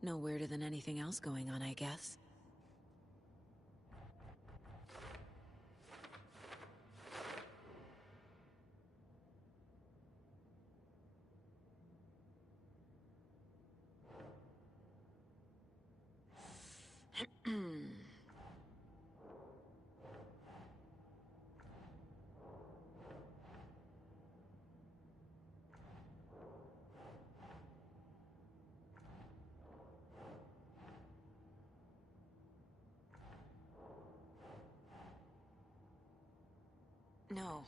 No weirder than anything else going on, I guess. No.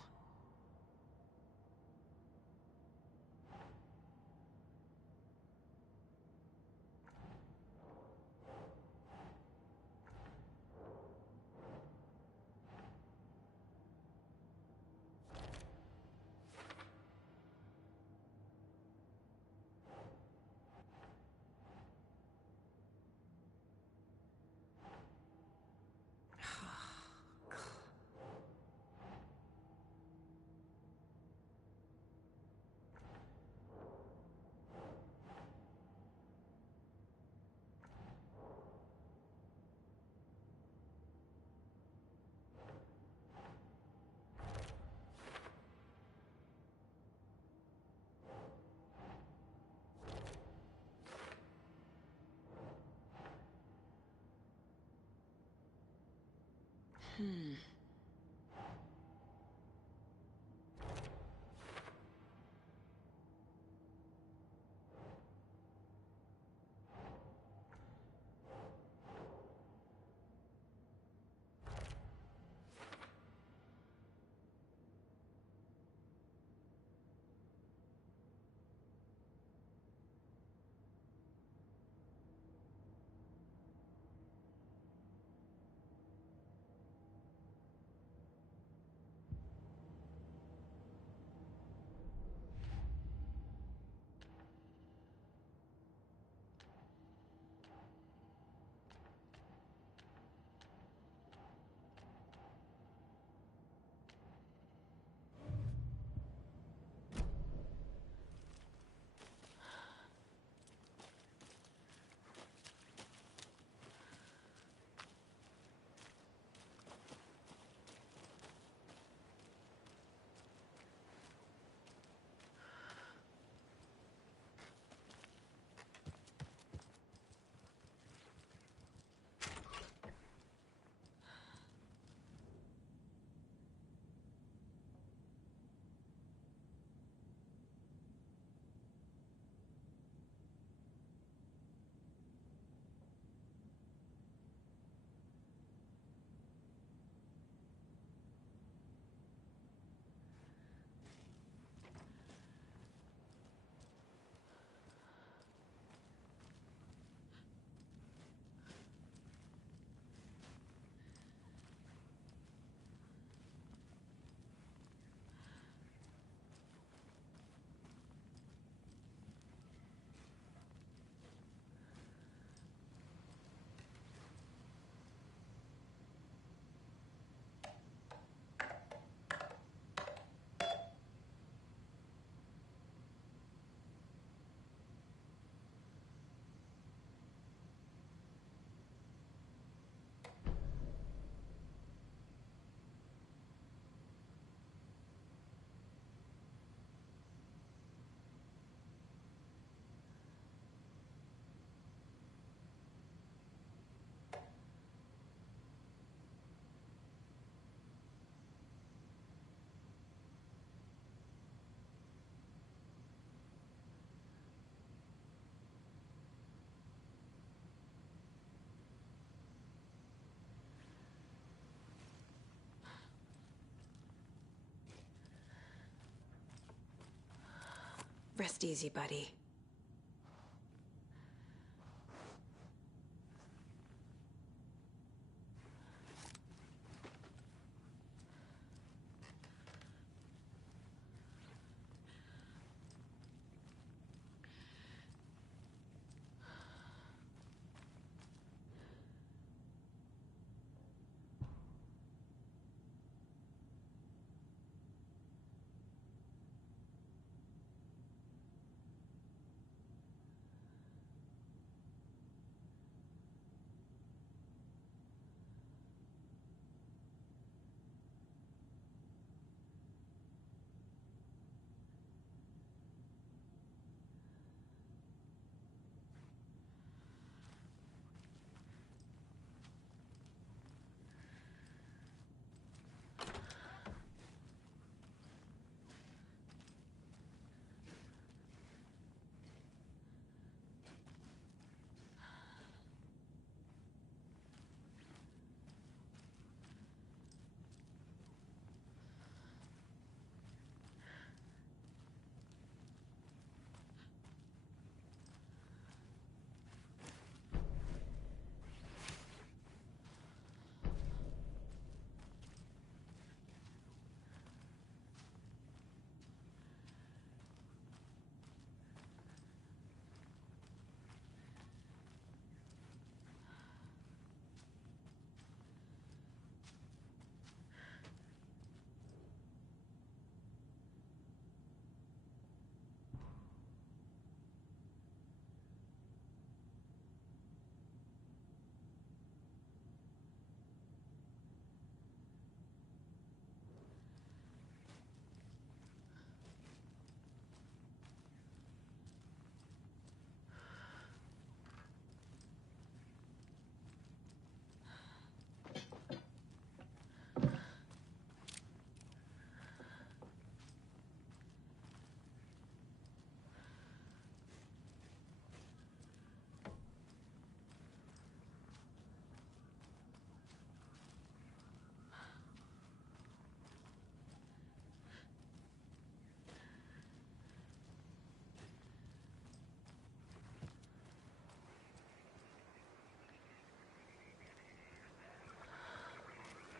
Rest easy, buddy.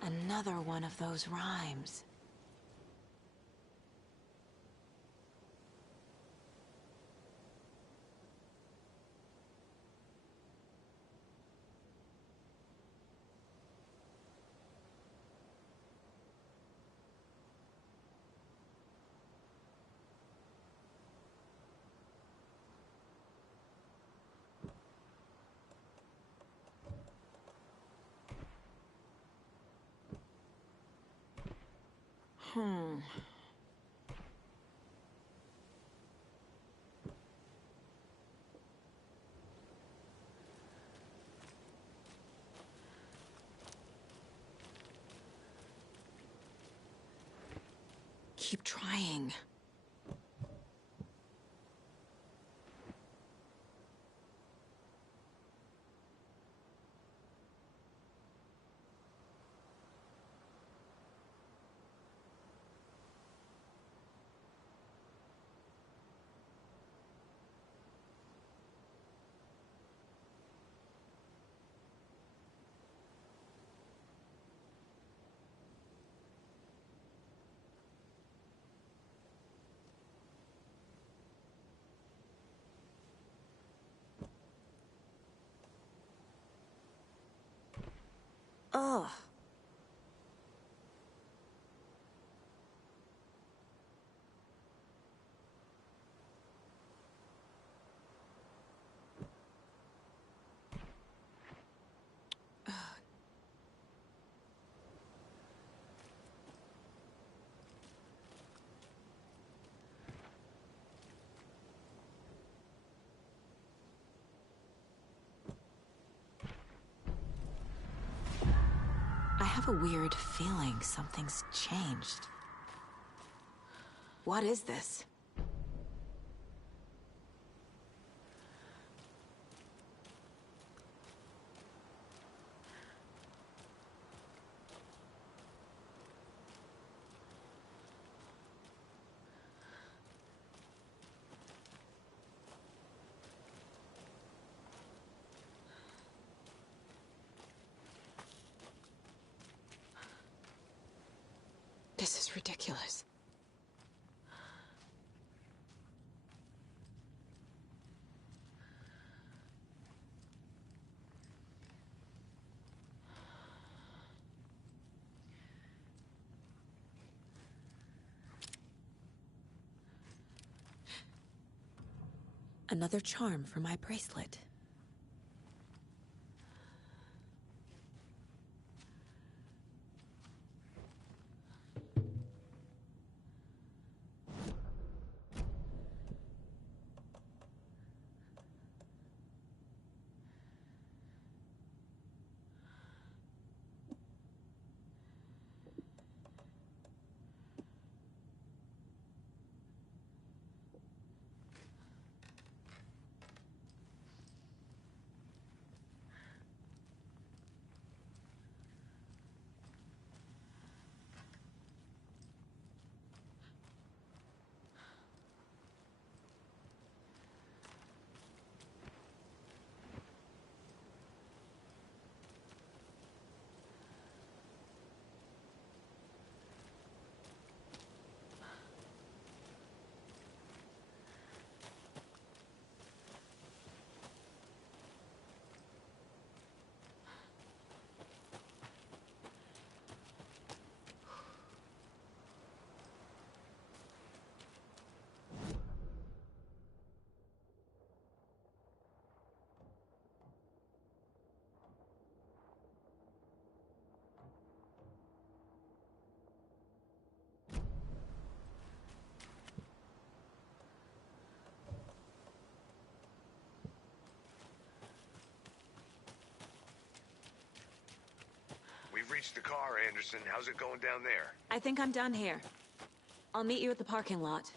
Another one of those rhymes. Hmm. Keep trying. Ugh. I have a weird feeling something's changed. What is this? ridiculous. Another charm for my bracelet. We've reached the car, Anderson. How's it going down there? I think I'm done here. I'll meet you at the parking lot.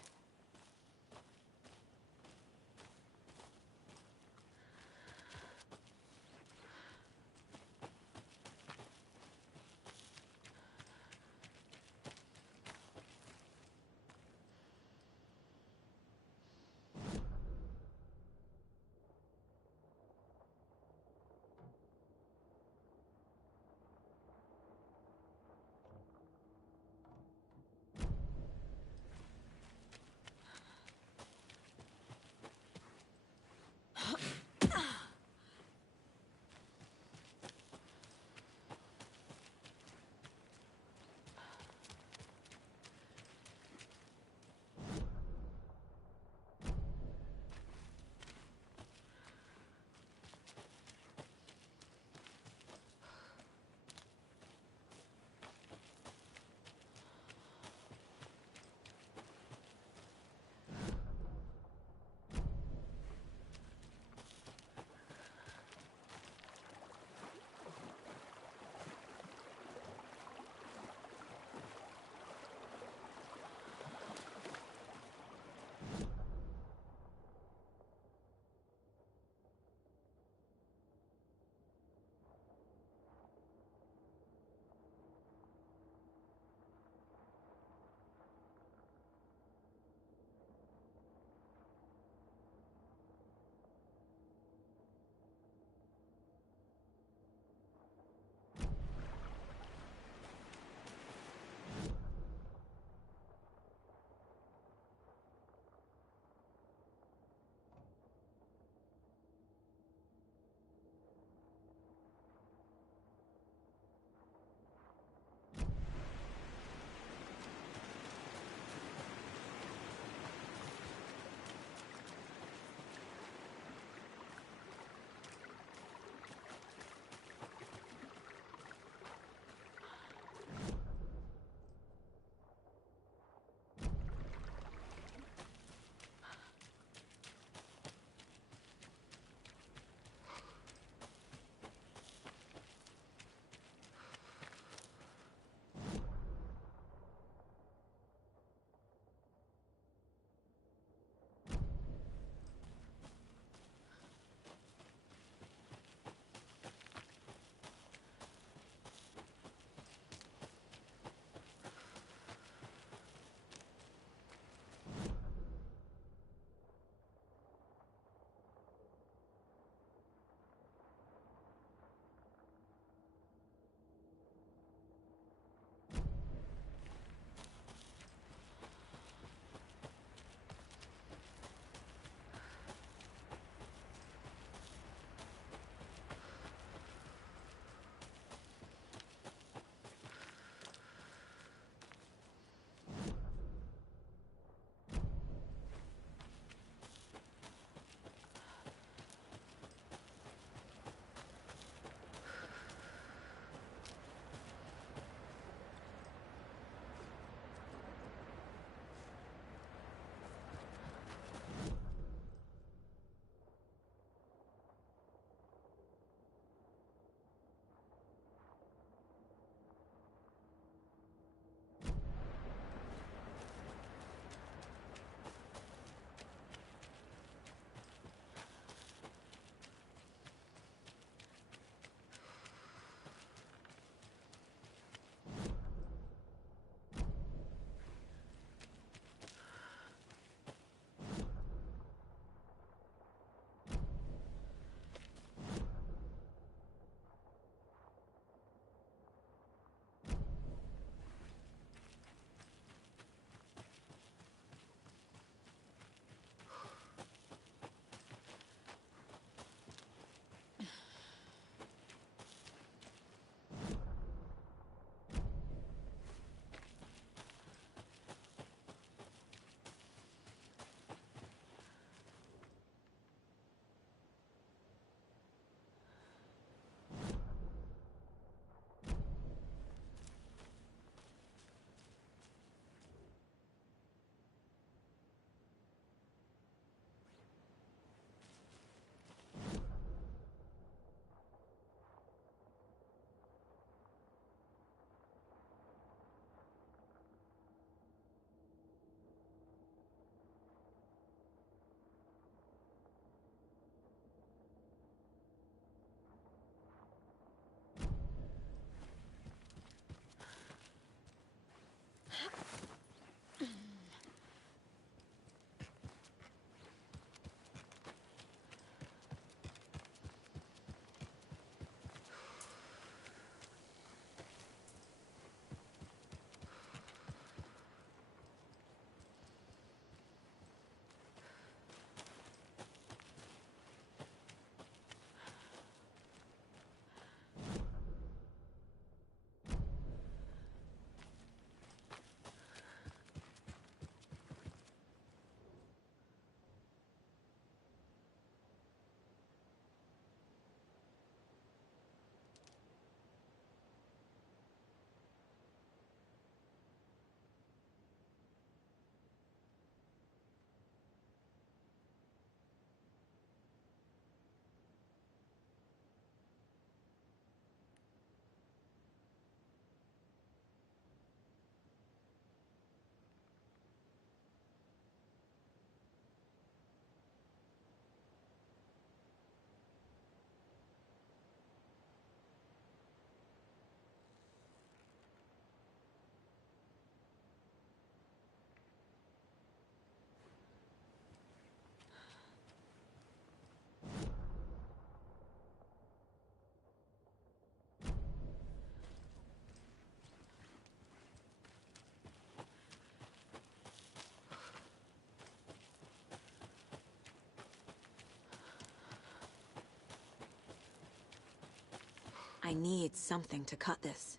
I need something to cut this.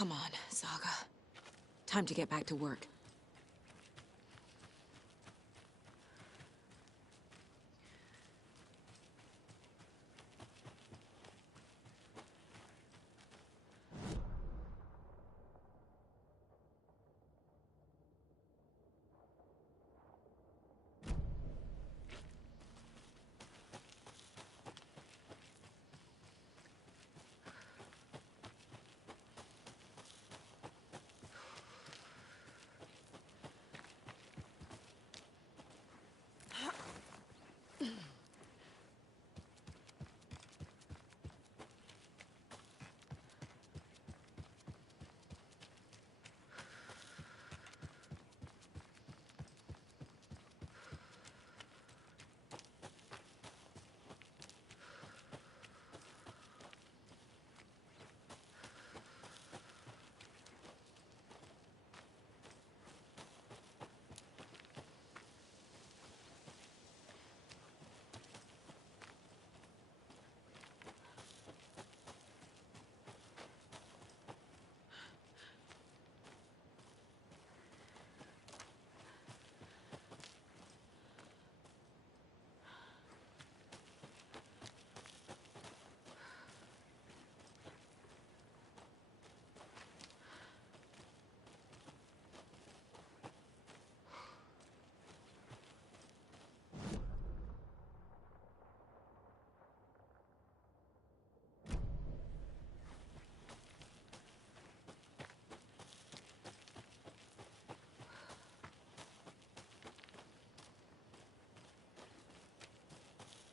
Come on, Saga. Time to get back to work.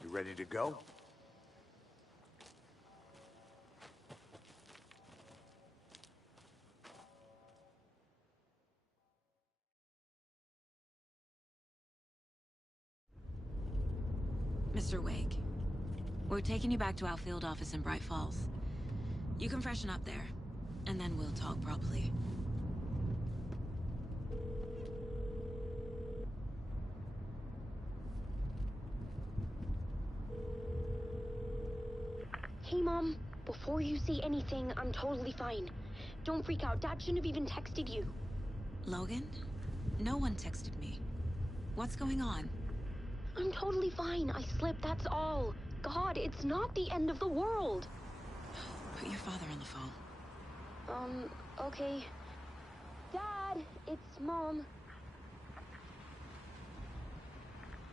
You ready to go? Mr. Wake, we're taking you back to our field office in Bright Falls. You can freshen up there, and then we'll talk properly. Hey, Mom. Before you say anything, I'm totally fine. Don't freak out. Dad shouldn't have even texted you. Logan? No one texted me. What's going on? I'm totally fine. I slipped, that's all. God, it's not the end of the world. Put your father on the phone. Okay. Dad, it's Mom.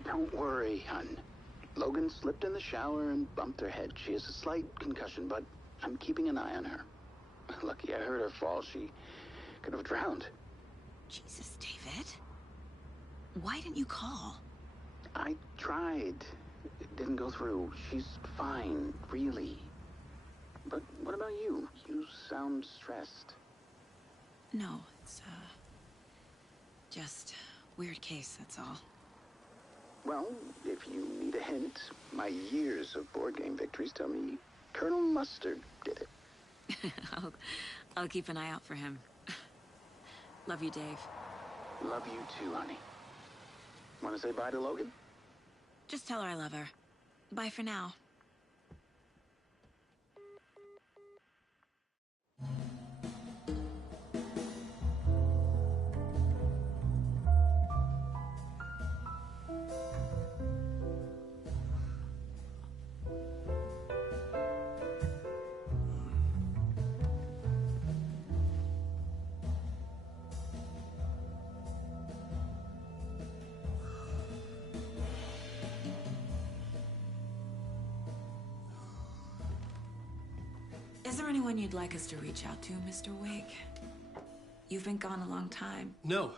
Don't worry, hun. Logan slipped in the shower and bumped her head. She has a slight concussion, but I'm keeping an eye on her. Lucky I heard her fall. She could have drowned. Jesus, David. Why didn't you call? I tried. It didn't go through. She's fine, really. But what about you? You sound stressed. No, it's, just weird case, that's all. Well, if you need a hint, my years of board game victories tell me Colonel Mustard did it. I'll keep an eye out for him. Love you, Dave. Love you too, honey. Want to say bye to Logan? Just tell her I love her. Bye for now. Is there anyone you'd like us to reach out to, Mr. Wake? You've been gone a long time. No.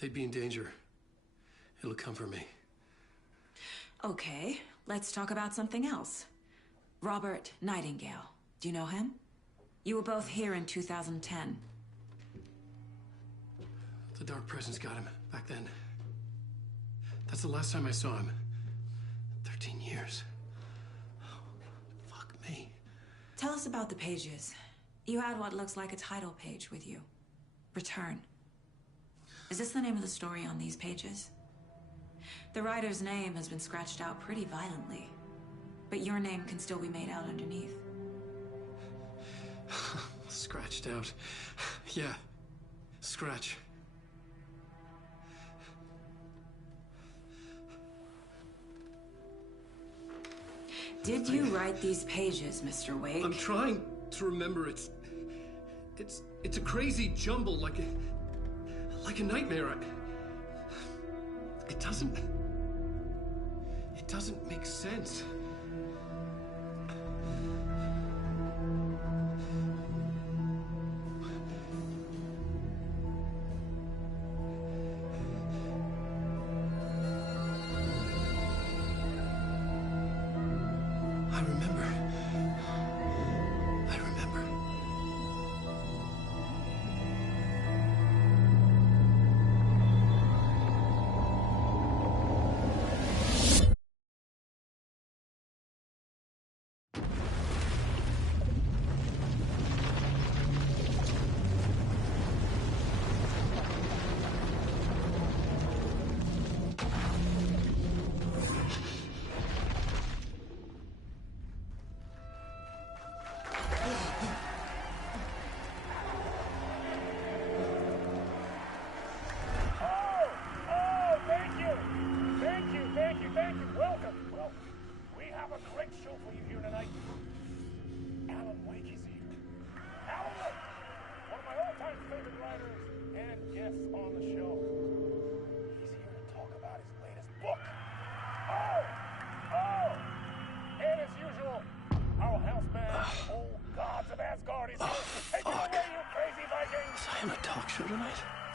They'd be in danger. It'll come for me. Okay, let's talk about something else. Robert Nightingale. Do you know him? You were both here in 2010. The Dark Presence got him back then. That's the last time I saw him. 13 years. Fuck me. Tell us about the pages. You had what looks like a title page with you. Return. Is this the name of the story on these pages? The writer's name has been scratched out pretty violently, but your name can still be made out underneath. Scratched out. Yeah. Scratch. Did you write these pages, Mr. Wake? I'm trying to remember. It's a crazy jumble, like a nightmare. It doesn't make sense. I remember.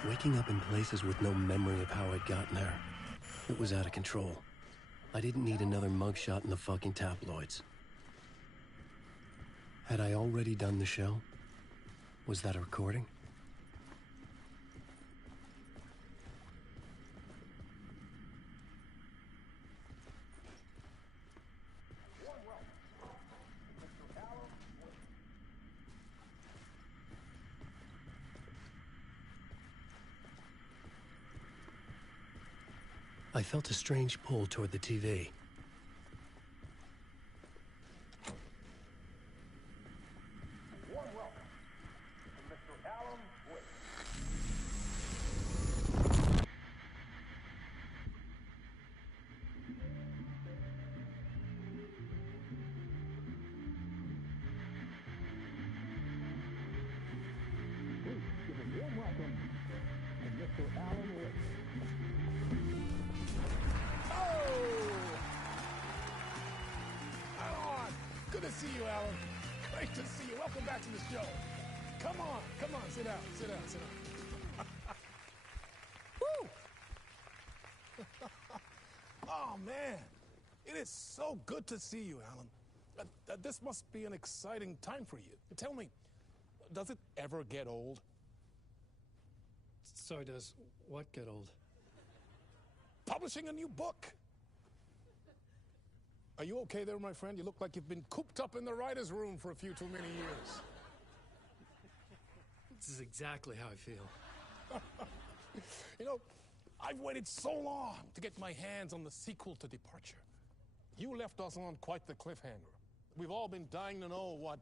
Waking up in places with no memory of how I'd gotten there. It was out of control. I didn't need another mugshot in the fucking tabloids. Had I already done the show? Was that a recording? I felt a strange pull toward the TV. So good to see you, Alan. This must be an exciting time for you. Tell me, does it ever get old? So does what get old? Publishing a new book. Are you okay there, my friend? You look like you've been cooped up in the writer's room for a few too many years. This is exactly how I feel. You know, I've waited so long to get my hands on the sequel to Departure. You left us on quite the cliffhanger. We've all been dying to know what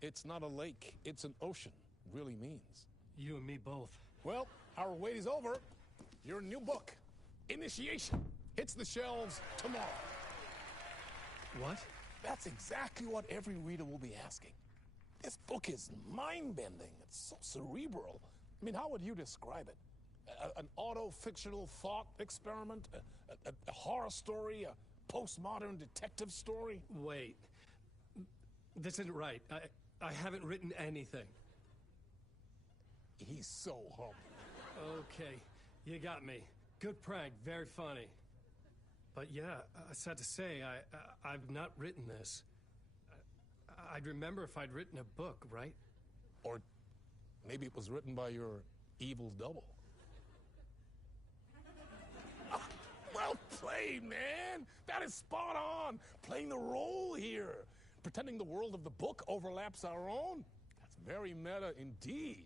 "it's not a lake, it's an ocean" really means. You and me both. Well, our wait is over. Your new book, Initiation, hits the shelves tomorrow. What? That's exactly what every reader will be asking. This book is mind-bending. It's so cerebral. I mean, how would you describe it? An auto-fictional thought experiment? A horror story? A postmodern detective story? Wait. This isn't right. I haven't written anything. He's so humble. Okay, you got me. Good prank, very funny. But yeah, sad to say, I've not written this. I'd remember if I'd written a book, right? Or maybe it was written by your evil double. Well played, man! That is spot on! Playing the role here. Pretending the world of the book overlaps our own. That's very meta indeed.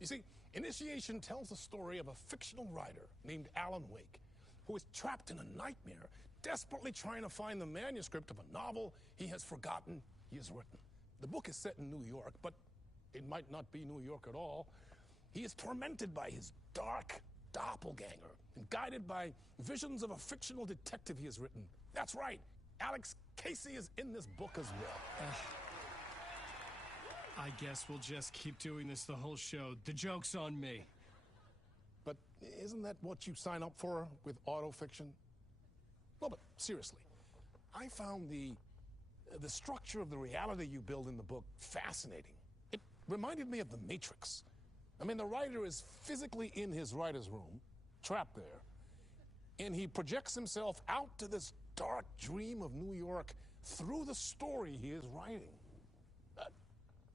You see, Initiation tells the story of a fictional writer named Alan Wake, who is trapped in a nightmare, desperately trying to find the manuscript of a novel he has forgotten he has written. The book is set in New York, but it might not be New York at all. He is tormented by his dark doppelganger and guided by visions of a fictional detective he has written. That's right, Alex Casey is in this book as well. I guess we'll just keep doing this the whole show. The joke's on me. But isn't that what you sign up for with autofiction? No, but seriously, I found the structure of the reality you build in the book fascinating. It reminded me of The Matrix. I mean, the writer is physically in his writer's room, trapped there, and he projects himself out to this dark dream of New York through the story he is writing.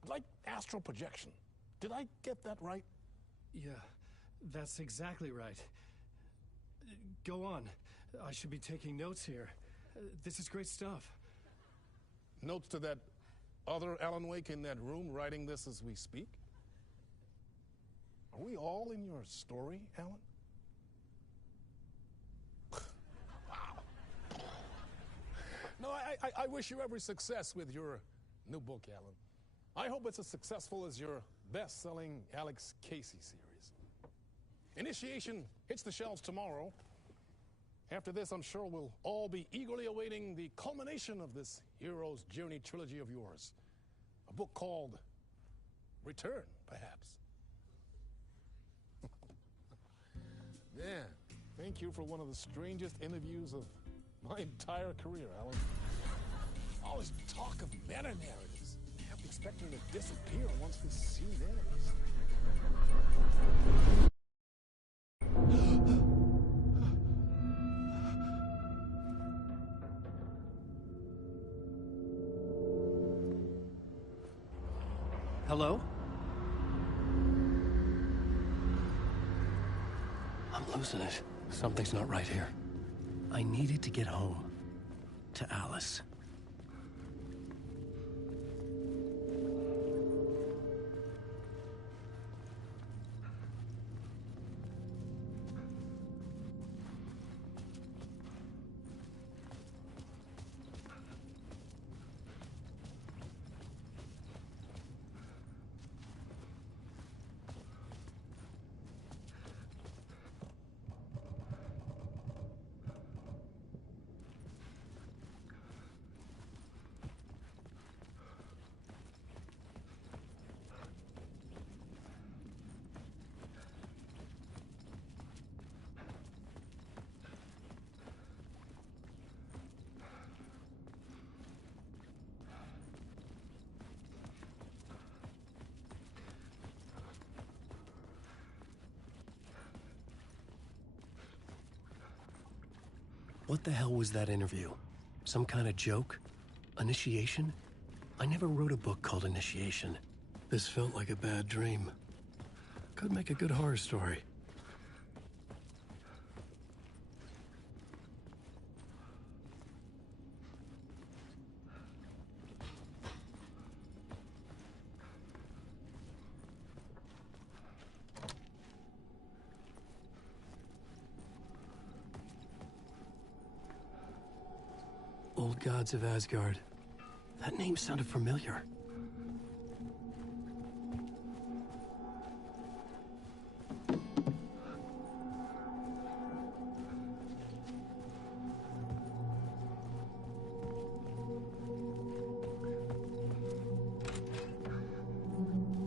Like astral projection. Did I get that right? Yeah, that's exactly right. Go on. I should be taking notes here. This is great stuff. Notes to that other Alan Wake in that room writing this as we speak? Are we all in your story, Alan? Wow. No, I wish you every success with your new book, Alan. I hope it's as successful as your best-selling Alex Casey series. Initiation hits the shelves tomorrow. After this, I'm sure we'll all be eagerly awaiting the culmination of this hero's journey trilogy of yours. A book called Return, perhaps. Yeah, thank you for one of the strangest interviews of my entire career, Alan. All this talk of meta-narratives. Kept expecting to disappear once the scene ends. Hello? I'm losing it. Something's not right here. I needed to get home. To Alice. What the hell was that interview? Some kind of joke? Initiation? I never wrote a book called Initiation. This felt like a bad dream. Could make a good horror story. Gods of Asgard. That name sounded familiar.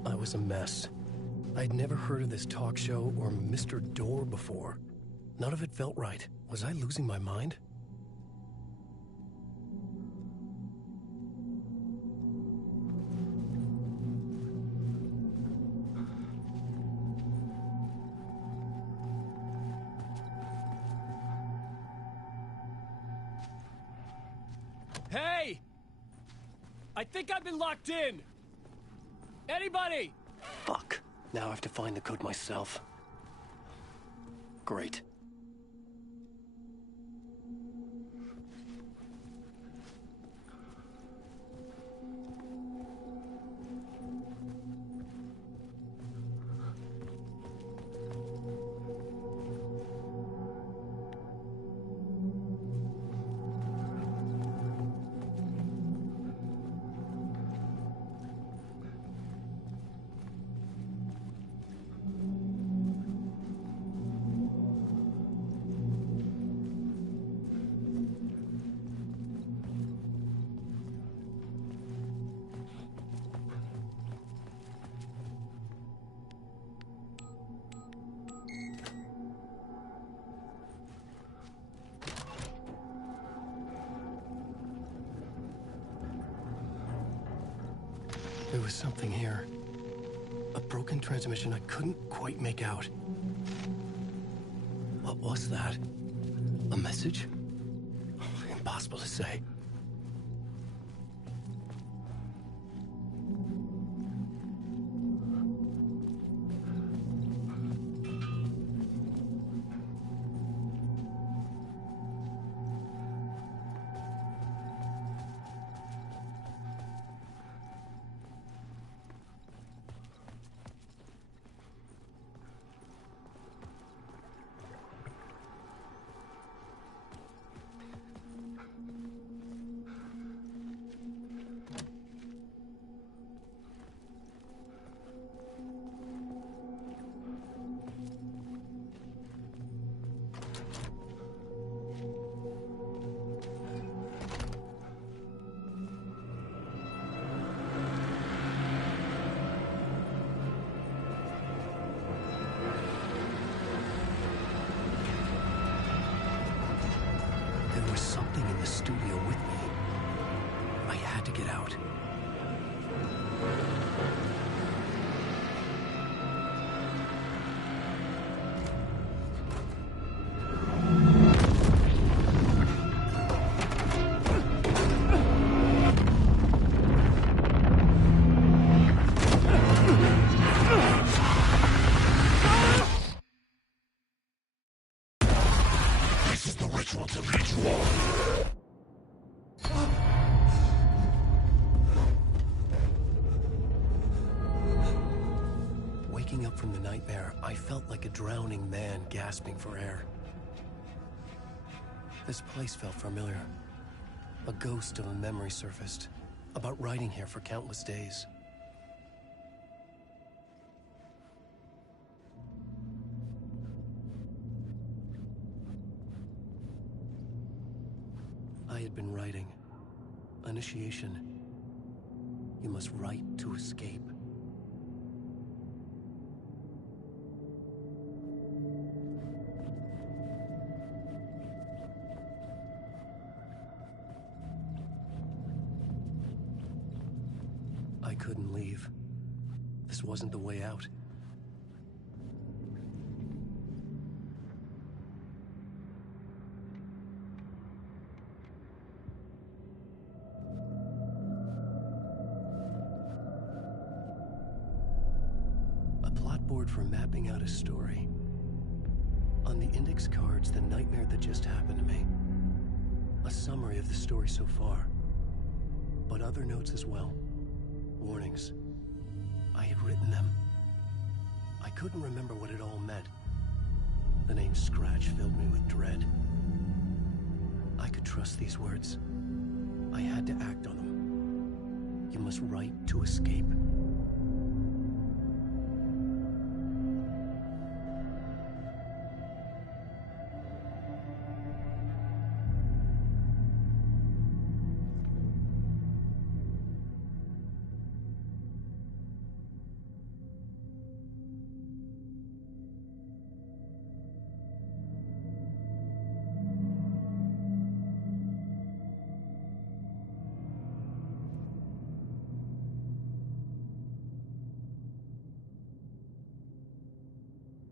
I was a mess. I'd never heard of this talk show or Mr. Door before. None of it felt right. Was I losing my mind? Hey! I think I've been locked in! Anybody? Fuck. Now I have to find the code myself. Great. There was something here. A broken transmission I couldn't quite make out. What was that? A message? Impossible to say. There was something in the studio with me. I had to get out. This is the ritual to lead you on. Waking up from the nightmare, I felt like a drowning man gasping for air. This place felt familiar. A ghost of a memory surfaced, about riding here for countless days. I had been writing. Initiation. You must write to escape. I couldn't leave. This wasn't the way out. A plot board for mapping out a story. On the index cards, the nightmare that just happened to me. A summary of the story so far. But other notes as well. Warnings. I had written them. I couldn't remember what it all meant. The name Scratch filled me with dread. I could trust these words. I had to act on them. You must write to escape.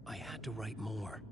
I had to write more.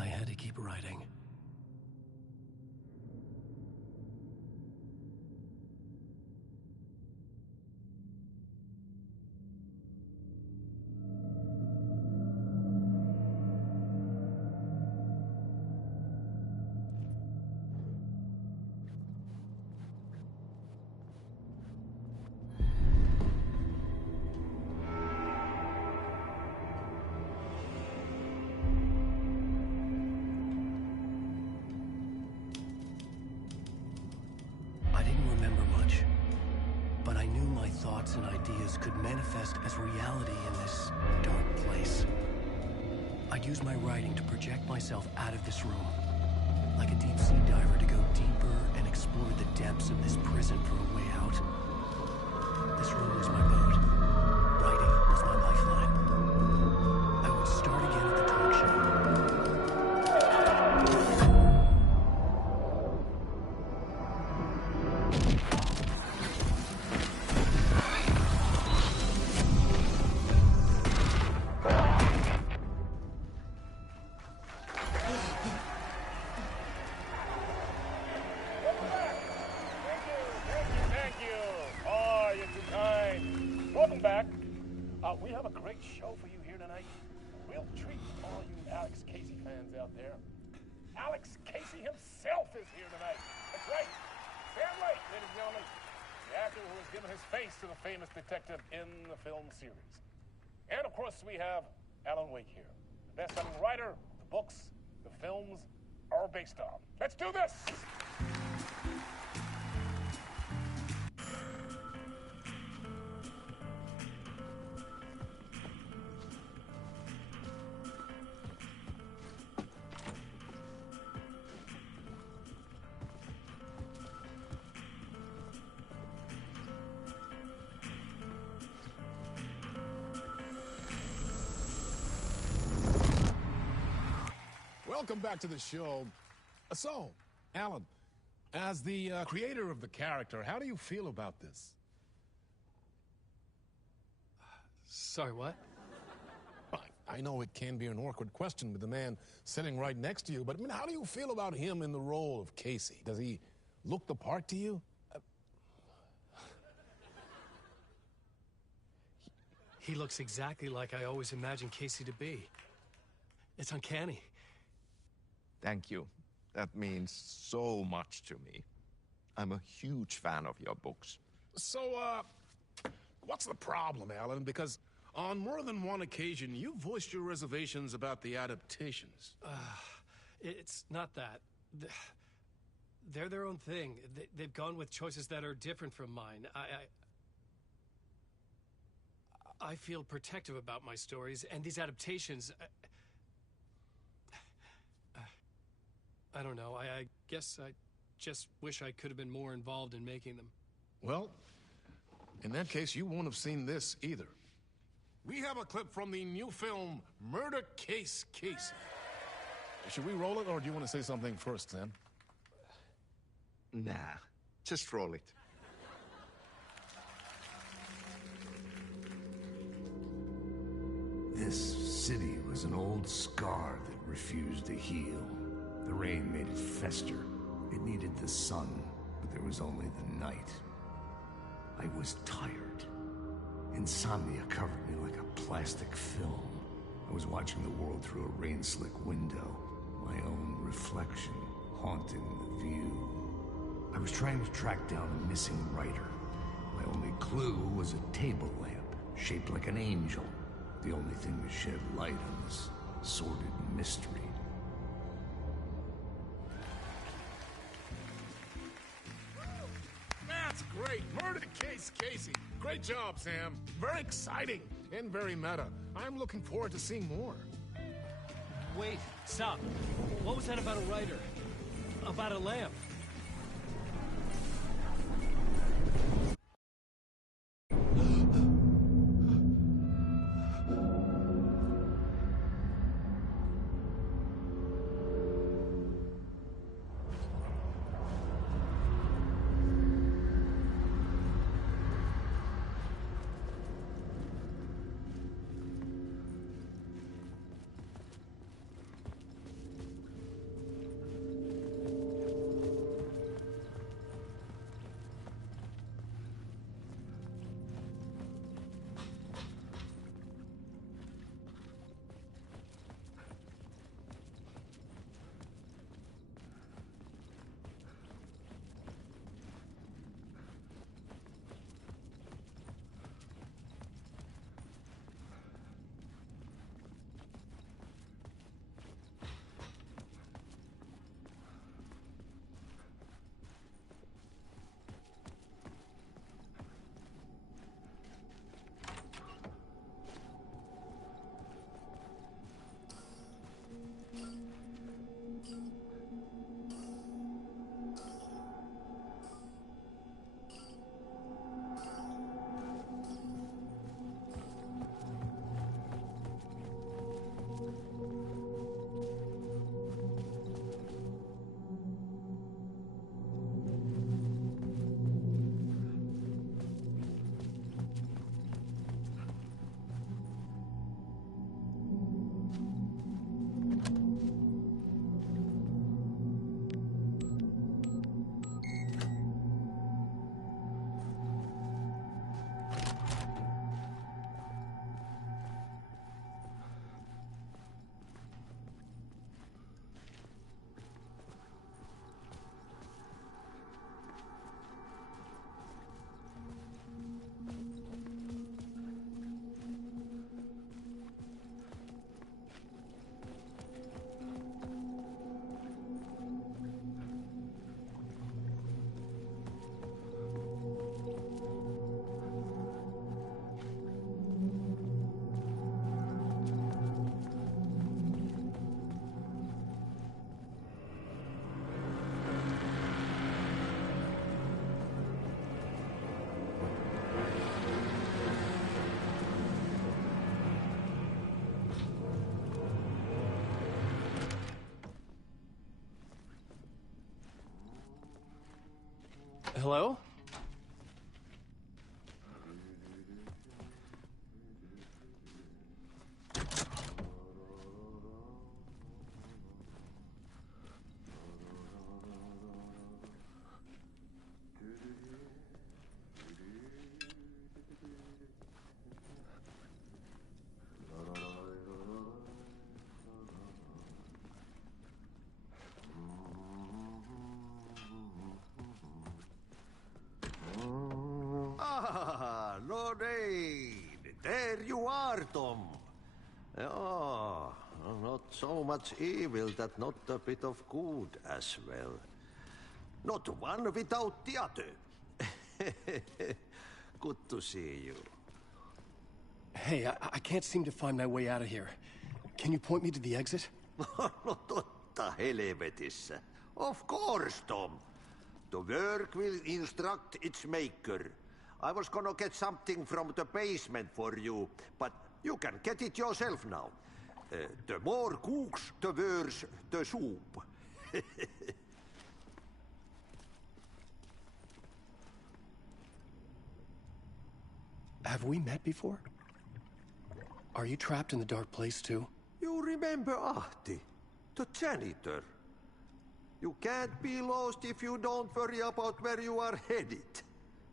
I had to keep writing. I didn't remember much, but I knew my thoughts and ideas could manifest as reality in this dark place. I'd use my writing to project myself out of this room, like a deep-sea diver to go deeper and explore the depths of this prison for a way out. This room was my boat. Writing was my lifeline. I would start again at the talk show. Welcome back. We have a great show for you here tonight. Real treat for all you Alex Casey fans out there. Alex Casey himself is here tonight. That's right. Sam Lake, ladies and gentlemen. The actor who has given his face to the famous detective in the film series. And of course, we have Alan Wake here. The best-selling writer, the books, the films are based on. Let's do this! Welcome back to the show. So, Alan, as the creator of the character, how do you feel about this? Sorry, what? I know it can be an awkward question with the man sitting right next to you, but I mean, how do you feel about him in the role of Casey? Does he look the part to you? He looks exactly like I always imagined Casey to be. It's uncanny. Thank you. That means so much to me. I'm a huge fan of your books. So, what's the problem, Alan? Because on more than one occasion, you voiced your reservations about the adaptations. It's not that. They're their own thing. They've gone with choices that are different from mine. I feel protective about my stories, and these adaptations... I don't know. I guess I just wish I could have been more involved in making them. Well, in that case, you won't have seen this either. We have a clip from the new film, Murder Case Casey. Should we roll it, or do you want to say something first, Sam? Nah, just roll it. This city was an old scar that refused to heal. The rain made it fester. It needed the sun, but there was only the night. I was tired. Insomnia covered me like a plastic film. I was watching the world through a rain-slick window, my own reflection haunting the view. I was trying to track down a missing writer. My only clue was a table lamp, shaped like an angel. The only thing to shed light on this sordid mystery. That's great! Murder case, Casey. Great job, Sam. Very exciting and very meta. I'm looking forward to seeing more. Wait, stop. What was that about a writer? About a lamp? Hello? There you are, Tom. Oh, not so much evil that not a bit of good as well. Not one without the other. Good to see you. Hey, I can't seem to find my way out of here. Can you point me to the exit? No totta helvetissä. Of course, Tom. The work will instruct its maker. I was gonna get something from the basement for you, but you can get it yourself now. The more cooks, the worse the soup. Have we met before? Are you trapped in the dark place too? You remember Ahti, the janitor? You can't be lost if you don't worry about where you are headed.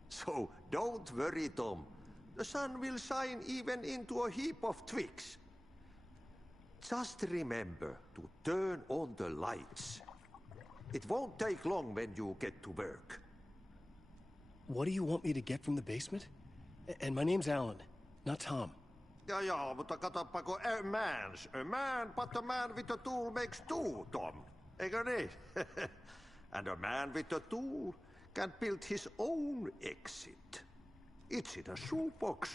So don't worry, Tom. The sun will shine even into a heap of twigs. Just remember to turn on the lights. It won't take long when you get to work. What do you want me to get from the basement? And my name's Alan, not Tom. Ja, mutta katsoppa, a man, but a man with a tool makes two, Tom. Eikö niin? And a man with a tool can build his own exit. It's in a shoebox,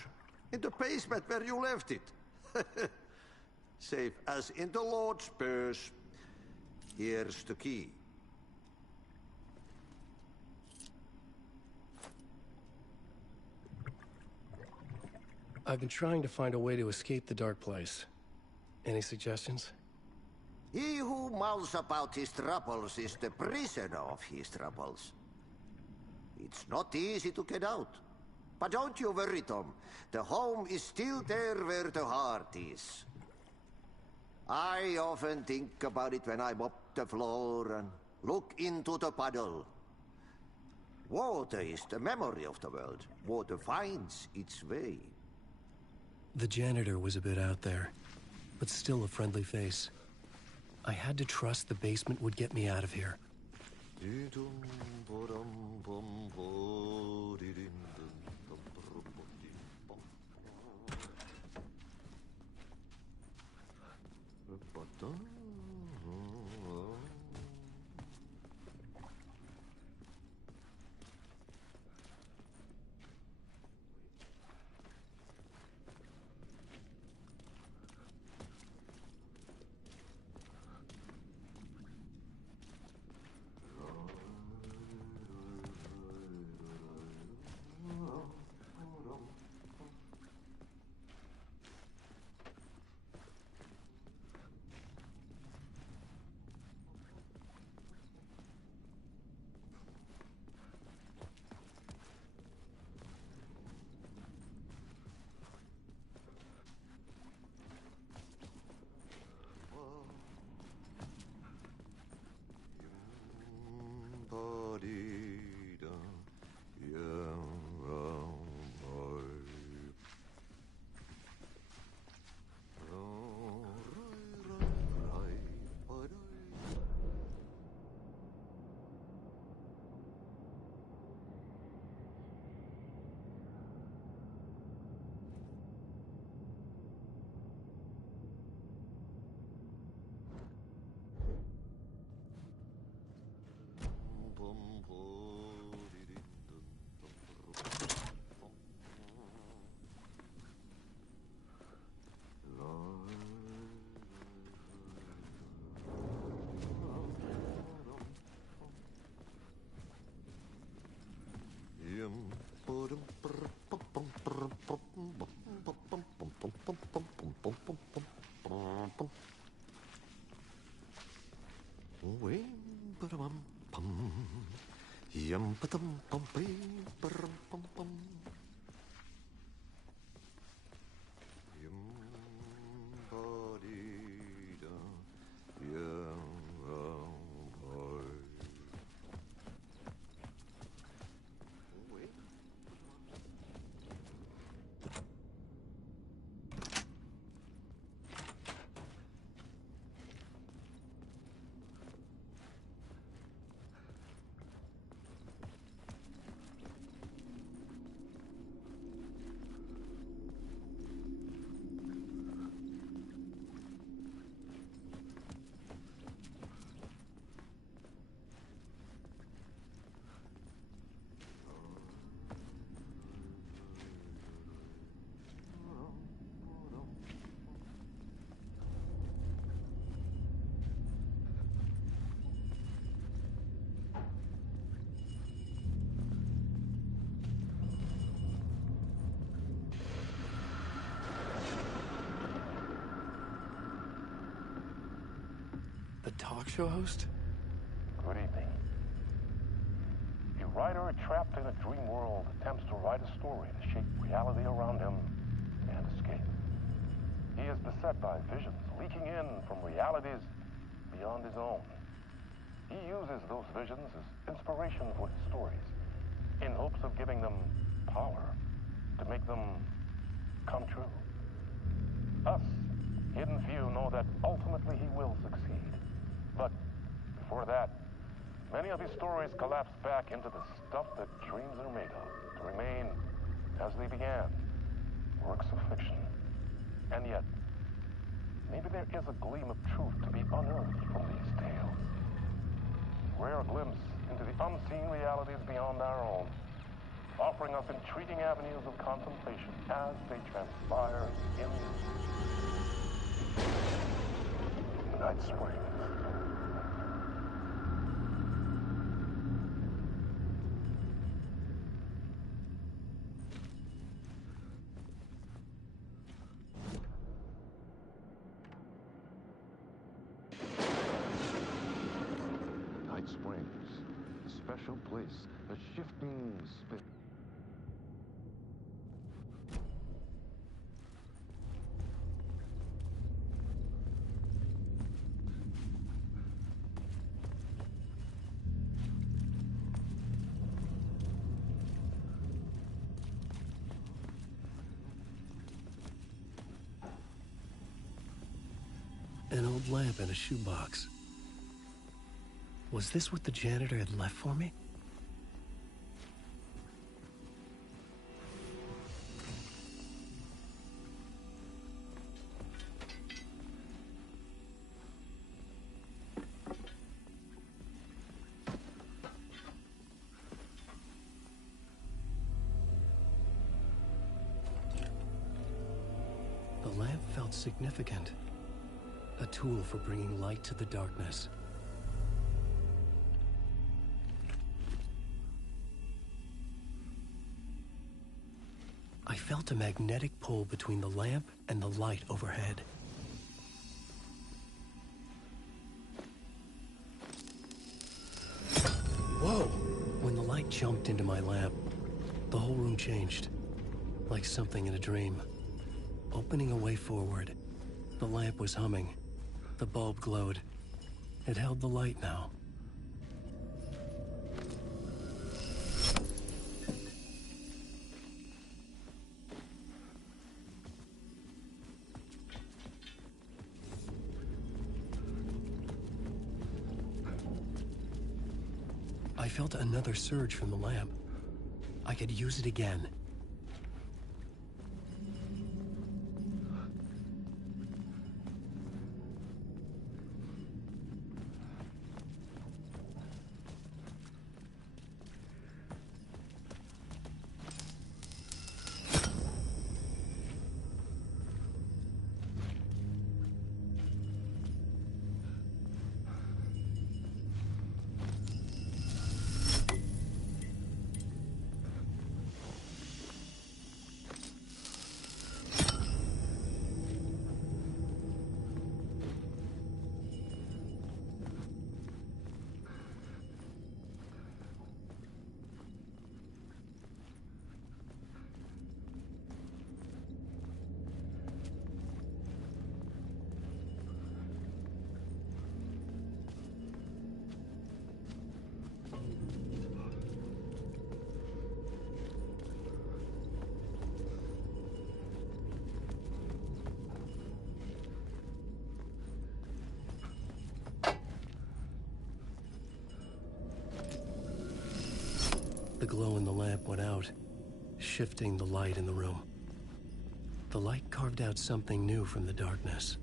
in the basement where you left it. Safe as in the Lord's purse. Here's the key. I've been trying to find a way to escape the dark place. Any suggestions? He who mouths about his troubles is the prisoner of his troubles. It's not easy to get out. But don't you worry, Tom. The home is still there where the heart is. I often think about it when I mop the floor and look into the puddle. Water is the memory of the world. Water finds its way. The janitor was a bit out there, but still a friendly face. I had to trust the basement would get me out of here. The talk show host? Good evening. A writer trapped in a dream world attempts to write a story to shape reality around him and escape. He is beset by visions leaking in from realities beyond his own. He uses those visions as inspiration for his stories, in hopes of giving them power, to make them come true. Us, hidden few, know that ultimately he will succeed. But before that, many of his stories collapse back into the stuff that dreams are made of, to remain as they began, works of fiction. And yet, maybe there is a gleam of truth to be unearthed from these tales. A rare glimpse into the unseen realities beyond our own, offering us intriguing avenues of contemplation as they transpire in Night Springs. Night Springs, a special place, a shifting space. An old lamp in a shoebox. Was this what the janitor had left for me? The lamp felt significant. A tool for bringing light to the darkness. I felt a magnetic pull between the lamp and the light overhead. Whoa! When the light jumped into my lamp, the whole room changed. Like something in a dream. Opening a way forward, the lamp was humming. The bulb glowed. It held the light now. I felt another surge from the lamp. I could use it again. The glow in the lamp went out, shifting the light in the room. The light carved out something new from the darkness.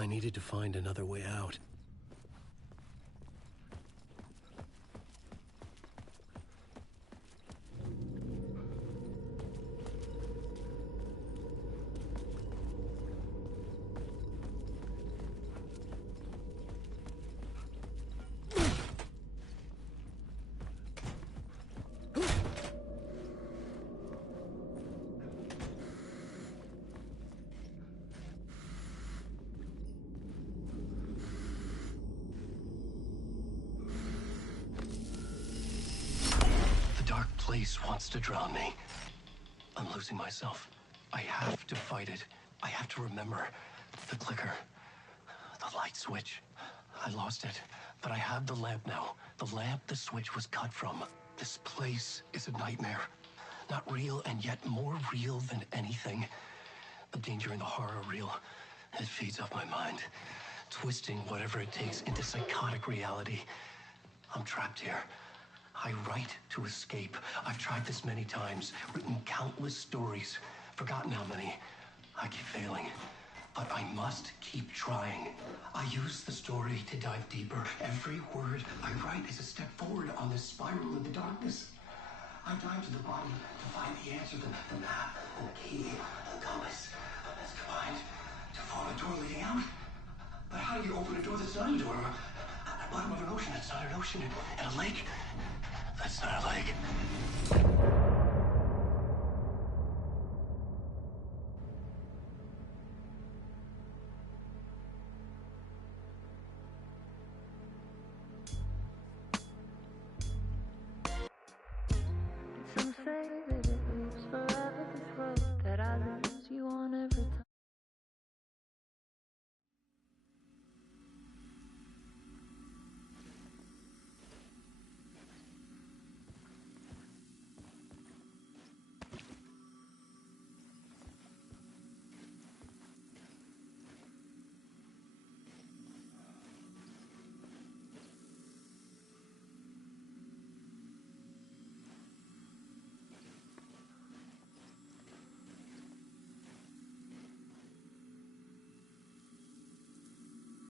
I needed to find another way out. Place wants to drown me. I'm losing myself. I have to fight it. I have to remember the clicker, the light switch. I lost it, but I have the lamp now. The lamp the switch was cut from. This place is a nightmare. Not real, and yet more real than anything. The danger and the horror real. It feeds off my mind, twisting whatever it takes into psychotic reality. I'm trapped here. I write to escape. I've tried this many times, written countless stories, forgotten how many. I keep failing, but I must keep trying. I use the story to dive deeper. Every word I write is a step forward on this spiral in the darkness. I dive to the body to find the answer, the map, the key, the compass. That's combined to form a door leading out. But how do you open a door that's not a door? At the bottom of an ocean that's not an ocean, and a lake that's not a lake.